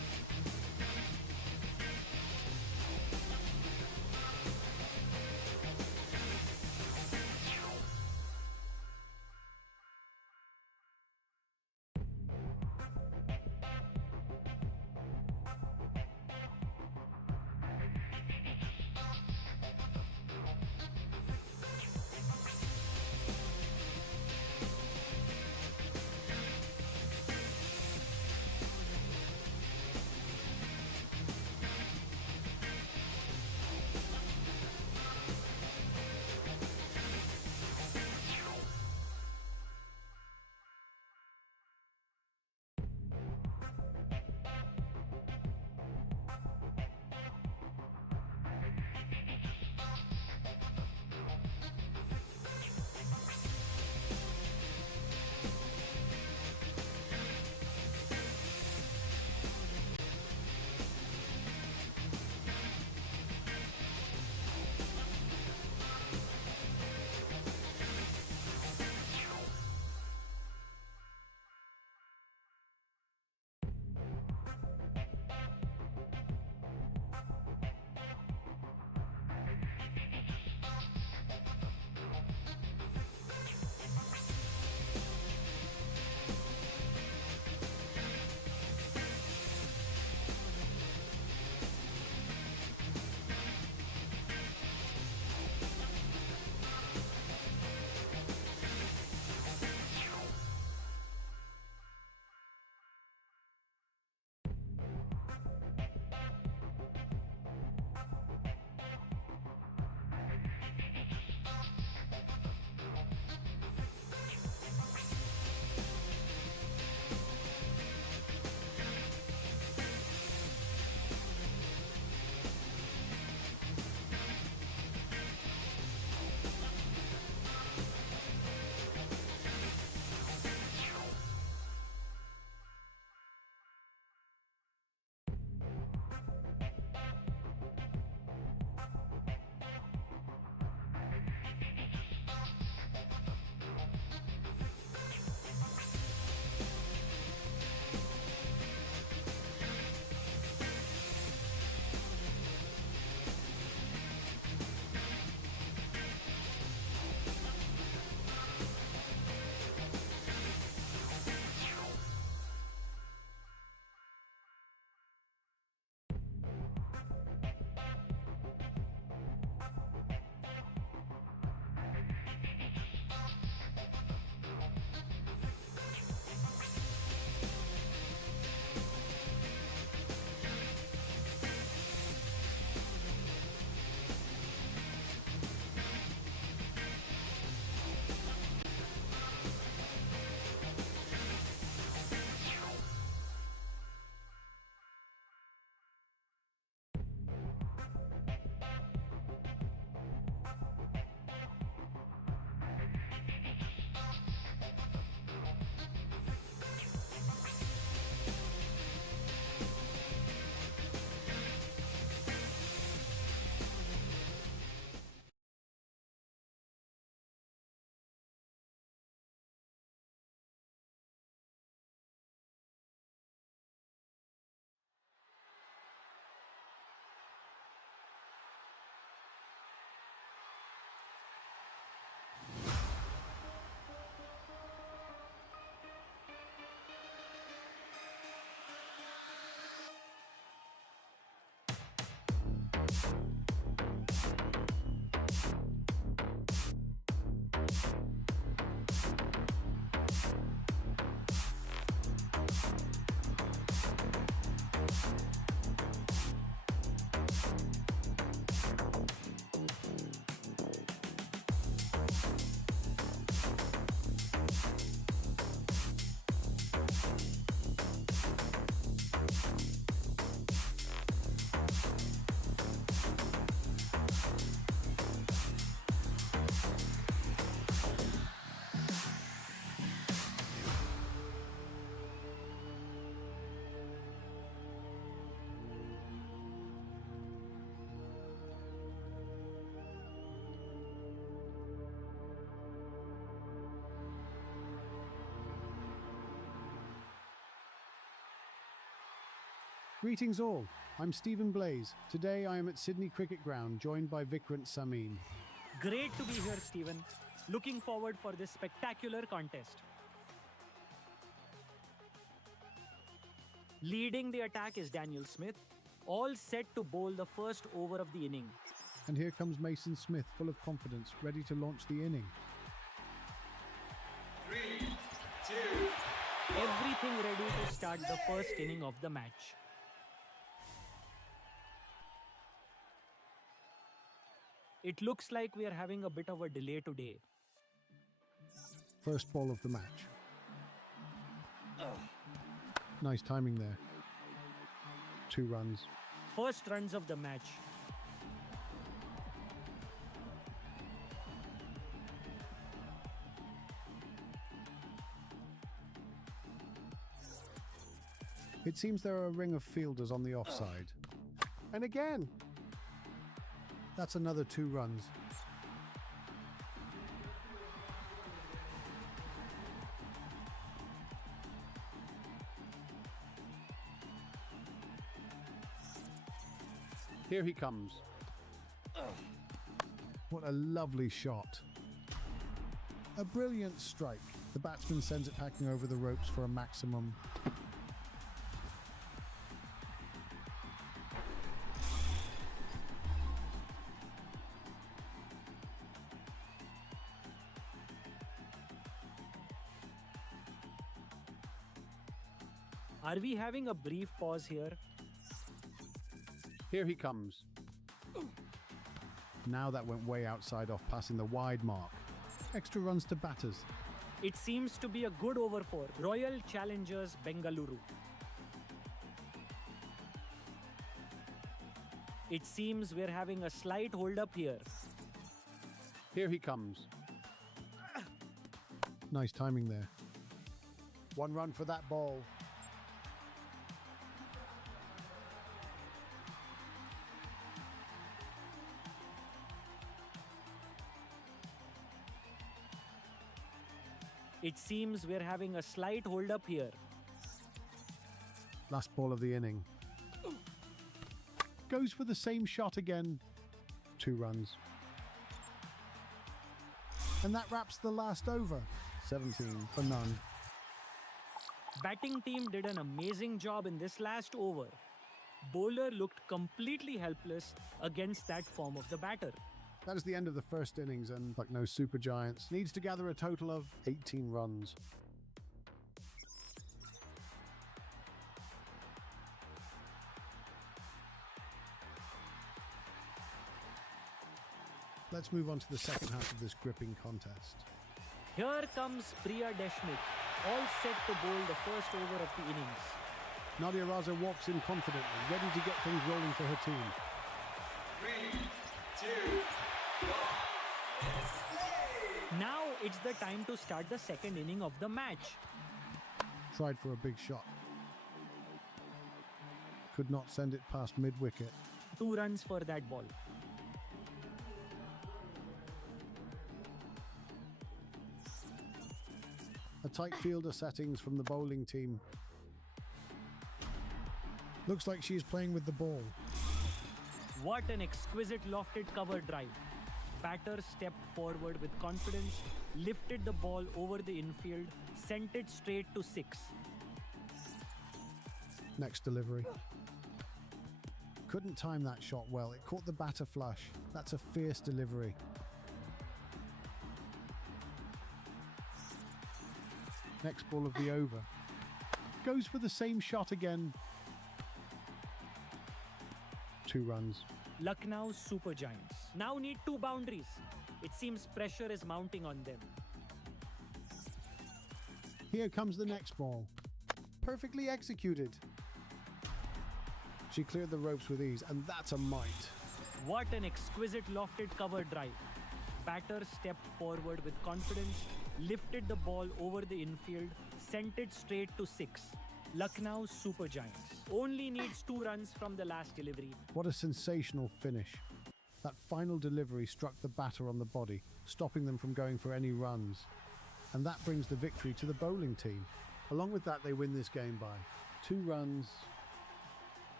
Greetings all, I'm Stephen Blaze. Today I am at Sydney Cricket Ground, joined by Vikrant Samin. Great to be here, Stephen. Looking forward for this spectacular contest. Leading the attack is Daniel Smith, all set to bowl the first over of the inning. And here comes Mason Smith, full of confidence, ready to launch the inning. 3, 2, Everything ready to start the first inning of the match. It looks like we are having a bit of a delay today. First ball of the match. Nice timing there. 2 runs. First runs of the match. It seems there are a ring of fielders on the offside. And again! That's another 2 runs. Here he comes. What a lovely shot. A brilliant strike. The batsman sends it packing over the ropes for a maximum. Are we having a brief pause here? Here he comes. Now that went way outside off, passing the wide mark. Extra runs to batters. It seems to be a good over for Royal Challengers Bengaluru. It seems we're having a slight hold-up here. Here he comes. Nice timing there. 1 run for that ball. It seems we're having a slight hold-up here. Last ball of the inning. Goes for the same shot again. 2 runs. And that wraps the last over. 17 for none. Batting team did an amazing job in this last over. Bowler looked completely helpless against that form of the batter. That is the end of the first innings, and like no super giants, needs to gather a total of 18 runs. Let's move on to the second half of this gripping contest. Here comes Priya Deshmukh, all set to bowl the first over of the innings. Nadia Raza walks in confidently, ready to get things rolling for her team. 3, 2, Now it's the time to start the second inning of the match. Tried for a big shot. Could not send it past mid-wicket. 2 runs for that ball. A tight fielder settings from the bowling team. Looks like she is playing with the ball. What an exquisite lofted cover drive. Batter stepped forward with confidence, lifted the ball over the infield, sent it straight to 6. Next delivery. Couldn't time that shot well. It caught the batter flush. That's a fierce delivery. Next ball of the over. Goes for the same shot again. 2 runs. Lucknow Super Giants now need 2 boundaries. It seems pressure is mounting on them. Here comes the next ball. Perfectly executed. She cleared the ropes with ease, and that's a mite. What an exquisite lofted cover drive. Batter stepped forward with confidence, lifted the ball over the infield, sent it straight to 6. Lucknow Super Giants only needs 2 runs from the last delivery. What a sensational finish. That final delivery struck the batter on the body, stopping them from going for any runs. And that brings the victory to the bowling team. Along with that, they win this game by 2 runs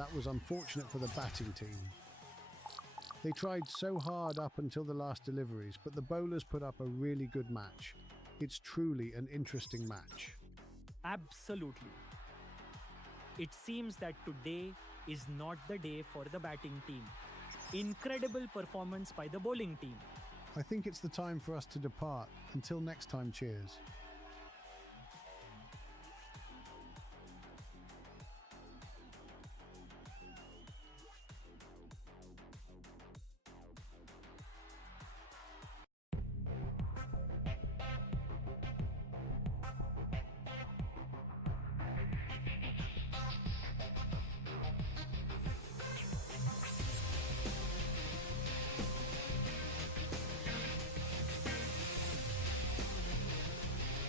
That was unfortunate for the batting team. They tried so hard up until the last deliveries, but the bowlers put up a really good match. It's truly an interesting match. Absolutely. It seems that today is not the day for the batting team. Incredible performance by the bowling team. I think it's the time for us to depart. Until next time, cheers.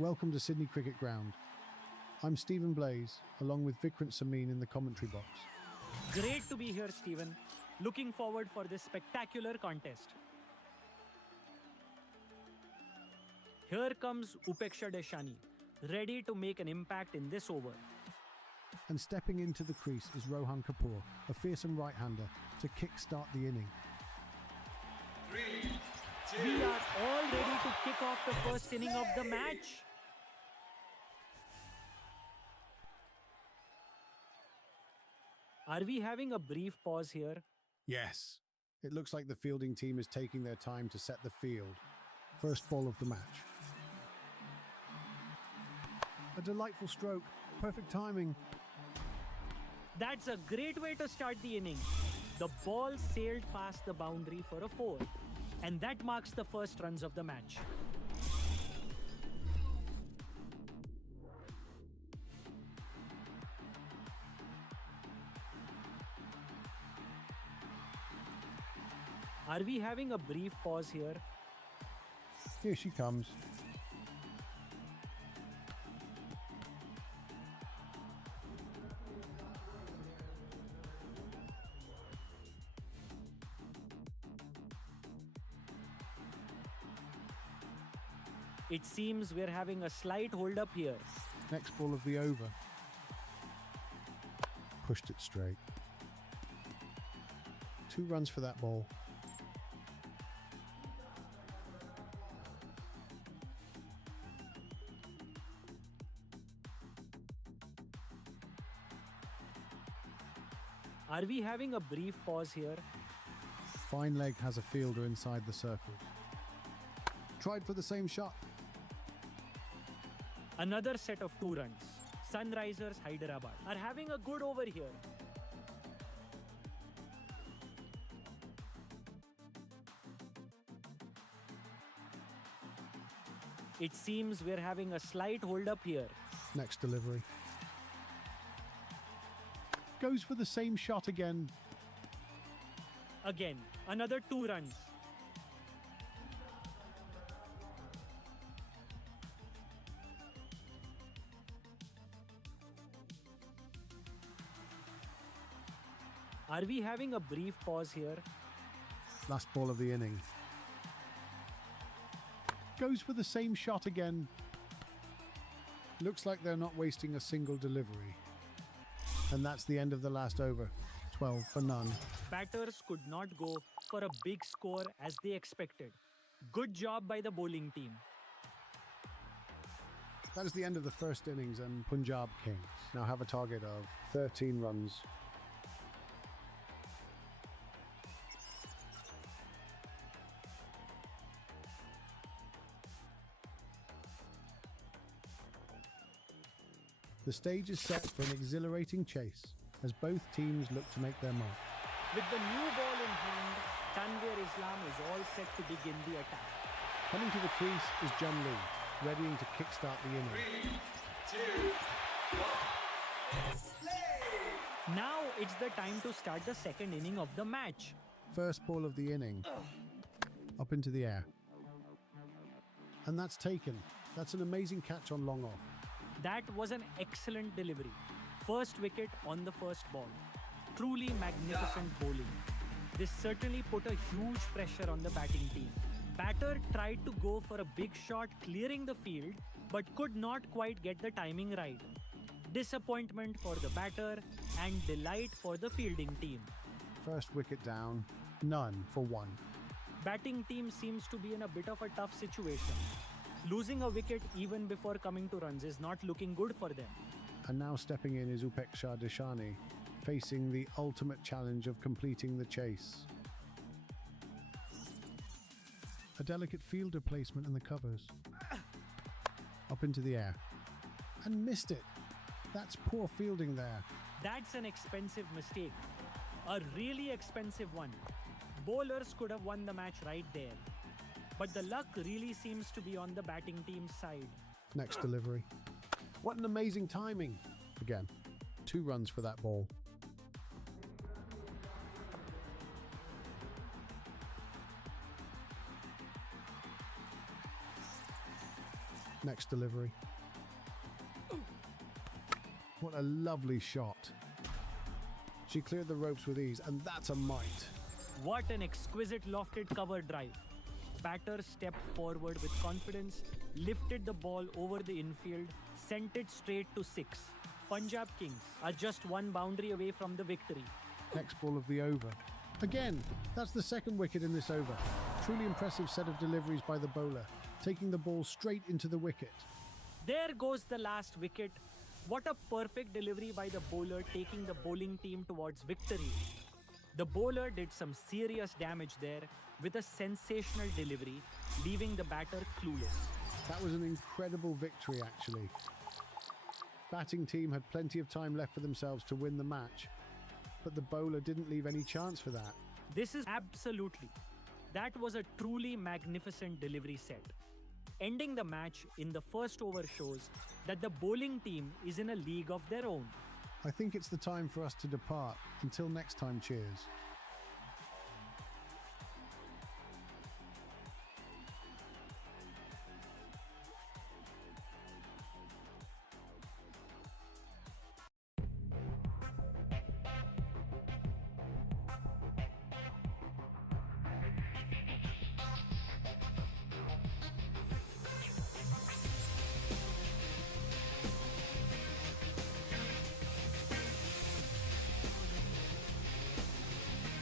Welcome to Sydney Cricket Ground. I'm Stephen Blaze, along with Vikrant Samin in the commentary box. Great to be here, Stephen. Looking forward for this spectacular contest. Here comes Upeksha Deshani, ready to make an impact in this over. And stepping into the crease is Rohan Kapoor, a fearsome right-hander, to kick-start the inning. 3, 2, We are all ready to kick off the first inning of the match. Are we having a brief pause here? Yes. It looks like the fielding team is taking their time to set the field. First ball of the match. A delightful stroke. Perfect timing. That's a great way to start the inning. The ball sailed past the boundary for a 4, and that marks the first runs of the match. Are we having a brief pause here? Here she comes. It seems we're having a slight hold up here. Next ball of the over. Pushed it straight. 2 runs for that ball. Are we having a brief pause here? Fine leg has a fielder inside the circle. Tried for the same shot. Another set of 2 runs. Sunrisers Hyderabad are having a good over here. It seems we're having a slight hold up here. Next delivery. Goes for the same shot again. Again, another 2 runs. Are we having a brief pause here? Last ball of the inning. Goes for the same shot again. Looks like they're not wasting a single delivery. And that's the end of the last over. 12 for none. Batters could not go for a big score as they expected. Good job by the bowling team. That is the end of the first innings, and Punjab Kings now have a target of 13 runs. The stage is set for an exhilarating chase as both teams look to make their mark. With the new ball in hand, Tanvir Islam is all set to begin the attack. Coming to the crease is John Lee, readying to kickstart the inning. 3, 2, 1. Now it's the time to start the second inning of the match. First ball of the inning. Up into the air. And that's taken. That's an amazing catch on long off. That was an excellent delivery. First wicket on the first ball. Truly magnificent bowling. This certainly put a huge pressure on the batting team. Batter tried to go for a big shot clearing the field, but could not quite get the timing right. Disappointment for the batter and delight for the fielding team. First wicket down, none for 1. Batting team seems to be in a bit of a tough situation. Losing a wicket even before coming to runs is not looking good for them. And now stepping in is Upeksha Deshani, facing the ultimate challenge of completing the chase. A delicate fielder placement in the covers. Up into the air. And missed it. That's poor fielding there. That's an expensive mistake. A really expensive one. Bowlers could have won the match right there. But the luck really seems to be on the batting team's side. Next delivery. What an amazing timing. Again, 2 runs for that ball. Next delivery. What a lovely shot. She cleared the ropes with ease, and that's a mite. What an exquisite lofted cover drive. Batter stepped forward with confidence, lifted the ball over the infield, sent it straight to 6. Punjab Kings are just one boundary away from the victory. Next ball of the over. Again, that's the second wicket in this over. Truly impressive set of deliveries by the bowler, taking the ball straight into the wicket. There goes the last wicket. What a perfect delivery by the bowler, taking the bowling team towards victory. The bowler did some serious damage there with a sensational delivery, leaving the batter clueless. That was an incredible victory, actually. Batting team had plenty of time left for themselves to win the match, but the bowler didn't leave any chance for that. This is absolutely. That was a truly magnificent delivery set. Ending the match in the first over shows that the bowling team is in a league of their own. I think it's the time for us to depart. Until next time, cheers.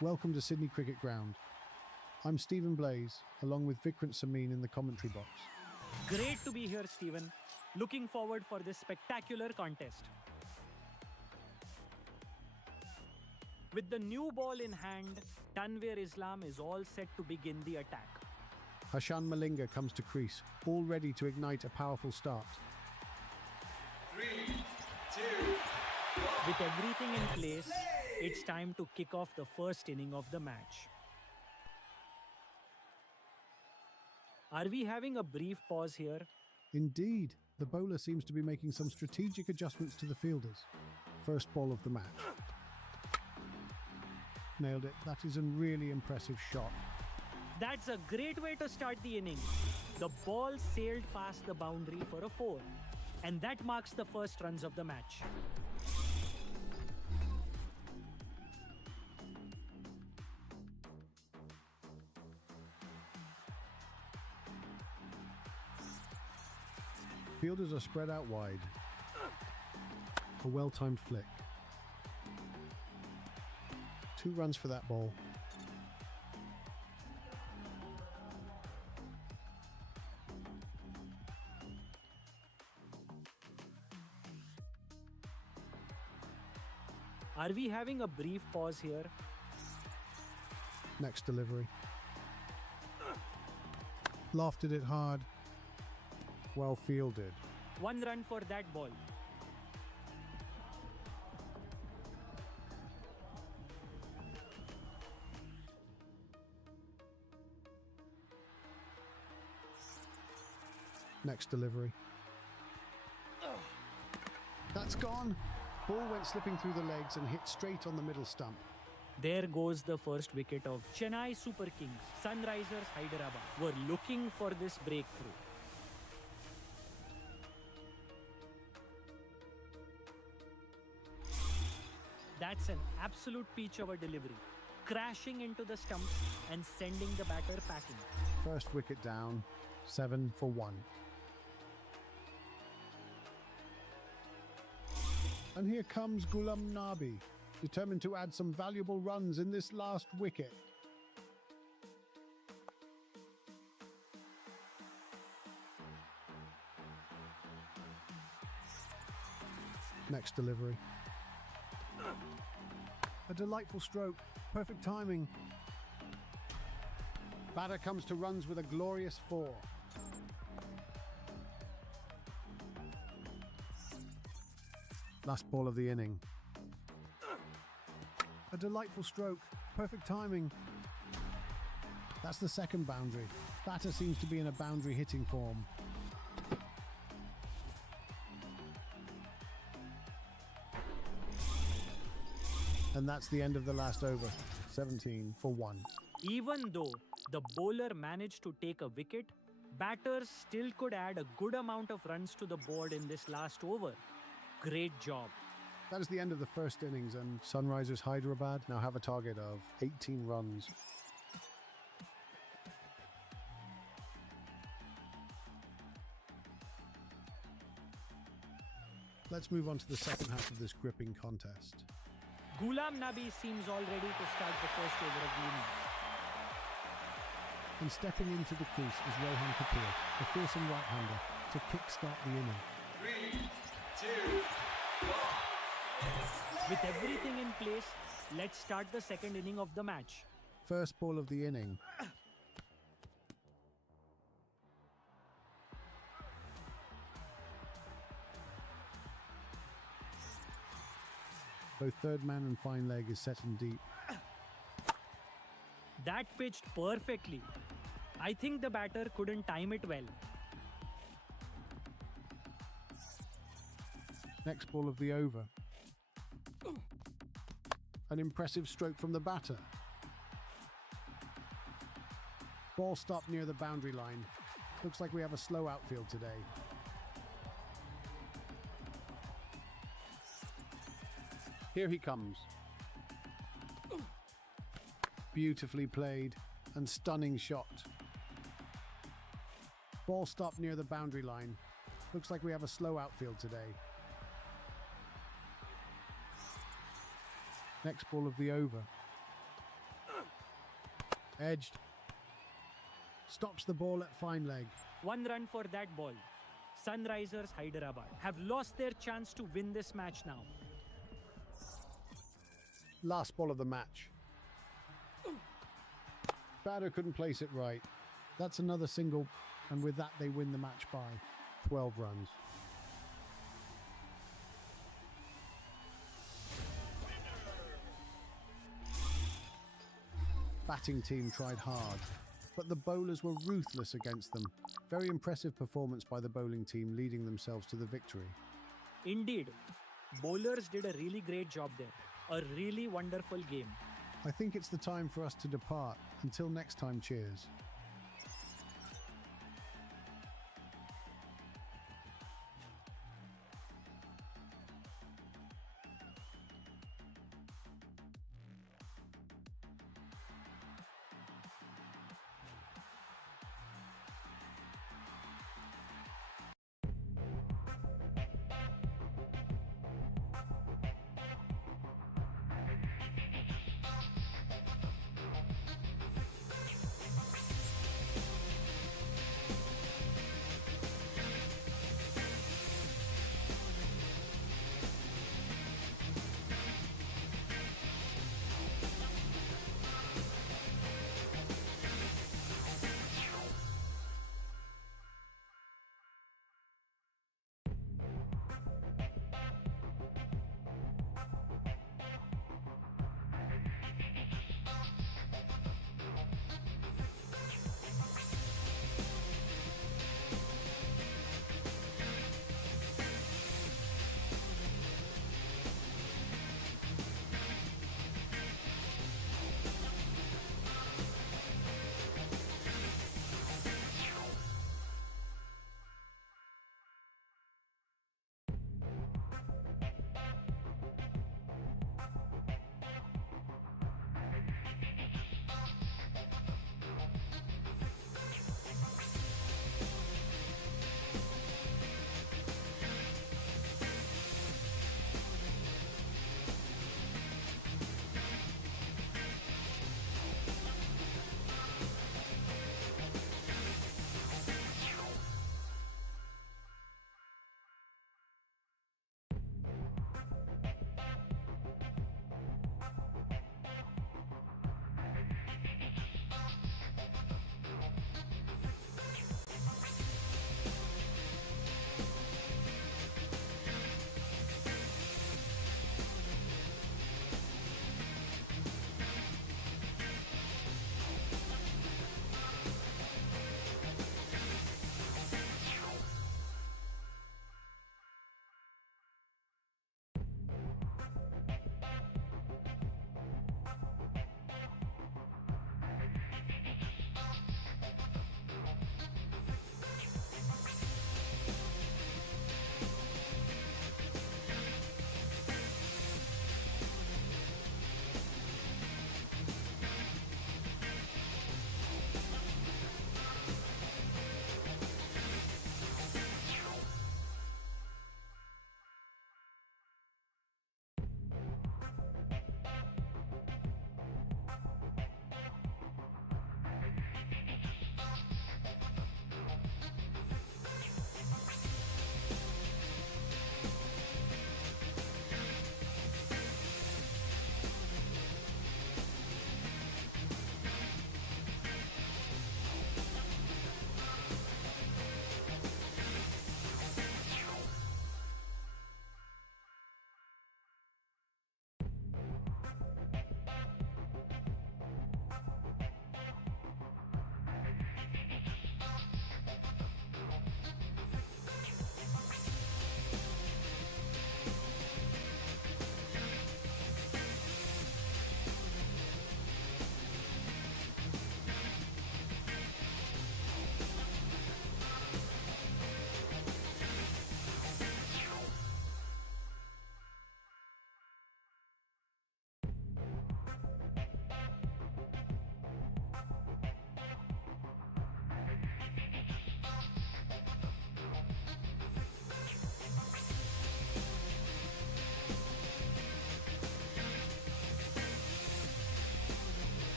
Welcome to Sydney Cricket Ground. I'm Stephen Blaze, along with Vikrant Samin in the commentary box. Great to be here, Stephen. Looking forward for this spectacular contest. With the new ball in hand, Tanvir Islam is all set to begin the attack. Hashan Malinga comes to crease, all ready to ignite a powerful start. 3, 2, 1. With everything in place, it's time to kick off the first inning of the match. Are we having a brief pause here? Indeed, the bowler seems to be making some strategic adjustments to the fielders. First ball of the match. Nailed it. That is a really impressive shot. That's a great way to start the inning. The ball sailed past the boundary for a 4, and that marks the first runs of the match. Fielders are spread out wide. A well-timed flick. 2 runs for that ball. Are we having a brief pause here? Next delivery. Lofted it hard. Well fielded. 1 run for that ball. Next delivery. That's gone. Ball went slipping through the legs and hit straight on the middle stump. There goes the first wicket of Chennai Super Kings. Sunrisers Hyderabad were looking for this breakthrough. That's an absolute peach of a delivery, crashing into the stumps and sending the batter packing. First wicket down, 7 for 1. And here comes Ghulam Nabi, determined to add some valuable runs in this last wicket. Next delivery. A delightful stroke, perfect timing. Batter comes to runs with a glorious 4. Last ball of the inning. A delightful stroke, perfect timing. That's the second boundary. Batter seems to be in a boundary hitting form. And that's the end of the last over, 17 for 1. Even though the bowler managed to take a wicket, batters still could add a good amount of runs to the board in this last over. Great job. That is the end of the first innings, and Sunrisers Hyderabad now have a target of 18 runs. Let's move on to the second half of this gripping contest. Ghulam Nabi seems all ready to start the first over of the innings. And stepping into the crease is Rohan Kapoor, the fearsome right-hander, to kick-start the inning. 3, 2, 1. With everything in place, let's start the second inning of the match. First ball of the inning. Both third man and fine leg is set in deep. That pitched perfectly. I think the batter couldn't time it well. Next ball of the over. An impressive stroke from the batter. Ball stopped near the boundary line. Looks like we have a slow outfield today. Here he comes. Beautifully played and stunning shot. Ball stopped near the boundary line. Looks like we have a slow outfield today. Next ball of the over. Edged. Stops the ball at fine leg. 1 run for that ball. Sunrisers Hyderabad have lost their chance to win this match now. Last ball of the match. Batter couldn't place it right. That's another single, and with that they win the match by 12 runs. Batting team tried hard, but the bowlers were ruthless against them. Very impressive performance by the bowling team, leading themselves to the victory. Indeed, bowlers did a really great job there. A really wonderful game. I think it's the time for us to depart. Until next time, cheers.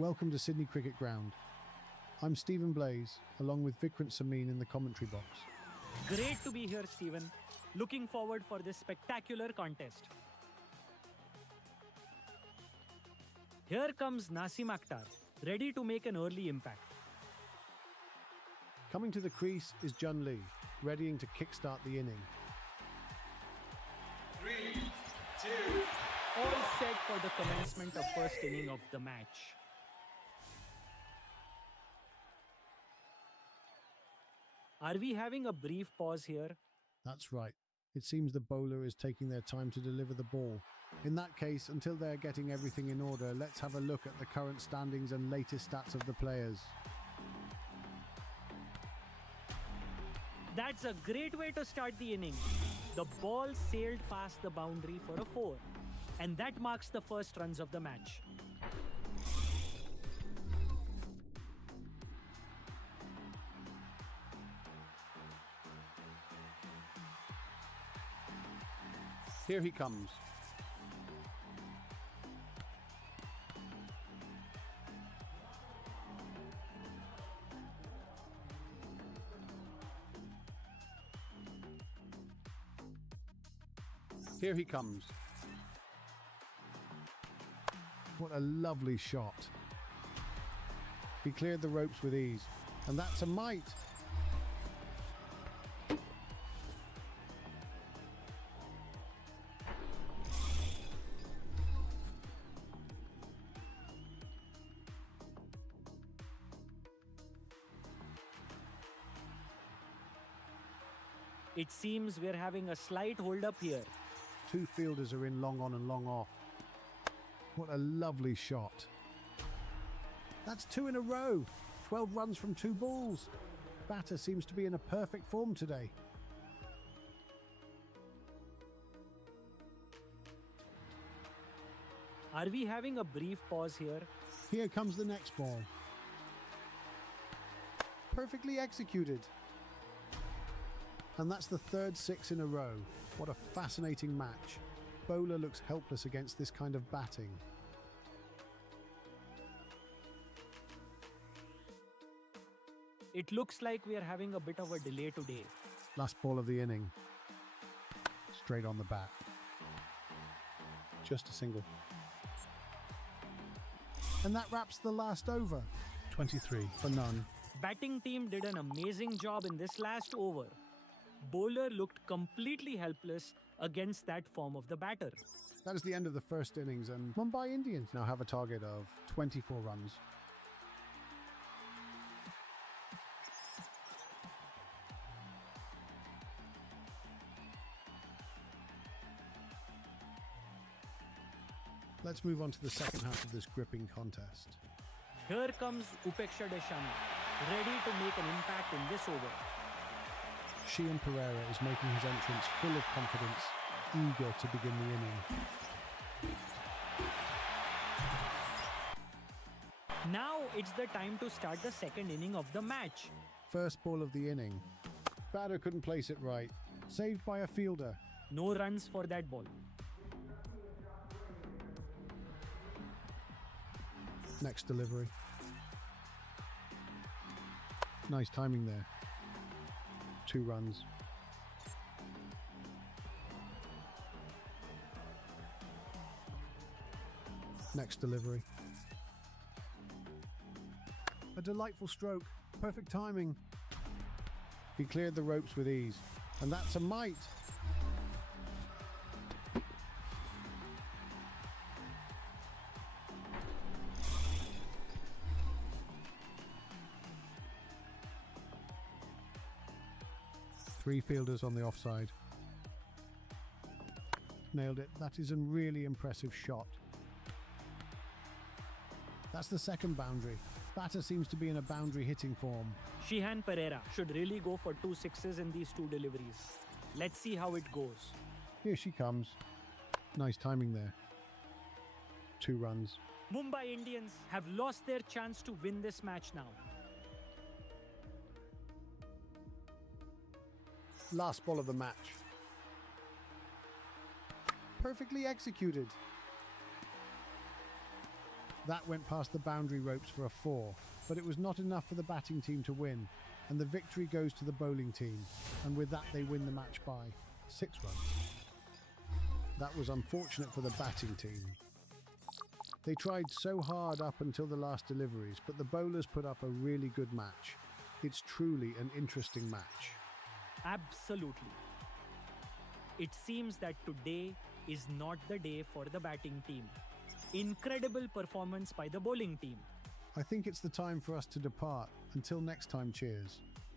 Welcome to Sydney Cricket Ground. I'm Stephen Blaze, along with Vikrant Samin in the commentary box. Great to be here, Stephen. Looking forward for this spectacular contest. Here comes Nasim Akhtar, ready to make an early impact. Coming to the crease is Jun Lee, readying to kickstart the inning. 3, 2, All set for the commencement of first inning of the match. Are we having a brief pause here? That's right. It seems the bowler is taking their time to deliver the ball. In that case, until they're getting everything in order, let's have a look at the current standings and latest stats of the players. That's a great way to start the inning. The ball sailed past the boundary for a 4, and that marks the first runs of the match. Here he comes. Here he comes. What a lovely shot. He cleared the ropes with ease, and that's a mite. It seems we're having a slight hold-up here. Two fielders are in long on and long off. What a lovely shot. That's 2 in a row. 12 runs from 2 balls. Batter seems to be in a perfect form today. Are we having a brief pause here? Here comes the next ball. Perfectly executed. And that's the third 6 in a row. What a fascinating match. Bowler looks helpless against this kind of batting. It looks like we are having a bit of a delay today. Last ball of the inning. Straight on the bat. Just a single. And that wraps the last over. 23 for none. Batting team did an amazing job in this last over. Bowler looked completely helpless against that form of the batter. That is the end of the first innings, and Mumbai Indians now have a target of 24 runs. Let's move on to the second half of this gripping contest. Here comes Upeksha Deshani, ready to make an impact in this over. Shian Pereira is making his entrance full of confidence, eager to begin the inning. Now it's the time to start the second inning of the match. First ball of the inning. Batter couldn't place it right. Saved by a fielder. No runs for that ball. Next delivery. Nice timing there. 2 runs. Next delivery. A delightful stroke. Perfect timing. He cleared the ropes with ease. And that's a mite. Three fielders on the offside. Nailed it. That is a really impressive shot. That's the second boundary. Batter seems to be in a boundary hitting form. Shihan Pereira should really go for 2 sixes in these 2 deliveries. Let's see how it goes. Here she comes. Nice timing there. 2 runs. Mumbai Indians have lost their chance to win this match now. Last ball of the match. Perfectly executed. That went past the boundary ropes for a 4, but it was not enough for the batting team to win, and the victory goes to the bowling team, and with that they win the match by 6 runs. That was unfortunate for the batting team. They tried so hard up until the last deliveries, but the bowlers put up a really good match. It's truly an interesting match. Absolutely. It seems that today is not the day for the batting team. Incredible performance by the bowling team. I think it's the time for us to depart. Until next time, cheers.